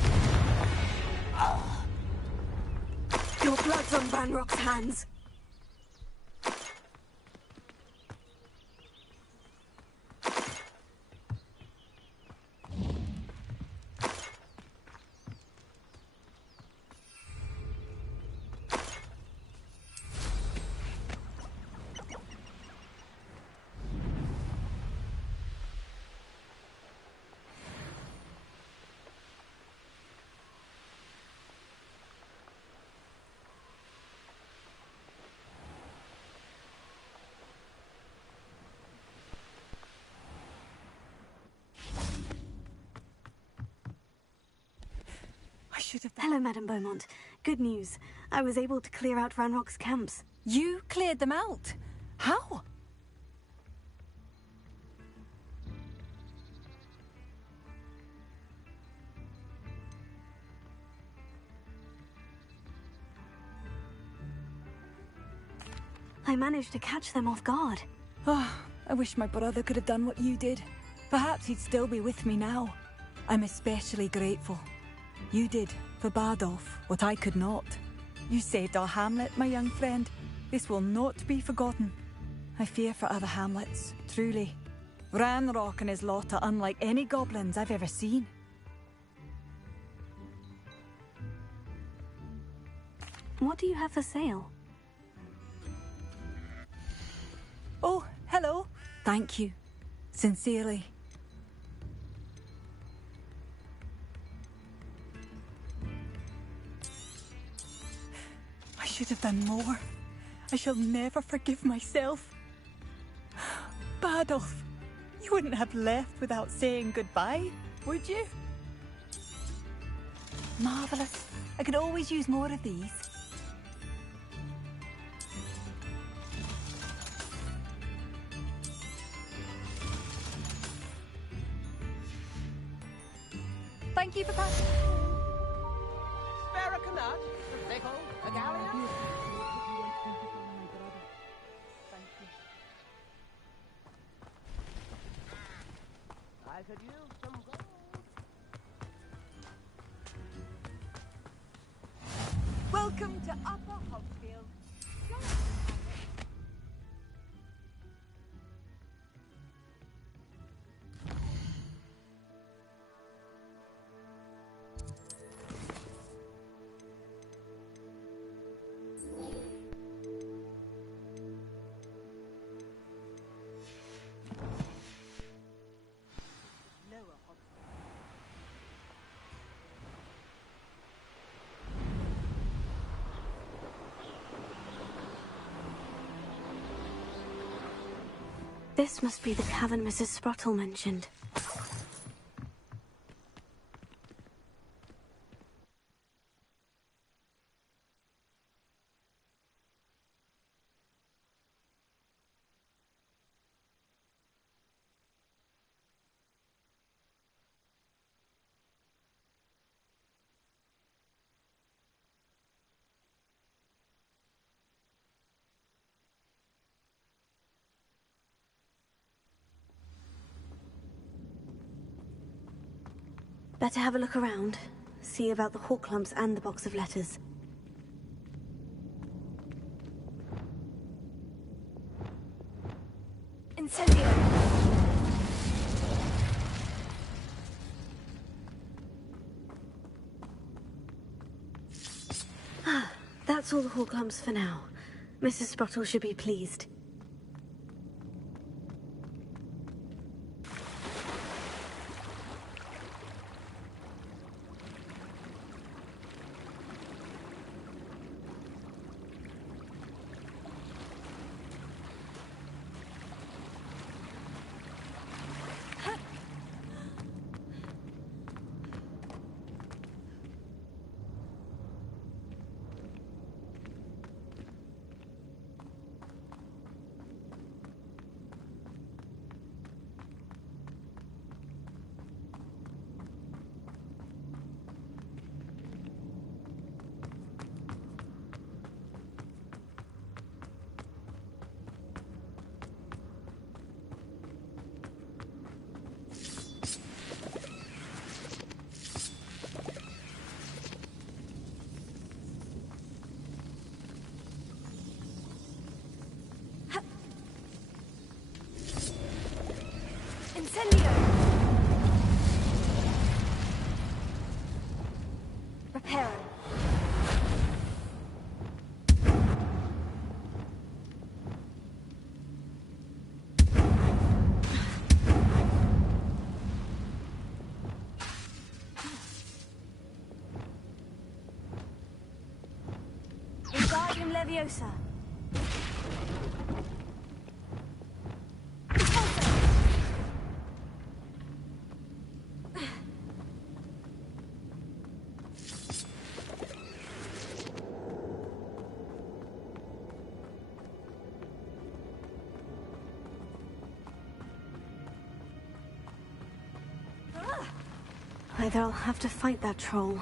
Your blood's on Ranrock's hands. Hello, Madame Beaumont. Good news. I was able to clear out Ranrock's camps. You cleared them out? How? I managed to catch them off guard. Oh, I wish my brother could have done what you did. Perhaps he'd still be with me now. I'm especially grateful. You did, for Bardolph, what I could not. You saved our hamlet, my young friend. This will not be forgotten. I fear for other hamlets, truly. Ranrock and his lot are unlike any goblins I've ever seen. What do you have for sale? Oh, hello. Thank you. Sincerely. I should have done more. I shall never forgive myself. Badolf, you wouldn't have left without saying goodbye, would you? Marvellous. I could always use more of these. Thank you for passing. Spare a canut, a pickle, a galleon. I could use some gold. Welcome to Upper Hogsfield. This must be the cavern Mrs. Sprottle mentioned. Better have a look around. See about the hawk lumps and the box of letters. Incendio! Ah, that's all the hawk lumps for now. Mrs. Sprottle should be pleased. Incendio! Reparo. Wingardium Leviosa. Either I'll have to fight that troll,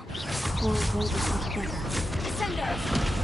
or avoid it altogether. Ascendo!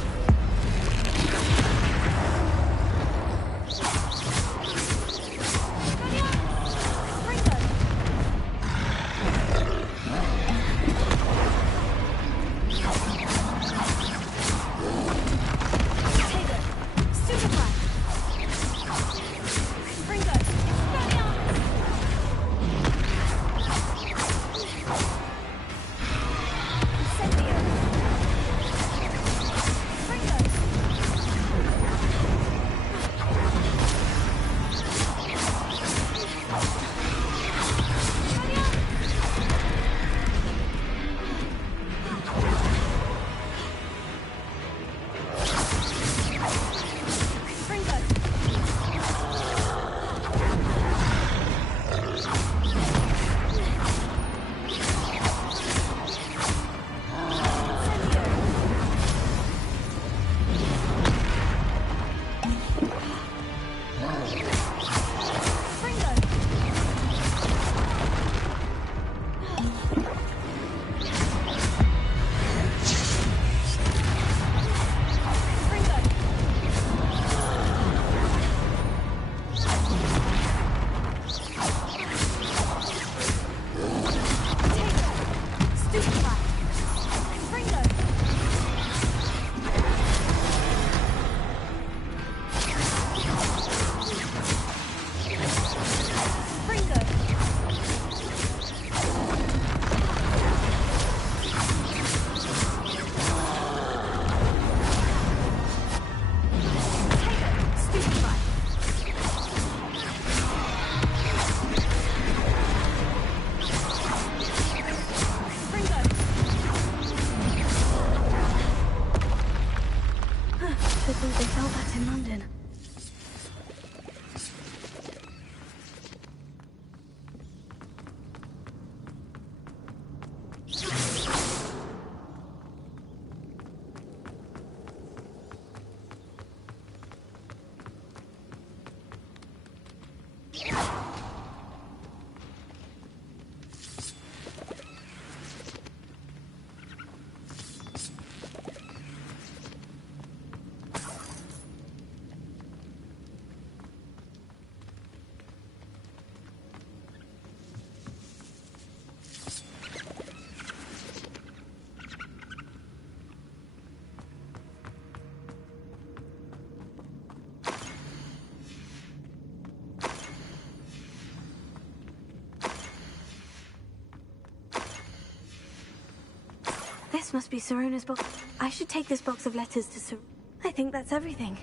This must be Sorona's box. I should take this box of letters to Sor... I think that's everything.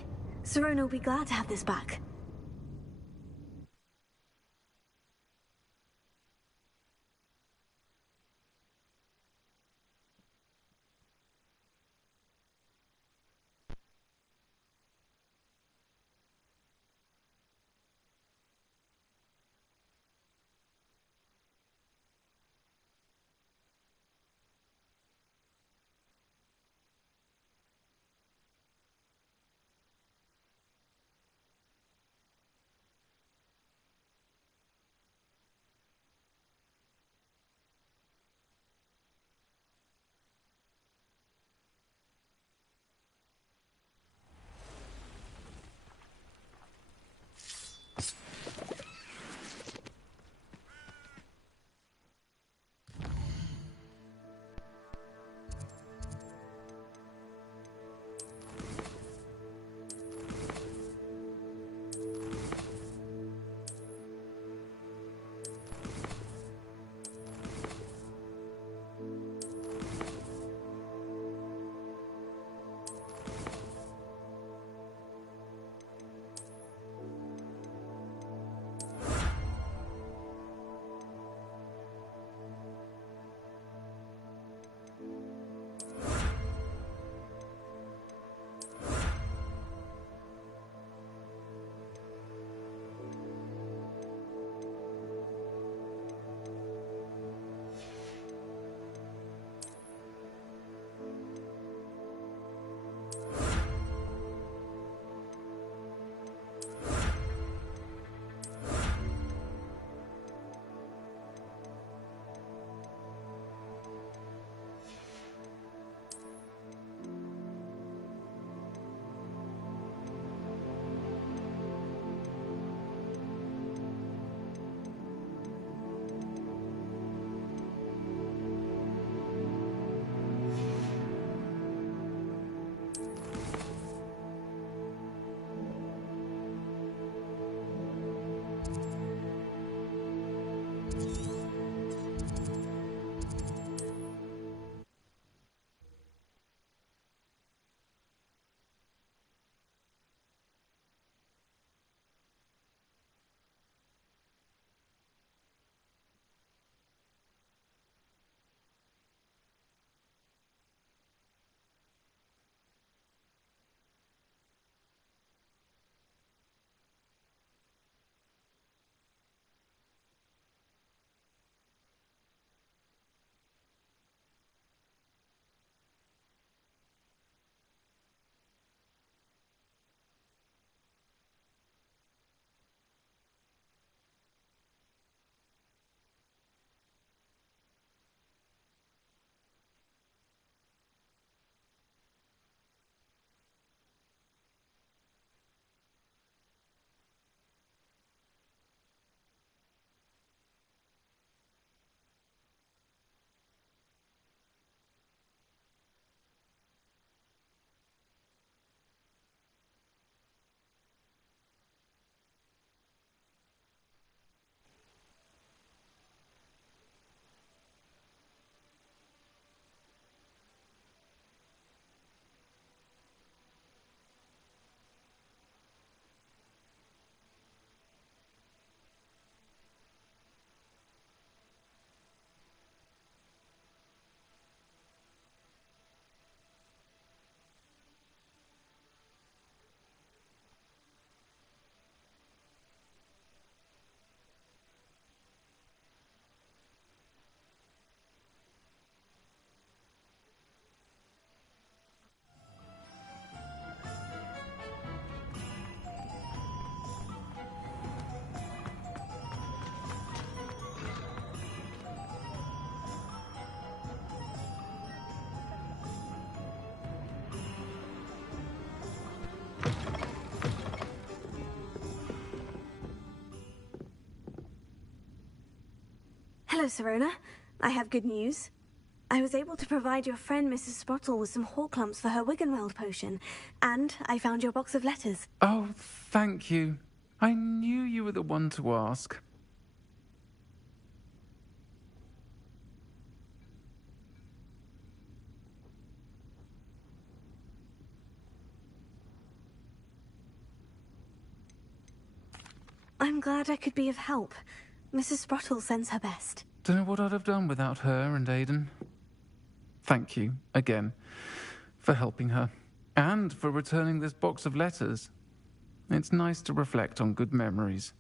Sorona will be glad to have this back. Hello, Serona. I have good news. I was able to provide your friend Mrs. Sprottle with some Horklumps for her Wiggenweld potion, and I found your box of letters. Oh, thank you. I knew you were the one to ask. I'm glad I could be of help. Mrs. Sprottle sends her best. Don't know what I'd have done without her and Aidan. Thank you, again, for helping her, and for returning this box of letters. It's nice to reflect on good memories.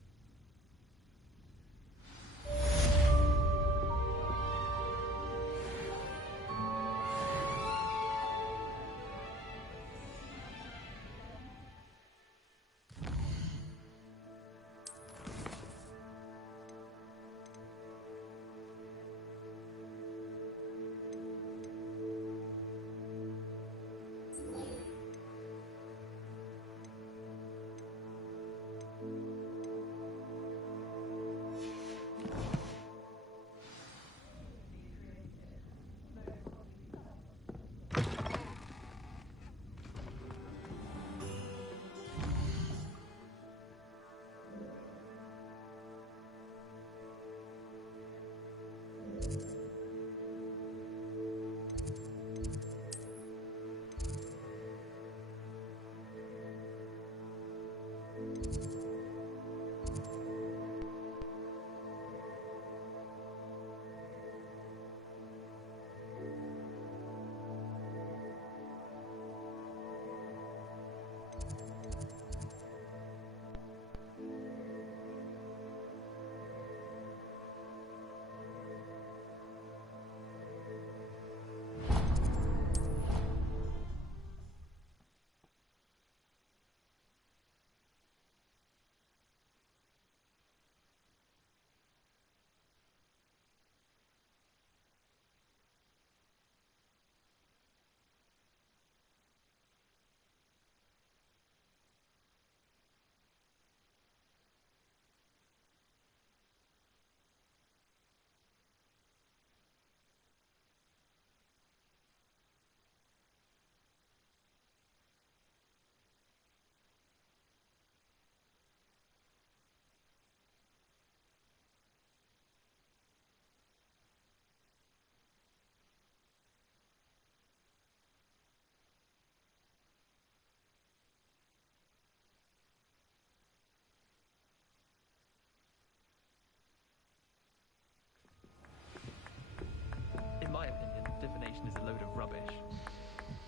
In my opinion, divination is a load of rubbish.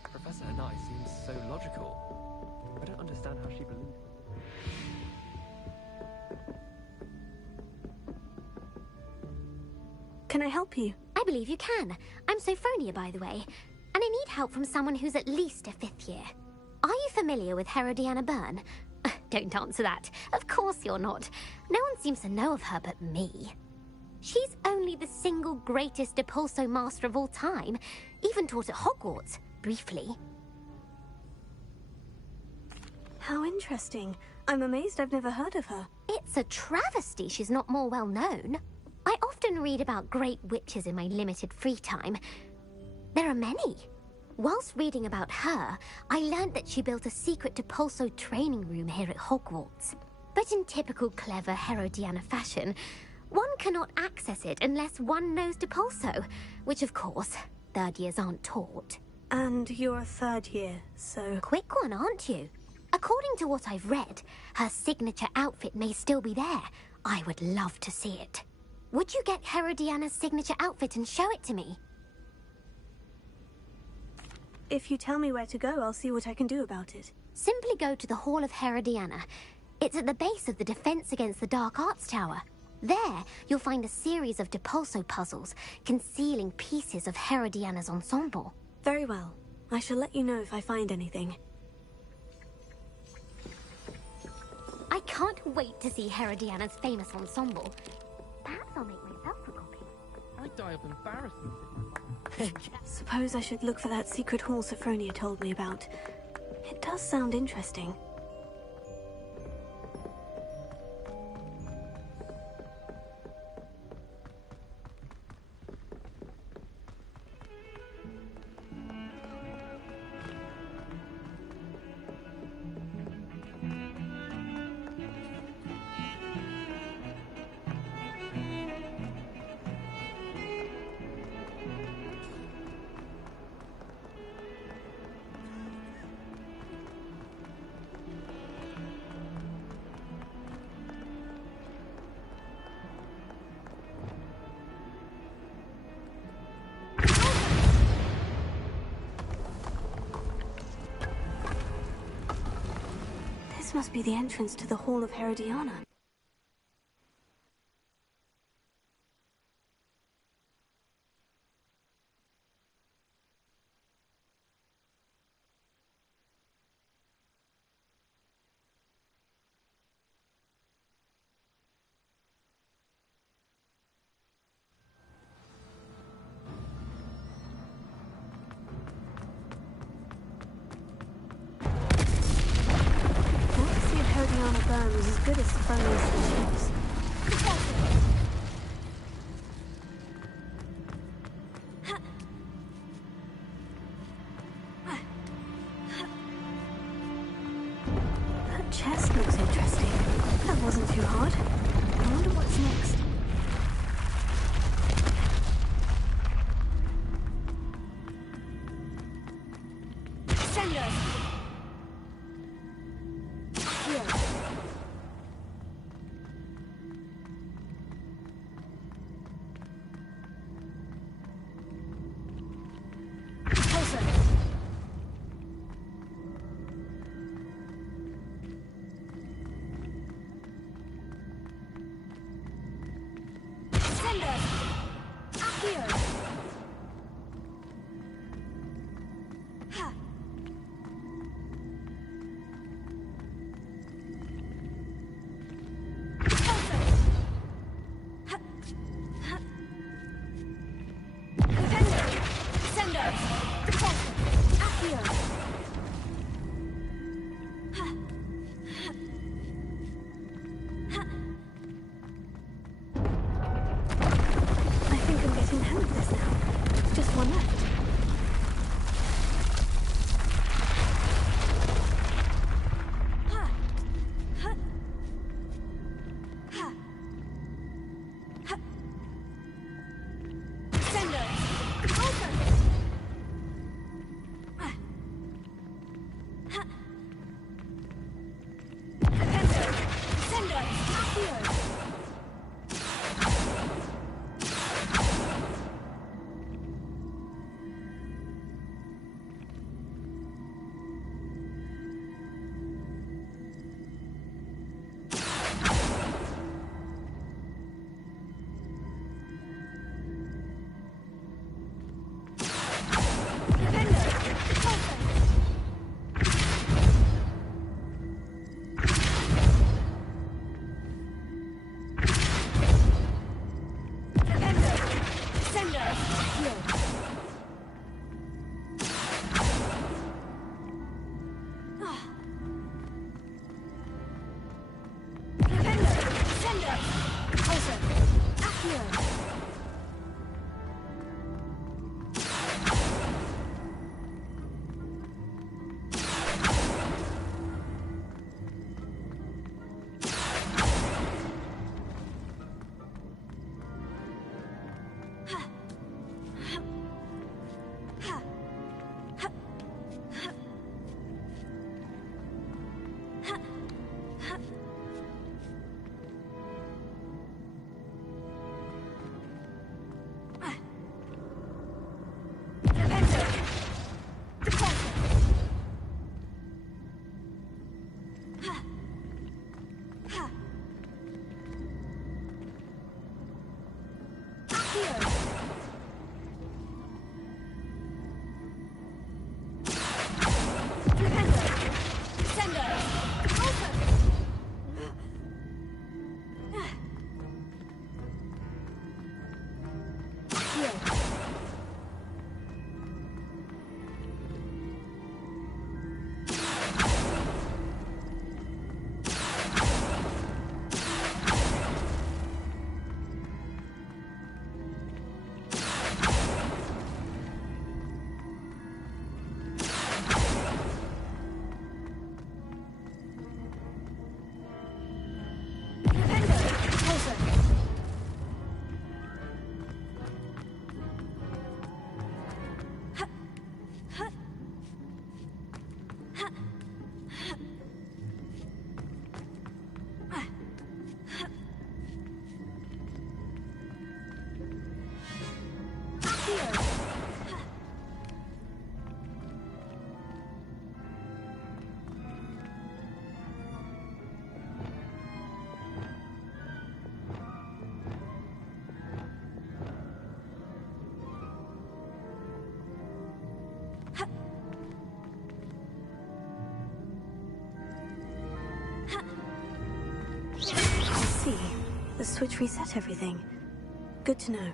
Professor Hanai seems so logical. I don't understand how she believes. Can I help you? I believe you can. I'm Sophronia, by the way, and I need help from someone who's at least a 5th year. Are you familiar with Herodiana Byrne? Don't answer that. Of course you're not. No one seems to know of her but me. She's only the single greatest Depulso master of all time, even taught at Hogwarts, briefly. How interesting. I'm amazed I've never heard of her. It's a travesty she's not more well known. I often read about great witches in my limited free time. There are many. Whilst reading about her, I learned that she built a secret Depulso training room here at Hogwarts. But in typical clever Herodiana fashion, one cannot access it unless one knows Depulso, which of course, 3rd years aren't taught. And you're a 3rd year, so... Quick one, aren't you? According to what I've read, her signature outfit may still be there. I would love to see it. Would you get Herodiana's signature outfit and show it to me? If you tell me where to go, I'll see what I can do about it. Simply go to the Hall of Herodiana. It's at the base of the Defense Against the Dark Arts Tower. There, you'll find a series of Depulso puzzles concealing pieces of Herodiana's ensemble. Very well. I shall let you know if I find anything. I can't wait to see Herodiana's famous ensemble. Perhaps I'll make myself a copy. I'd die of embarrassment. Suppose I should look for that secret hall Sophronia told me about. It does sound interesting. This must be the entrance to the Hall of Herodiana. Herodiana Burn was as good as the friendliest of ships. That chest looks interesting. That wasn't too hard. I wonder what's next. Send us! The switch reset everything. Good to know.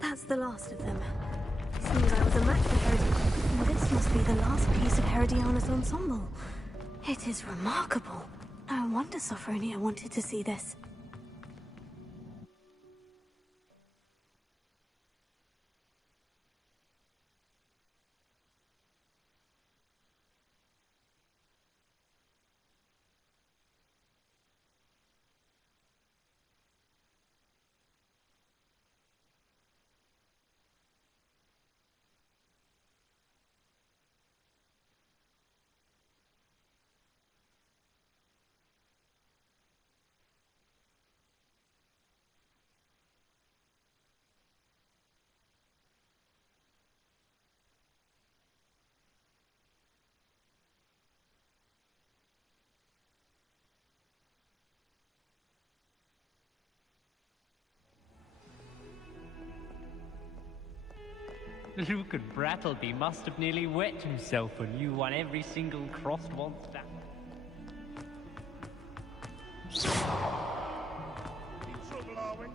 That's the last of them. Seems I was a match for Herodiana. This must be the last piece of Herodiana's ensemble. It is remarkable. No wonder Sophronia wanted to see this. Luke and Brattleby must have nearly wet himself when you won every single crossed monster. In trouble, are we?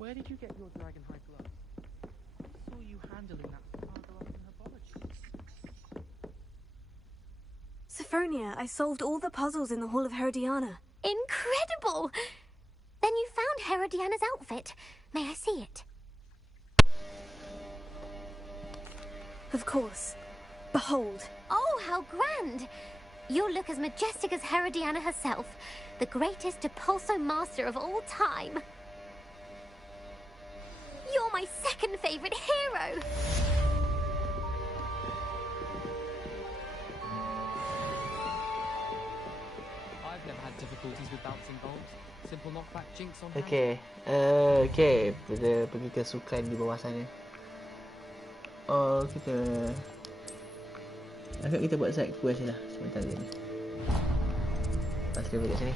Where did you get your dragon hide gloves? I saw you handling that cargo up in herbology. Sophronia, I solved all the puzzles in the Hall of Herodiana. Incredible! Then you found Herodiana's outfit. May I see it? Of course. Behold. Oh, how grand! You'll look as majestic as Herodiana herself, the greatest Depulso master of all time. You're my second favorite hero! I've never had difficulties with bouncing balls. Simple knockback jinx on hand. Okay, kita pergi ke sukan di bawah sana. Oh, agak kita buat side quest je lah sebentar ni. Lepas kita kat sini.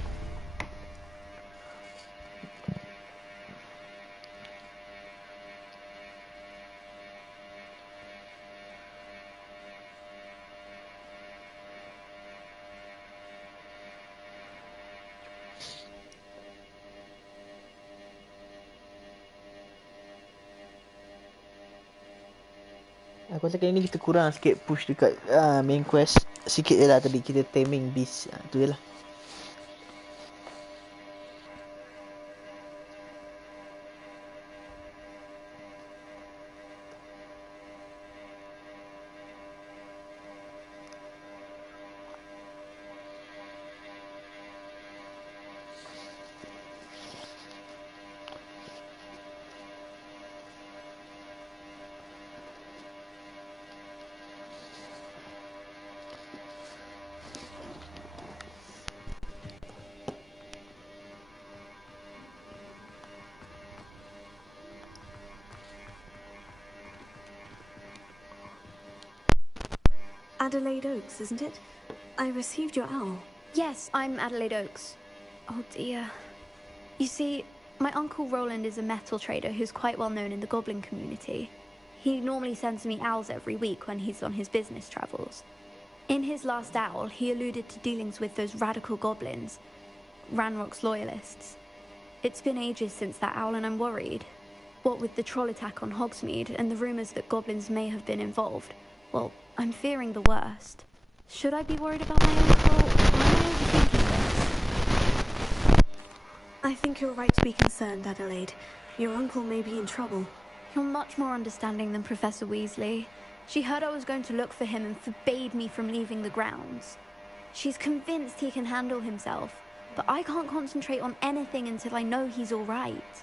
Aku rasa kali ni kita kurang sikit push dekat main quest sikit je lah. Tadi kita taming beast, tu je lah. Adelaide Oaks, isn't it? I received your owl. Yes, I'm Adelaide Oaks. Oh dear. You see, my uncle Roland is a metal trader who's quite well known in the goblin community. He normally sends me owls every week when he's on his business travels. In his last owl, he alluded to dealings with those radical goblins, Ranrock's loyalists. It's been ages since that owl and I'm worried. What with the troll attack on Hogsmeade and the rumours that goblins may have been involved, well, I'm fearing the worst. Should I be worried about my uncle, or am I overthinking this? I think you're right to be concerned, Adelaide. Your uncle may be in trouble. You're much more understanding than Professor Weasley. She heard I was going to look for him and forbade me from leaving the grounds. She's convinced he can handle himself, but I can't concentrate on anything until I know he's all right.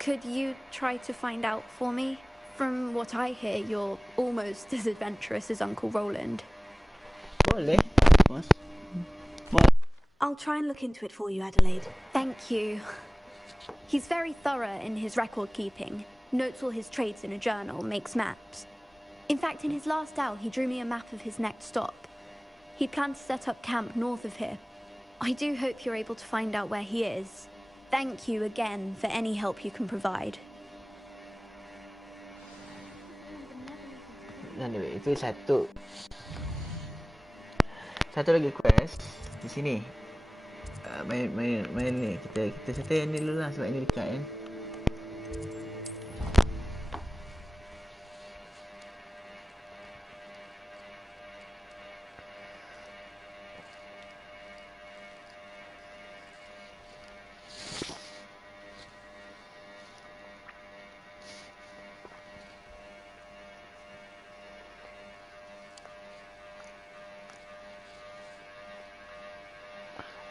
Could you try to find out for me? From what I hear, you're almost as adventurous as Uncle Roland. Boleh. I'll try and look into it for you, Adelaide. Thank you. He's very thorough in his record keeping. Notes all his trades in a journal, makes maps. In fact, in his last owl, he drew me a map of his next stop. He planned to set up camp north of here. I do hope you're able to find out where he is. Thank you again for any help you can provide. Anyway, itu satu lagi quest di sini. Main ni kita settle yang ni dulu lah sebab ini dekat kan.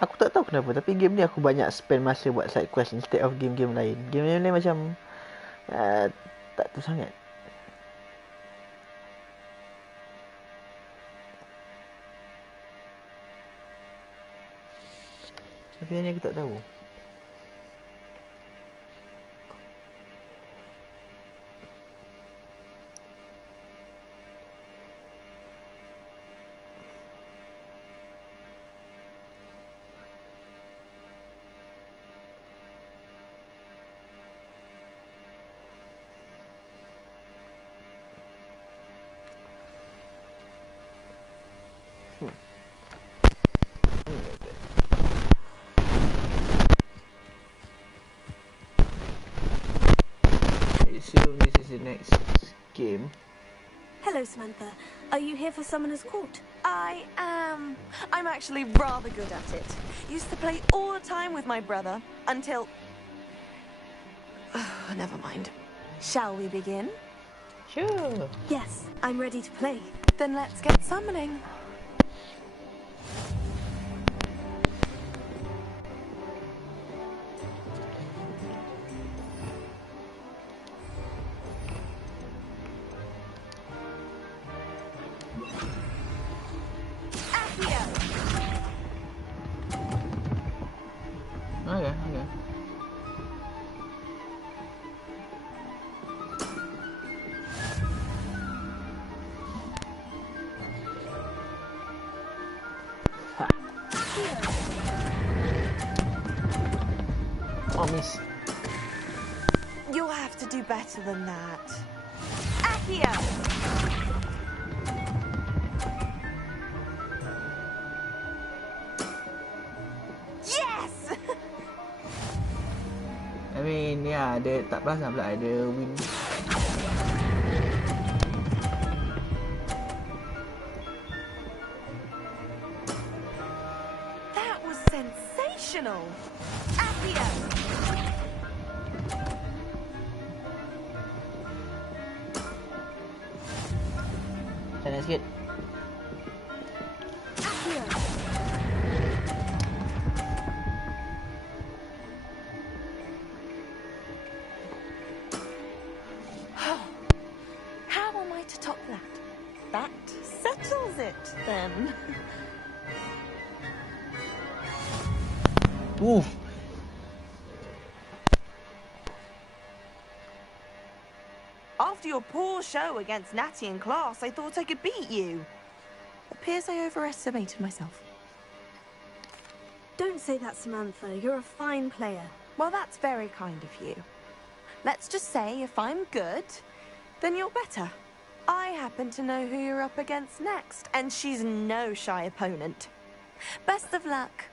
Aku tak tahu kenapa tapi game ni aku banyak spend masa buat side quest instead of game-game lain. Game-game lain macam tak tu sangat. Tapi yang ni aku tak tahu. game. Hello, Samantha. Are you here for Summoner's Court? I am. I'm actually rather good at it. Used to play all the time with my brother until... never mind. Shall we begin? Sure. Yes, I'm ready to play. Then let's get summoning. Okay. Oh, miss. You'll have to do better than that. Accio! Yes! I mean, ya, ada tak perasan pula ada win. That was sensational! Accio! Sana sikit. How am I to top that? That settles it, then. Oof. After your poor show against Natty in class, I thought I could beat you. Appears I overestimated myself. Don't say that, Samantha. You're a fine player. Well, that's very kind of you. Let's just say if I'm good, then you're better. I happen to know who you're up against next, and she's no shy opponent. Best of luck.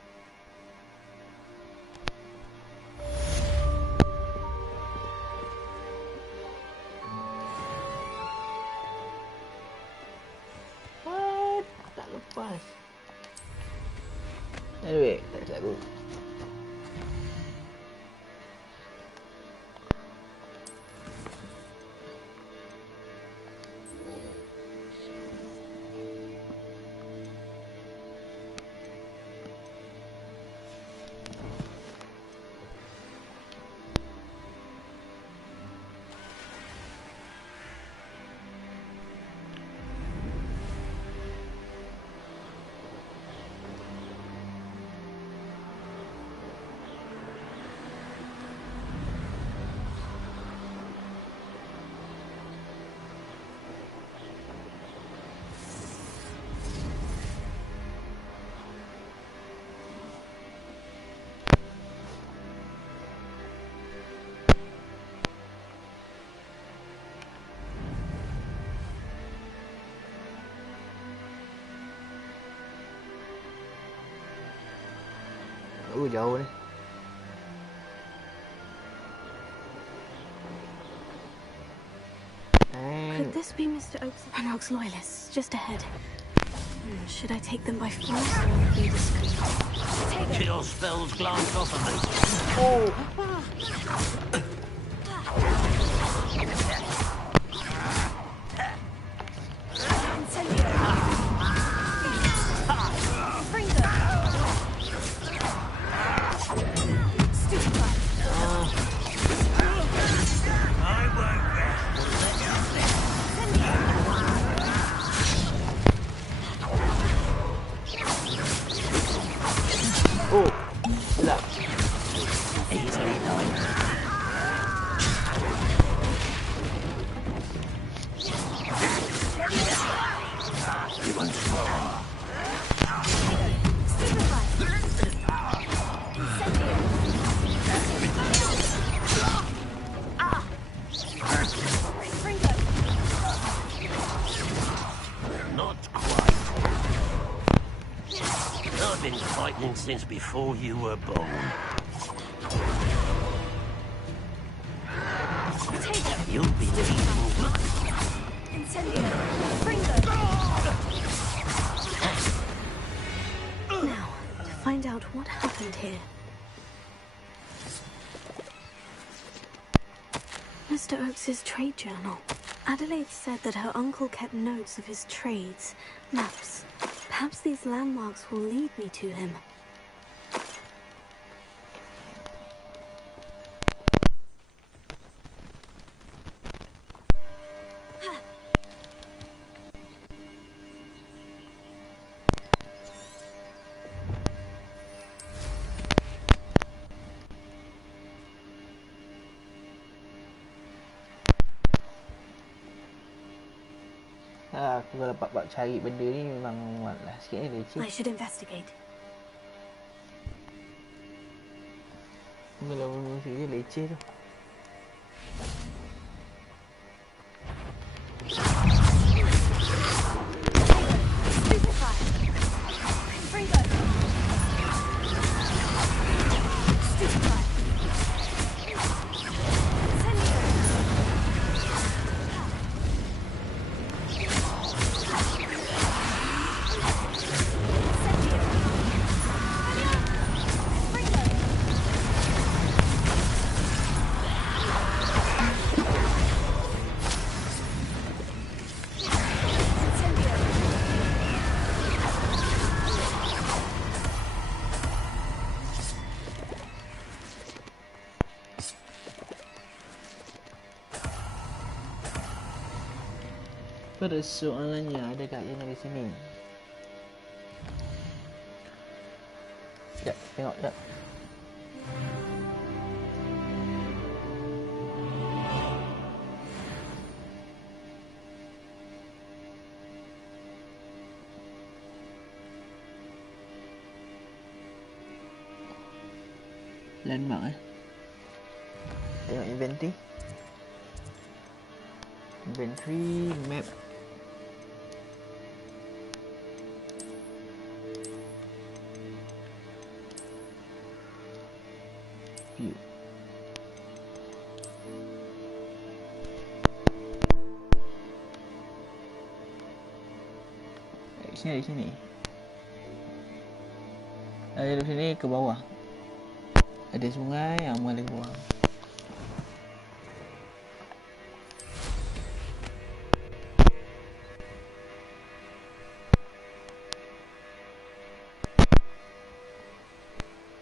What? Tak lepas. Anyway, tak lagu. Jauh ni. Could this be Mr. Oak's and Rogue's loyalists just ahead? Should I take them by force or be discreet? Kill spells glance off of me. Since before you were born. You'll be leaving. Now, to find out what happened here. Mr. Oakes's trade journal. Adelaide said that her uncle kept notes of his trades, maps. Perhaps these landmarks will lead me to him. Aku kalau dapat cari benda ni memang malas sikit ni, leceh. I should investigate. Kalau musik dia leceh tu. Persoalannya ada gayanya di sini. Sekejap, tengok sekejap. Landmark Tengok inventory. Inventory, map. View. Di sini. Dari sini ke bawah. Ada sungai yang boleh buang.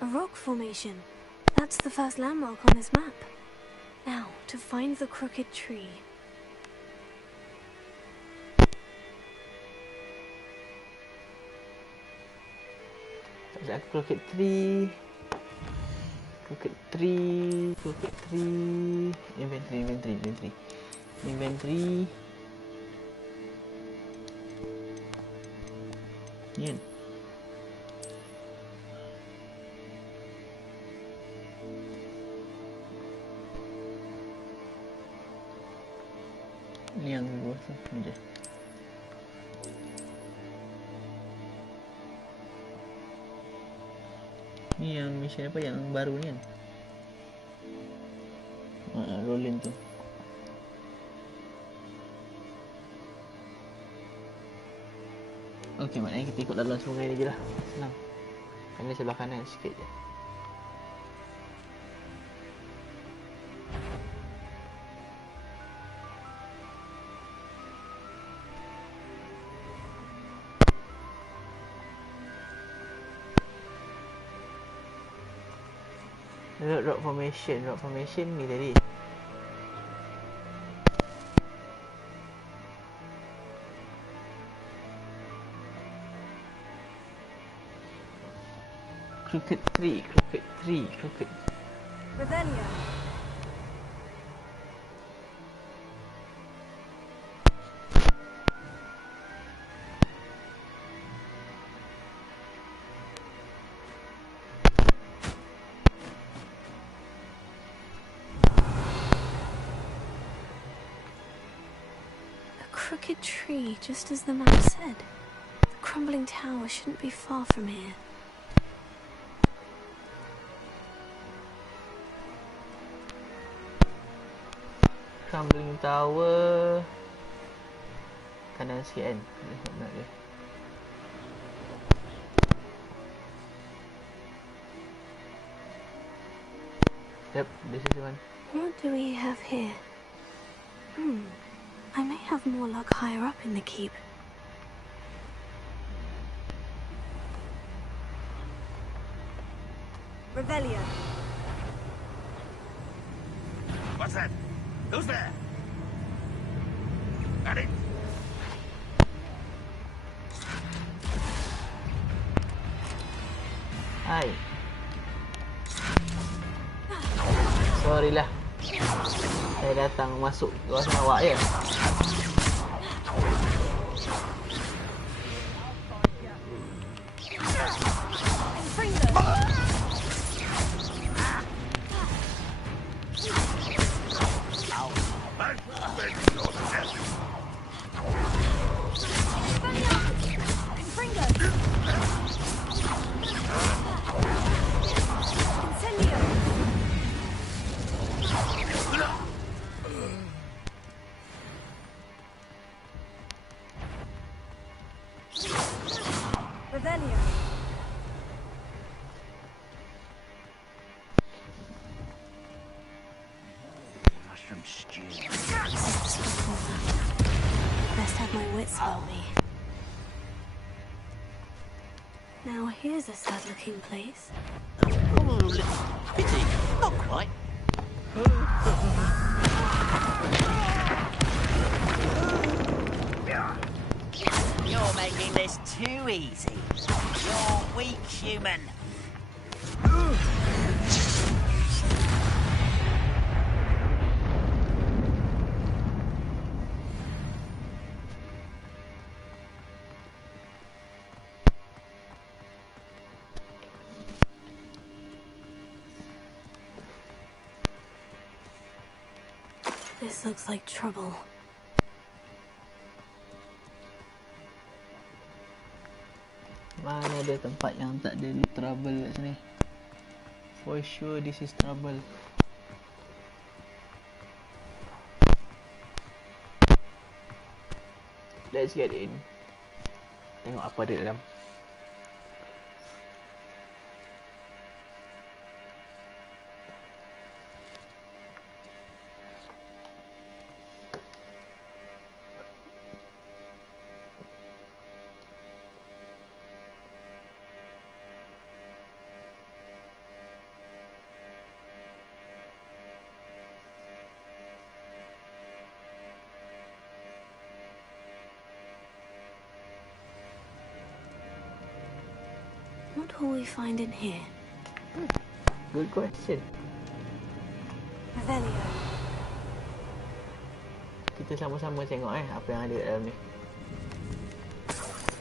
A rock formation. That's the first landmark on this map. Now, to find the crooked tree. Crooked tree. Inventory. Ni kan? Ni yang luas tu. Ni je. Ni yang mission apa yang baru ni kan? Rolling tu. Okey, maknanya kita ikut dalam sungai ni je lah. Senang. Kan sebelah kanan sikit je. Rock formation ni tadi. Crooked tree. Revelia. Crooked tree, just as the map said. The crumbling tower shouldn't be far from here. Crumbling tower. Kanan sikit kan. Nak dia. Yep, this is the one. What do we have here? I may have more luck higher up in the keep. Revelio. What's that? Who's there? Got it. Hai. Sorry lah. Saya datang masuk kawasan awak je. Revelio. Mushroom stew. Best have my wits about me. Now here's a sad-looking place. Oh, pity. Not quite. You're making this too easy. You're weak, human. This looks like trouble. Mana ada tempat yang tak ada trouble kat sini? For sure this is trouble. Let's get in. Tengok apa ada dalam. What will we find in here? Good question. Revelio. Kita sama-sama tengok apa yang ada dalam ni.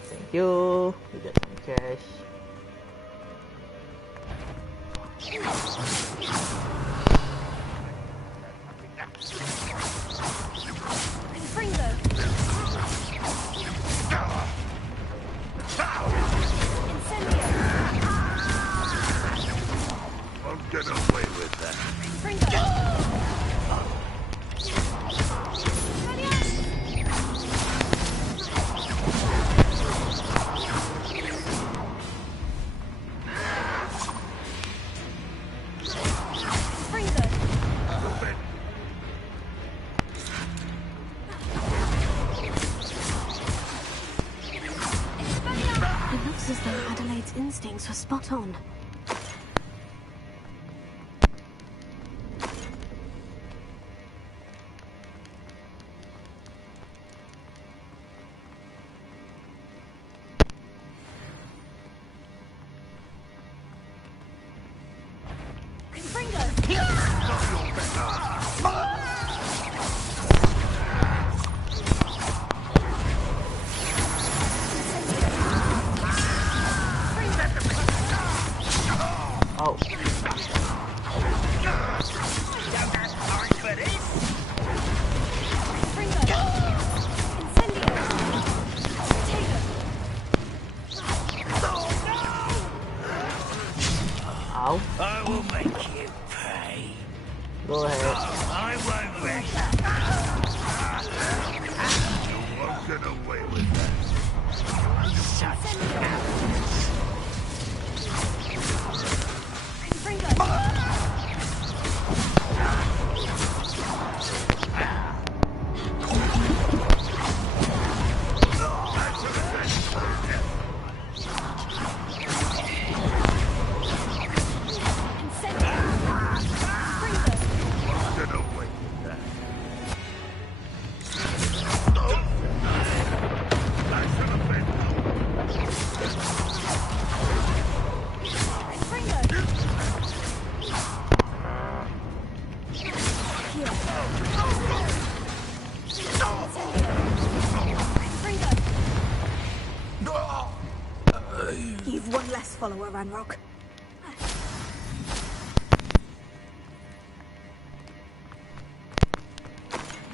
Thank you. We got some cash. Get away with that. It looks as though Adelaide's instincts were spot on. Oh. Ow. I will make you pay. Go ahead. I won't rest. You won't Get away with that. Such arrogance. You've one less follower, Ranrock.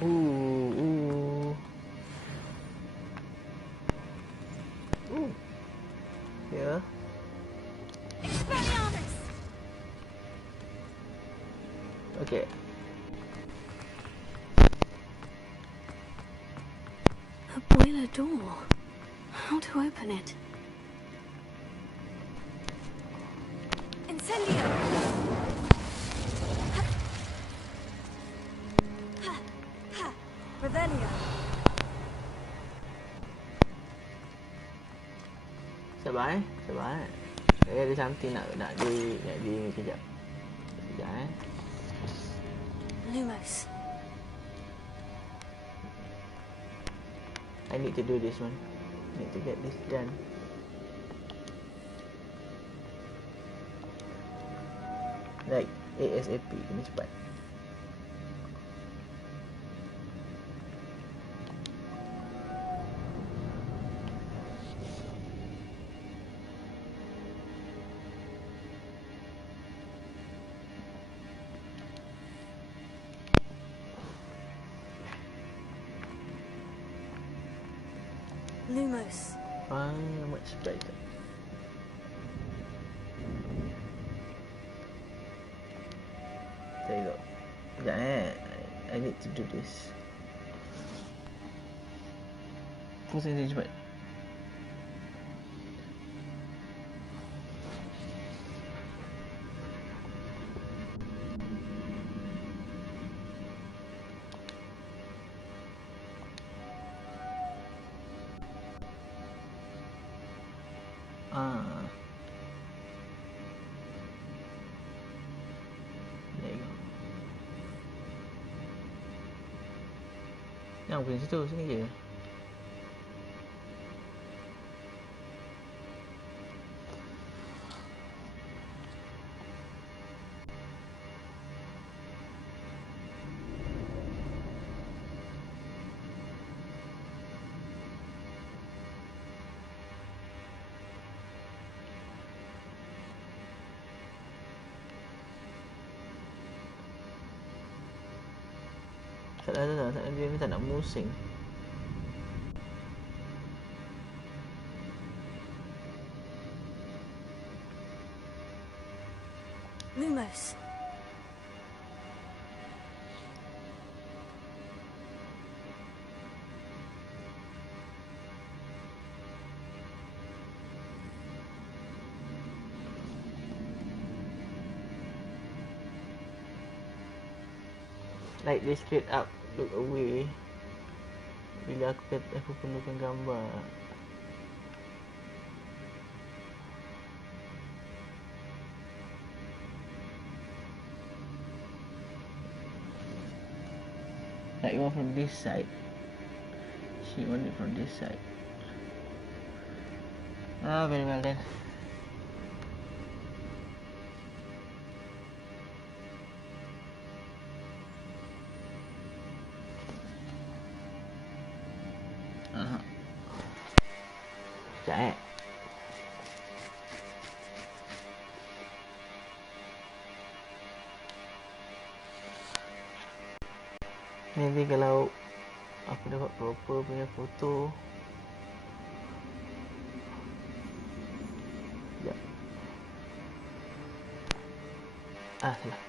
Ooh. Yeah. Okay. A boiler door. How to open it? Incendio! Revelio. Sabar sabar. Ada something nak di kejap. Kejap Lumos. I need to do this one. Need to get this done. Like ASAP, kena cepat. Lumos. Much better. There you go. Sekejap I need to do this. Pusing cepat. There you go. Yang boleh situ, sini je. Tak dia ni tak nak musing. Lumos. Like this straight up, look away. Bila aku perlukan gambar. Like you want from this side. She want it from this side. Very well then. Sekejap Maybe kalau aku dapat proper punya foto. Sekejap. Salah.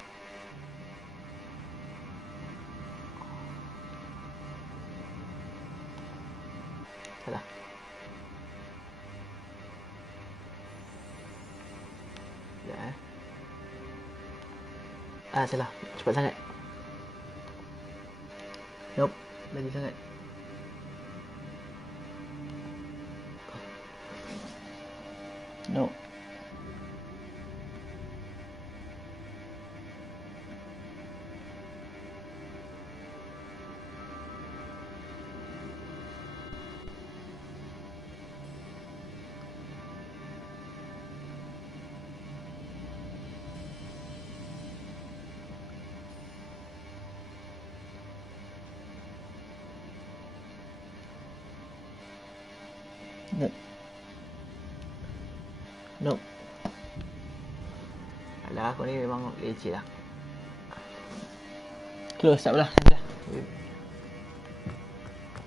Salah. Sekejap salah. Cepat sangat. Nope. Lagi sangat. Nope. Nope. Alah, kau ni memang leceh lah. Close, tak apalah.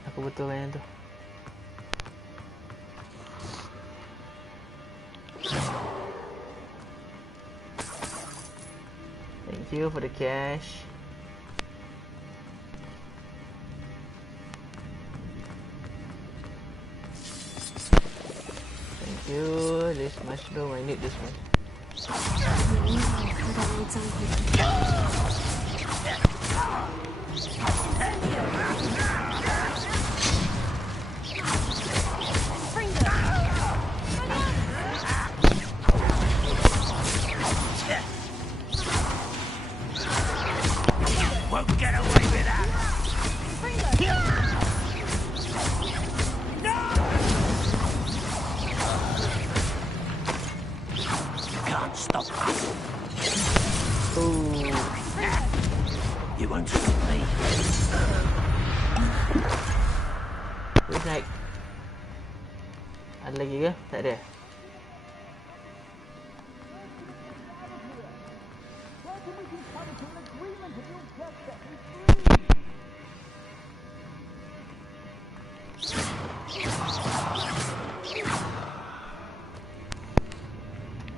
Aku betulkan yang tu. Thank you for the cash. Thank you. This mushroom, I need this one. Won't get away with that. You can't stop us. You won't stop me. Who's naik? Ada lagi ke? Tak ada.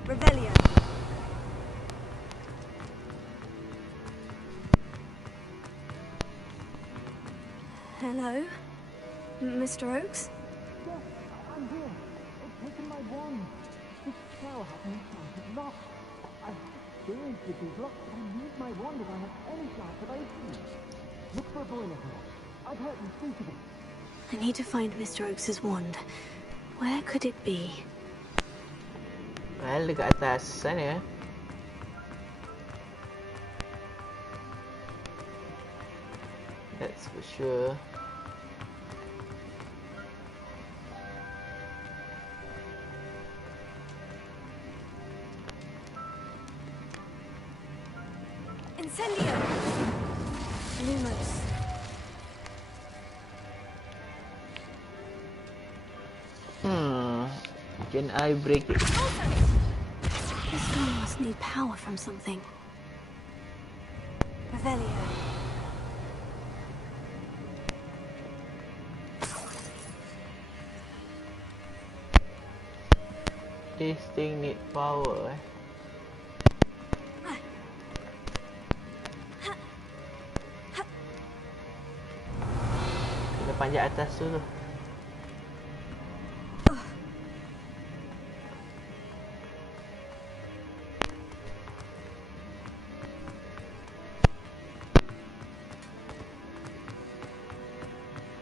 Revelio. Hello, Mr. Oakes? Yes, I'm here. It's taken my wand. This spell has me enchanted lock. I have experience with these locks, but I need my wand if I have any chance of opening it. Look for a boiler here. I've heard you speak of it. I need to find Mr. Oakes' wand. Where could it be? Well, dekat atas sana. That's for sure. Incendio! Lumos. Can I break it? This guy must need power from something. Revelio. This thing need power. Kena panjat atas tu.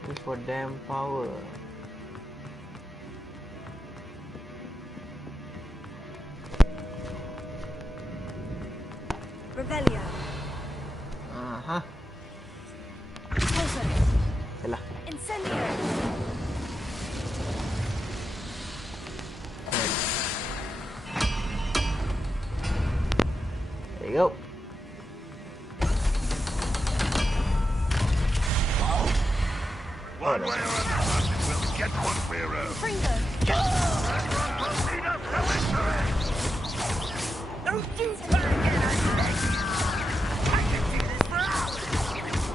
This for damn power. Revelio. Aha. Closer. Salah. Incendio. There you go. One way or another, we'll get what we're owed. Don't you try to get us next! I can do this for hours!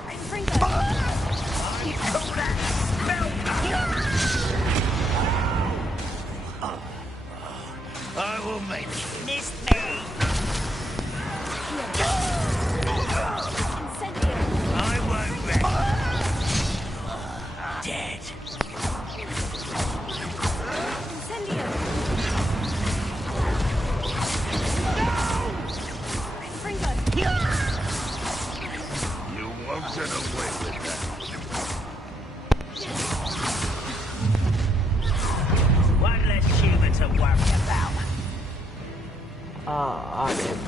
Hey, Fringo! You call that smell? I will make you miss me. I won't rest. Dead. Damn.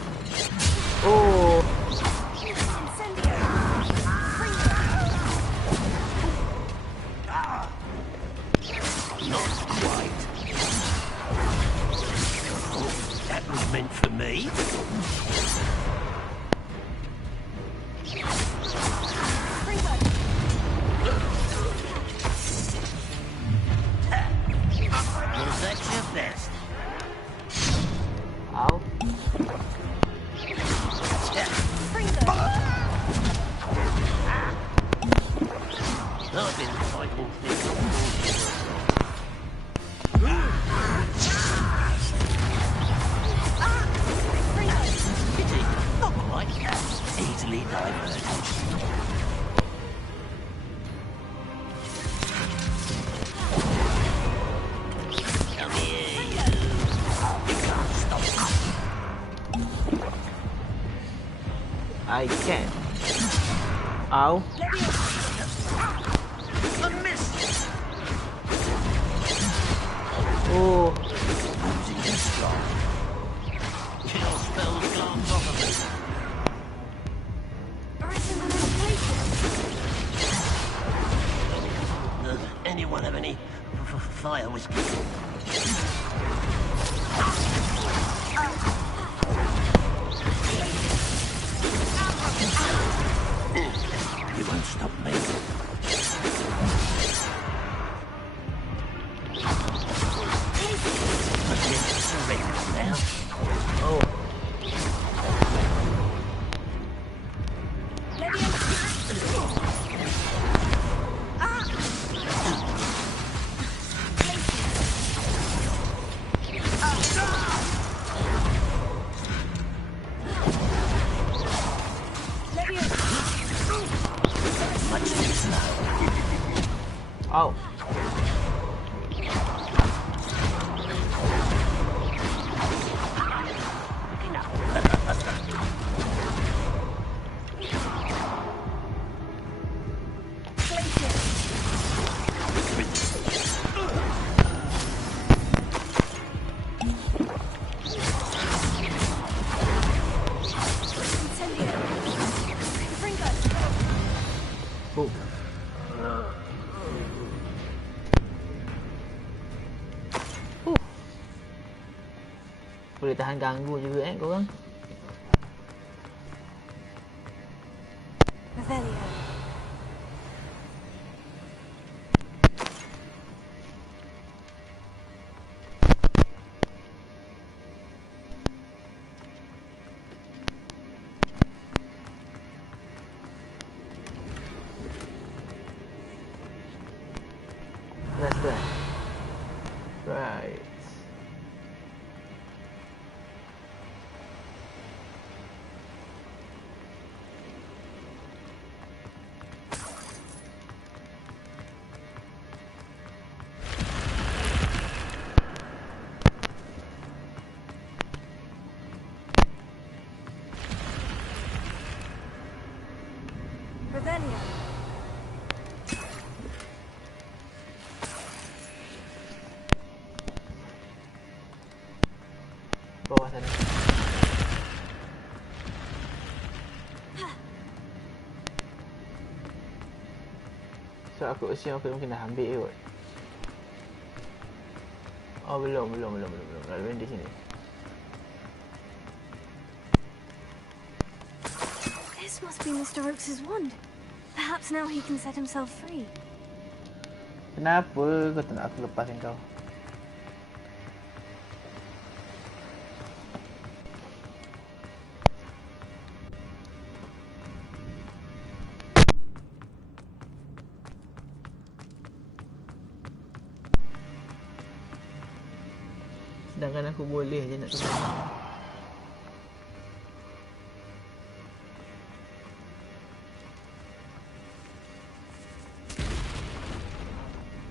Oh. Not quite. That was meant for me. Was that your best? Ow. I've been fighting things. Pity, not quite. Easily diverted. Come here, you. You can't stop me. I can. Ow. A miss. Oh. Losing your strong. Your spells can't bother me. Does anyone have any fire whiskey? You won't stop me. I can't surrender now. Oh. Much too slow. Ow. Oh. Boleh tahan ganggu juga korang. Revelio. That's that. Right. Revelio. Bawah sana. So aku assume aku mungkin dah ambil kot. Oh belum. Lalu di sini. This must be Mr. Oakes's wand. Perhaps now he can set himself free. Kenapa kau tak nak aku lepaskan kau? Sedangkan aku boleh je nak tukar.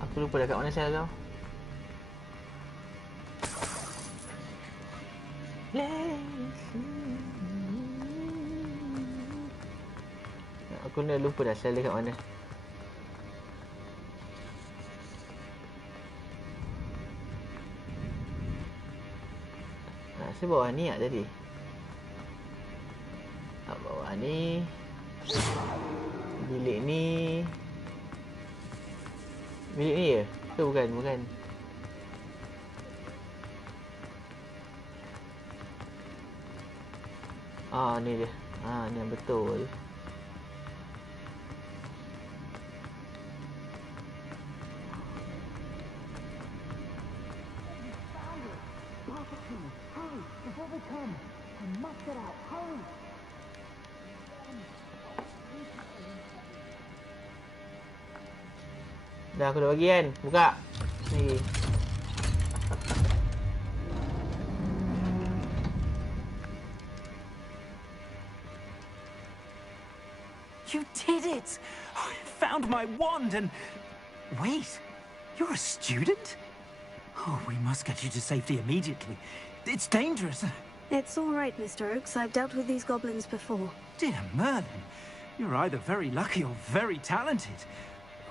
Aku lupa dah kat mana sel kau. Aku dah lupa dah sel dia kat mana. Rasa bawah ni tak tadi. Bawah ni. Bilik ni. Bilik ni ya? Ke bukan? Bukan. Ni dia. Ni yang betul. Dah aku dah bagi kan? Buka. Ni. You did it! I found my wand and... Wait, you're a student? Oh, we must get you to safety immediately. It's dangerous. It's all right, Mr. Oakes. I've dealt with these goblins before. Dear Merlin, you're either very lucky or very talented.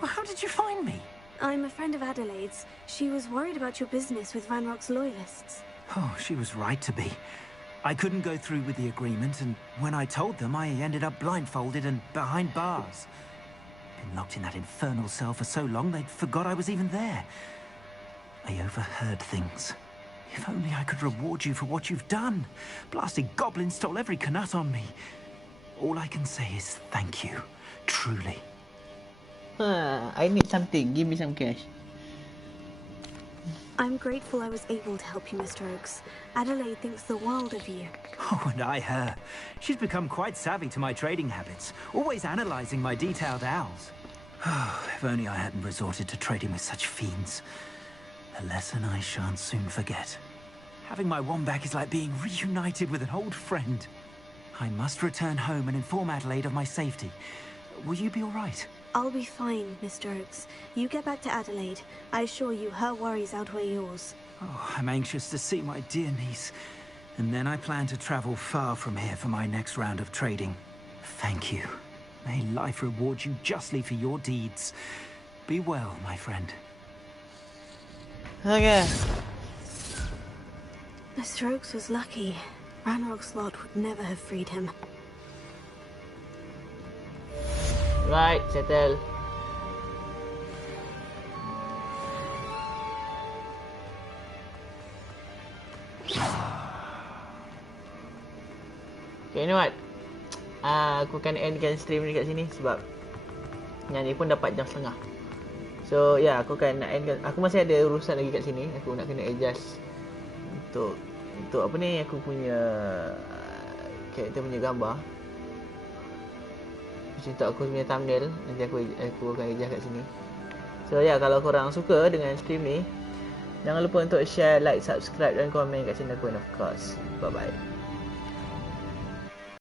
Well, how did you find me? I'm a friend of Adelaide's. She was worried about your business with Ranrock's loyalists. Oh, she was right to be. I couldn't go through with the agreement, and when I told them, I ended up blindfolded and behind bars. Been locked in that infernal cell for so long, they'd forgot I was even there. I overheard things. If only I could reward you for what you've done. Blasted goblins stole every canut on me. All I can say is thank you, truly. I need something. Give me some cash. I'm grateful I was able to help you, Mr. Oakes. Adelaide thinks the world of you. Oh, and I her. She's become quite savvy to my trading habits, always analysing my detailed owls. Oh, if only I hadn't resorted to trading with such fiends. A lesson I shan't soon forget. Having my wand back is like being reunited with an old friend. I must return home and inform Adelaide of my safety. Will you be all right? I'll be fine, Mr. Oakes. You get back to Adelaide. I assure you her worries outweigh yours. Oh, I'm anxious to see my dear niece. And then I plan to travel far from here for my next round of trading. Thank you. May life reward you justly for your deeds. Be well, my friend. Okay. Mr. Oakes was lucky. Ranrock's lot would never have freed him. Right, settle. Okay, you know what? Aku akan endkan stream ni kat sini sebab yang ni pun dapat jam setengah. So, ya, aku akan nak endkan. Aku masih ada urusan lagi kat sini. Aku nak kena adjust untuk apa ni, aku punya karakter punya gambar. Untuk aku punya thumbnail. Nanti aku akan adjust kat sini. So ya, kalau korang suka dengan stream ni, jangan lupa untuk share, like, subscribe dan komen kat sini aku, and of course, bye bye.